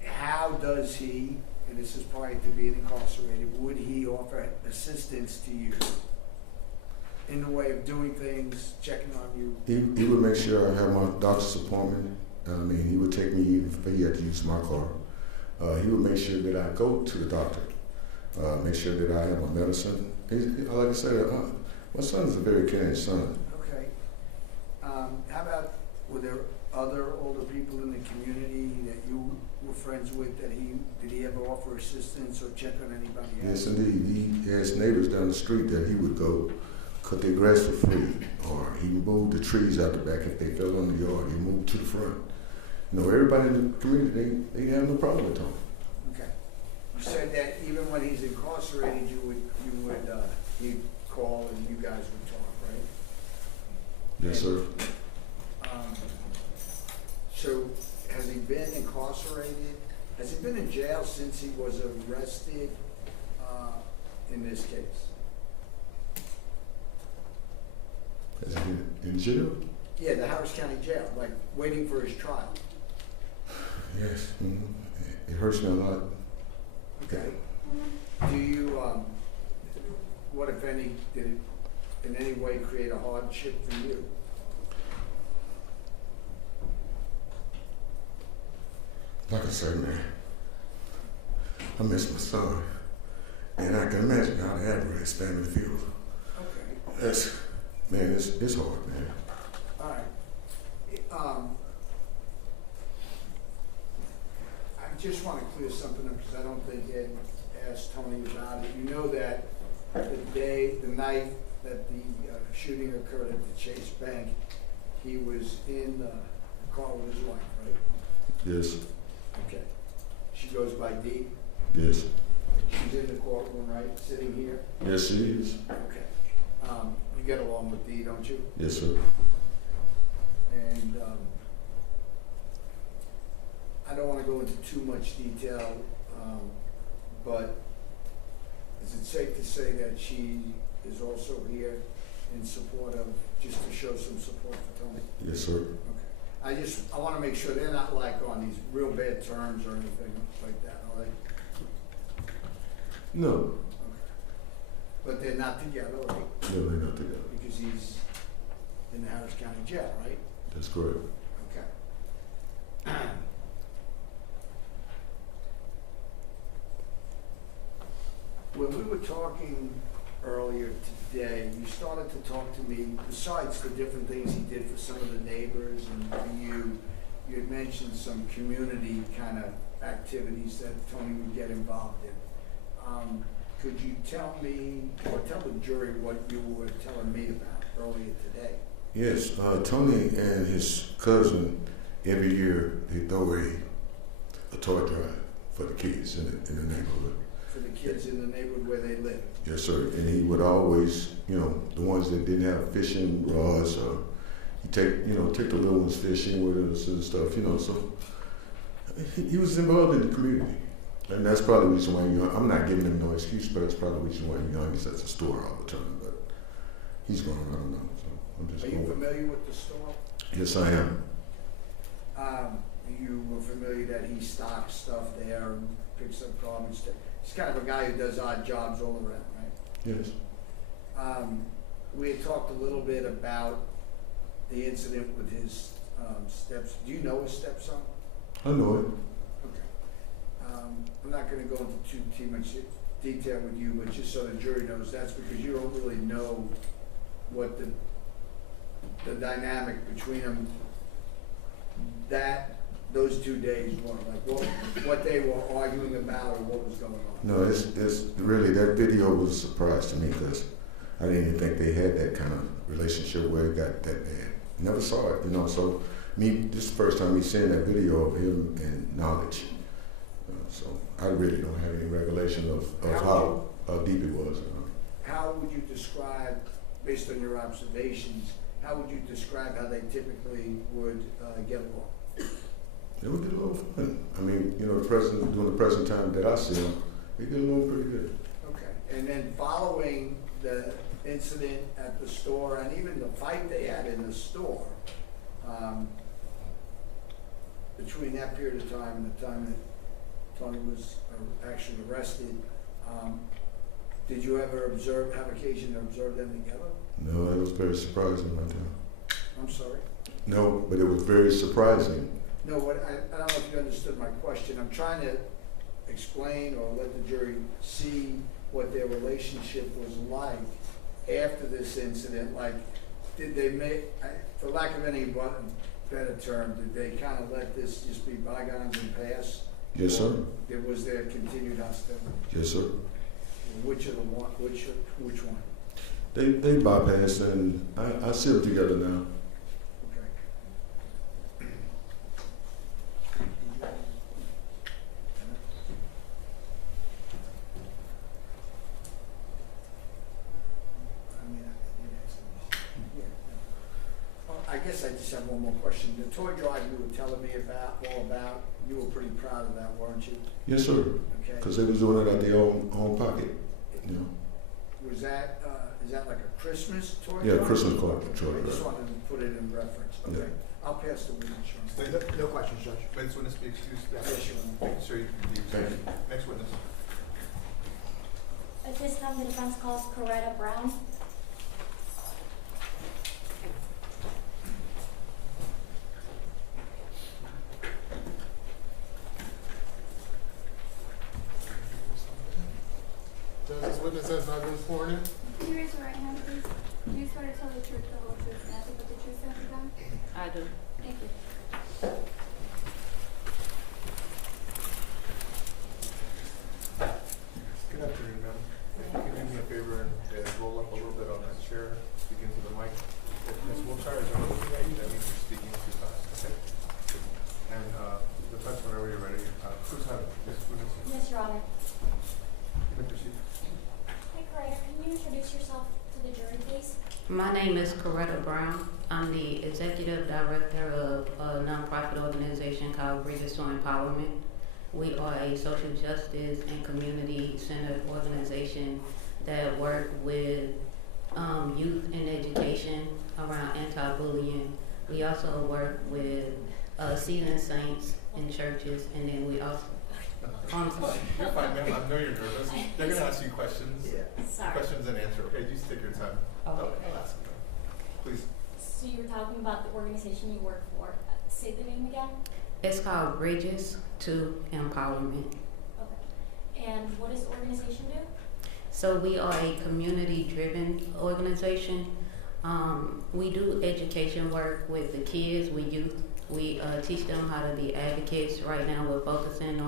How does he, and this is prior to being incarcerated, would he offer assistance to you in the way of doing things, checking on you? He would make sure I have my doctor's appointment. I mean, he would take me even if he had to use my car. He would make sure that I go to the doctor, make sure that I have my medicine. Like I said, my son is a very caring son. Okay. How about, were there other older people in the community that you were friends with that did he ever offer assistance or check on anybody else? Yes, indeed. He has neighbors down the street that he would go cut their grass for free, or he moved the trees out the back if they fell on the yard. He moved to the front. You know, everybody in the community, they have no problem with Tony. Okay. You said that even when he's incarcerated, he'd call and you guys would talk, right? Yes, sir. So, has he been incarcerated? Has he been in jail since he was arrested in this case? Has he been in jail? Yeah, the Harris County Jail, like waiting for his trial. Yes. Mm-hmm. It hurts me a lot. Okay. Do you, what if any, did it in any way create a hardship for you? Like I said, man, I miss my son. And I can imagine how the Alvarez family feels. Okay. It's hard, man. All right. I just want to clear something up because I don't think Ed asked Tony about it. You know that the night that the shooting occurred at the Chase Bank, he was in the car with his wife, right? Yes. Okay. She goes by Dee. Yes. She's in the courtroom, right, sitting here? Yes, she is. Okay. You get along with Dee, don't you? Yes, sir. And I don't want to go into too much detail, but is it safe to say that she is also here in support of, just to show some support for Tony? Yes, sir. Okay. I want to make sure they're not like on these real bad terms or anything like that, are they? No. But they're not together, right? No, they're not together. Because he's in the Harris County Jail, right? That's correct. Okay. When we were talking earlier today, you started to talk to me, besides the different things he did for some of the neighbors and for you had mentioned some community kind of activities that Tony would get involved in. Could you tell me, or tell the jury what you were telling me about earlier today? Yes, Tony and his cousin, every year they throw a toy drive for the kids in the neighborhood. For the kids in the neighborhood where they live? Yes, sir. And he would always, the ones that didn't have fishing rods, he'd take the little ones fishing with us and stuff, so he was involved in the community. And that's probably the reason why I'm not giving him no excuse, but that's probably the reason why he's at the store all the time. But he's gone, I don't know. So I'm just Are you familiar with the store? Yes, I am. You were familiar that he stocks stuff there and picks up garbage. He's kind of a guy who does odd jobs all around, right? Yes. We had talked a little bit about the incident with his steps. Do you know his stepson? I know it. Okay. I'm not going to go into too much detail with you, but just so the jury knows, that's because you don't really know what the dynamic between them those 2 days were, like what they were arguing about or what was going on. No, it's really, that video was a surprise to me because I didn't even think they had that kind of relationship where it got that bad. Never saw it, so this is the first time me seeing that video of him and knowledge. So I really don't have any recollection of how deep it was. How would you describe, based on your observations, how would you describe how they typically would get along? They would get a little fun. I mean, during the present time that I see them, they get along pretty good. Okay, and then following the incident at the store and even the fight they had in the store, between that period of time and the time that Tony was actually arrested, did you ever have occasion to observe them together? No, it was very surprising right there. I'm sorry? No, but it was very surprising. No, I don't know if you understood my question. I'm trying to explain or let the jury see what their relationship was like after this incident. Like, did they make, for lack of any better term, did they kind of let this just be bygones and pass? Yes, sir. Was there continued hostility? Yes, sir. Which one? They bypassed, and I see them together now. Okay. I guess I just have one more question. The toy drive you were telling me all about, you were pretty proud of that, weren't you? Yes, sir. Okay. Because they was doing it out their own pocket. Was that, is that like a Christmas toy Yeah, drive? Christmas card toy I just drive. wanted to put it in reference. Okay. Yeah. I'll pass the witness. No questions, Judge. Witness witness be excused. Yes, Your Honor. Sir, you can be Thank excused. you. Next witness. At this time, the defense calls Coretta Brown. This witness has not been sworn in. Can you raise your right hand, please? Do you swear to tell the truth, the whole truth, and nothing but the truth, so help you God? I do. Thank you. Good afternoon, ma'am. If you can do me a favor and roll up a little bit on that chair, speak into the mic. If Ms. Wilshire is looking at you, that means you're speaking too fast, okay? And defense, whenever you're ready, who's having, Ms. Funes? Yes, Your Honor. You may proceed. Hey, Coretta, can you introduce yourself to the jury, please? My name is Coretta Brown. I'm the executive director of a nonprofit organization called Bridges to Empowerment. We are a social justice and community-centered organization that work with youth and education around anti-bullying. We also work with seasoned saints in churches, and then we also I'm sorry. You're fine, ma'am. I know you're nervous. They're gonna ask you questions. Sorry. Questions and answer. Okay, just take your time. Okay. I'll ask you. Please. So you were talking about the organization you work for. Say the name again. It's called Bridges to Empowerment. Okay. And what does the organization do? So we are a community-driven organization. We do education work with the kids, with youth. We teach them how to be advocates. Right now we're focusing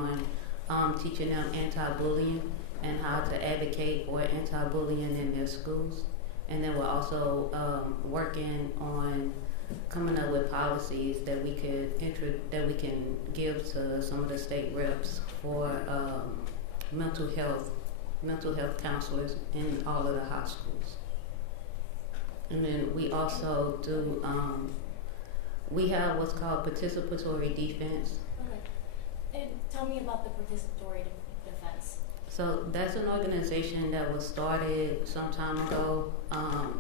on teaching them anti-bullying and how to advocate for anti-bullying in their schools. And then we're also working on coming up with policies that we can give to some of the state reps for mental health counselors in all of the high schools. And then we also do, we have what's called participatory defense. Okay. And tell me about the participatory defense. So that's an organization that was started some time ago.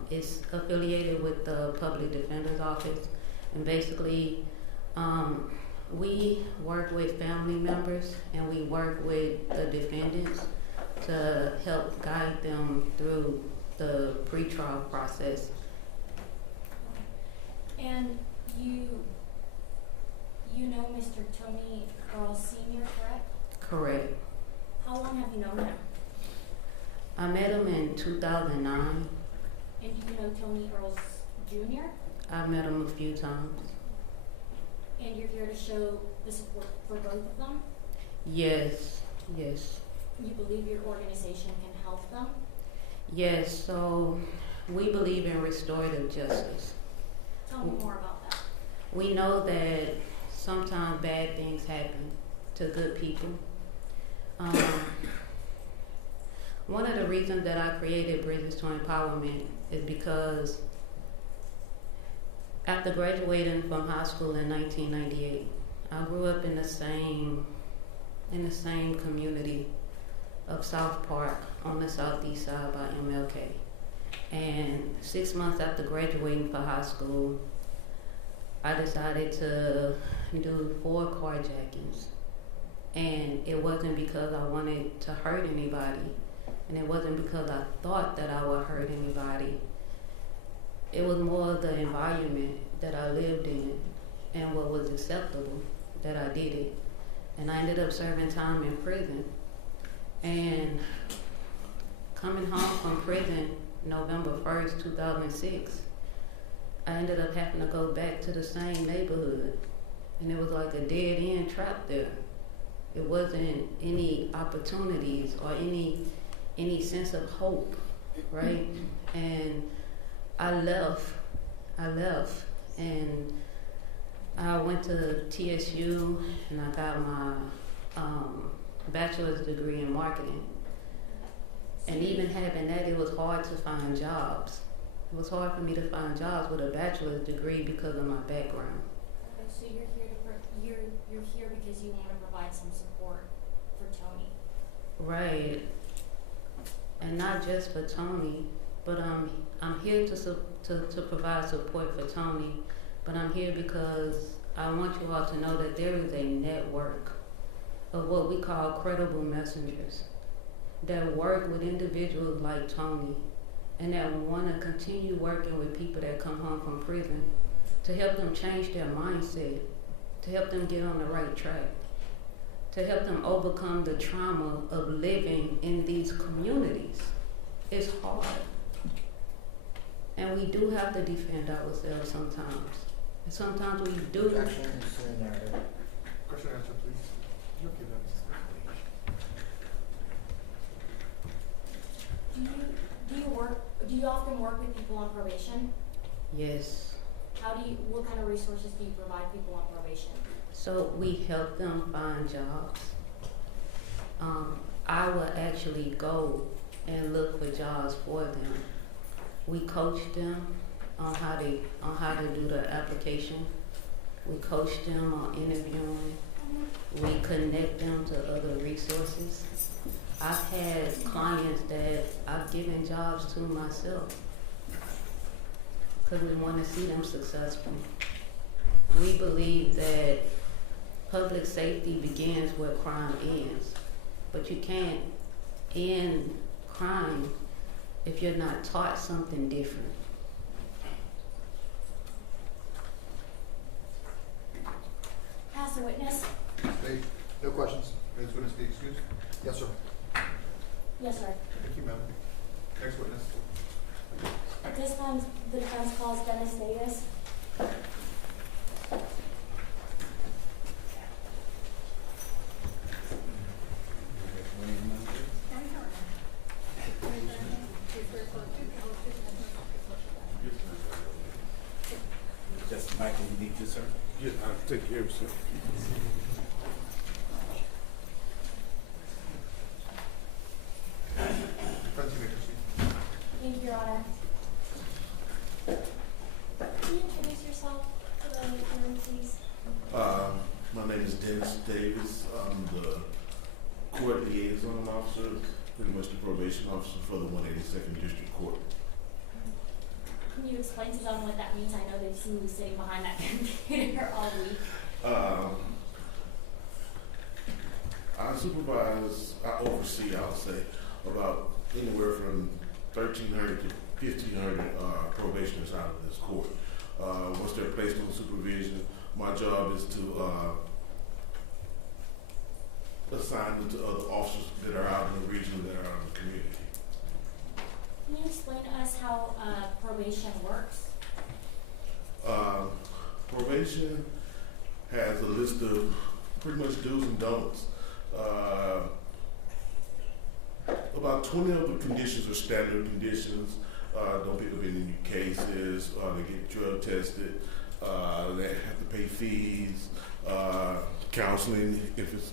It's affiliated with the Public Defender's Office. And basically, we work with family members and we work with the defendants to help guide them through the pretrial process. And you know Mr. Tony Earls Sr., correct? Correct. How long have you known him? I met him in 2009. And do you know Tony Earls Jr.? I met him a few times. And you're here to show the support for both of them? Yes, yes. You believe your organization can help them? Yes, so we believe in restorative justice. Tell me more about that. We know that sometimes bad things happen to good people. One of the reasons that I created Bridges to Empowerment is because after graduating from high school in 1998, I grew up in the same community of South Park on the southeast side by MLK. And 6 months after graduating for high school, I decided to do 4 carjackings. And it wasn't because I wanted to hurt anybody, and it wasn't because I thought that I would hurt anybody. It was more of the environment that I lived in and what was acceptable that I did it. And I ended up serving time in prison. And coming home from prison November 1st, 2006, I ended up having to go back to the same neighborhood. And it was like a dead end trap there. It wasn't any opportunities or any sense of hope, right? And I left, and I went to TSU and I got my bachelor's degree in marketing. And even having that, it was hard to find jobs. It was hard for me to find jobs with a bachelor's degree because of my background. Okay, so you're here because you want to provide some support for Tony. Right. And not just for Tony, but I'm here to provide support for Tony, but I'm here because I want you all to know that there is a network of what we call credible messengers that work with individuals like Tony and that want to continue working with people that come home from prison to help them change their mindset, to help them get on the right track, to help them overcome the trauma of living in these communities. It's hard. And we do have to defend ourselves sometimes. And sometimes we do. Objection is in there. Question and answer, please. You okay, Do you often work with people on probation? Yes. What kind of resources do you provide people on probation? So we help them find jobs. I will actually go and look for jobs for them. We coach them on how to do the application. We coach them on interviewing. We connect them to other resources. I've had clients that I've given jobs to myself because we want to see them successful. We believe that public safety begins where crime ends. But you can't end crime if you're not taught something different. Pass the witness. Hey, no questions? Next witness be excused. Yes, sir. Yes, sir. Thank you, ma'am. Next witness. At this time, the defense calls Dennis Davis. Just Michael, you need to, sir? Yeah, I'll take care of it, sir. Friends, you may proceed. Thank you, Your Honor. Can you introduce yourself to the jury, please? My name is Dennis Davis. I'm the court liaison officer, pretty much the probation officer for the 182nd District Court. Can you explain to them what that means? I know they've seen you sitting behind that computer all week. I oversee, I'll say, about anywhere from 1,300 to 1,500 probationers out of this court. Once they're placed on supervision, my job is to assign them to other officers that are out in the region, that are out in the community. Can you explain to us how probation works? Probation has a list of pretty much do's and don'ts. About 20 of the conditions are standard conditions. Don't pick up any new cases, they get drug tested, they have to pay fees, counseling if it's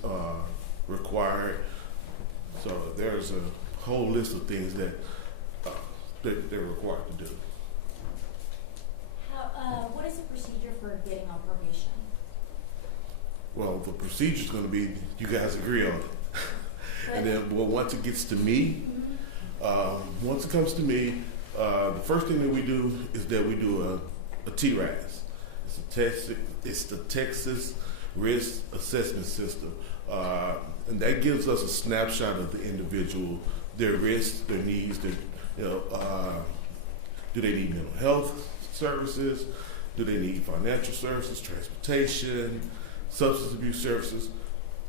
required. So there's a whole list of things that they're required to do. What is the procedure for getting on probation? Well, the procedure's going to be, you guys agree on it. And then once it gets to me, once it comes to me, the first thing that we do is that we do a TRAS. It's the Texas Risk Assessment System. And that gives us a snapshot of the individual, their risks, their needs, their, do they need mental health services? Do they need financial services, transportation, substance abuse services?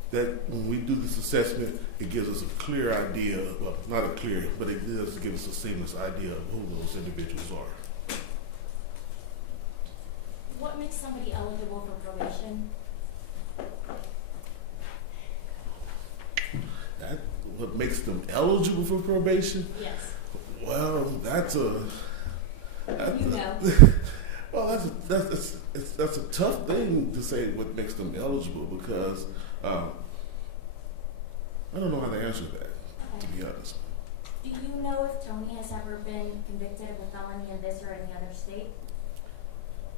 That when we do this assessment, it gives us a clear idea, well, not a clear, but it does give us a seamless idea of who those individuals are. What makes somebody eligible for probation? What makes them eligible for probation? Yes. Well, that's a tough thing to say what makes them eligible, because I don't know how to answer that, to be honest. Do you know if Tony has ever been convicted of a felony in this or any other state?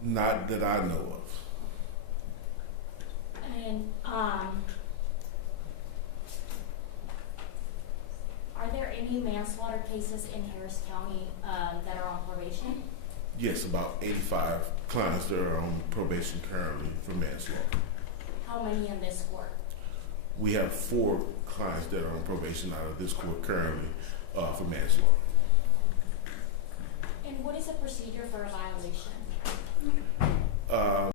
Not that I know of. And are there any manslaughter cases in Harris County that are on probation? Yes, about 85 clients that are on probation currently for manslaughter. How many in this court? We have 4 clients that are on probation out of this court currently for manslaughter. And what is the procedure for a violation?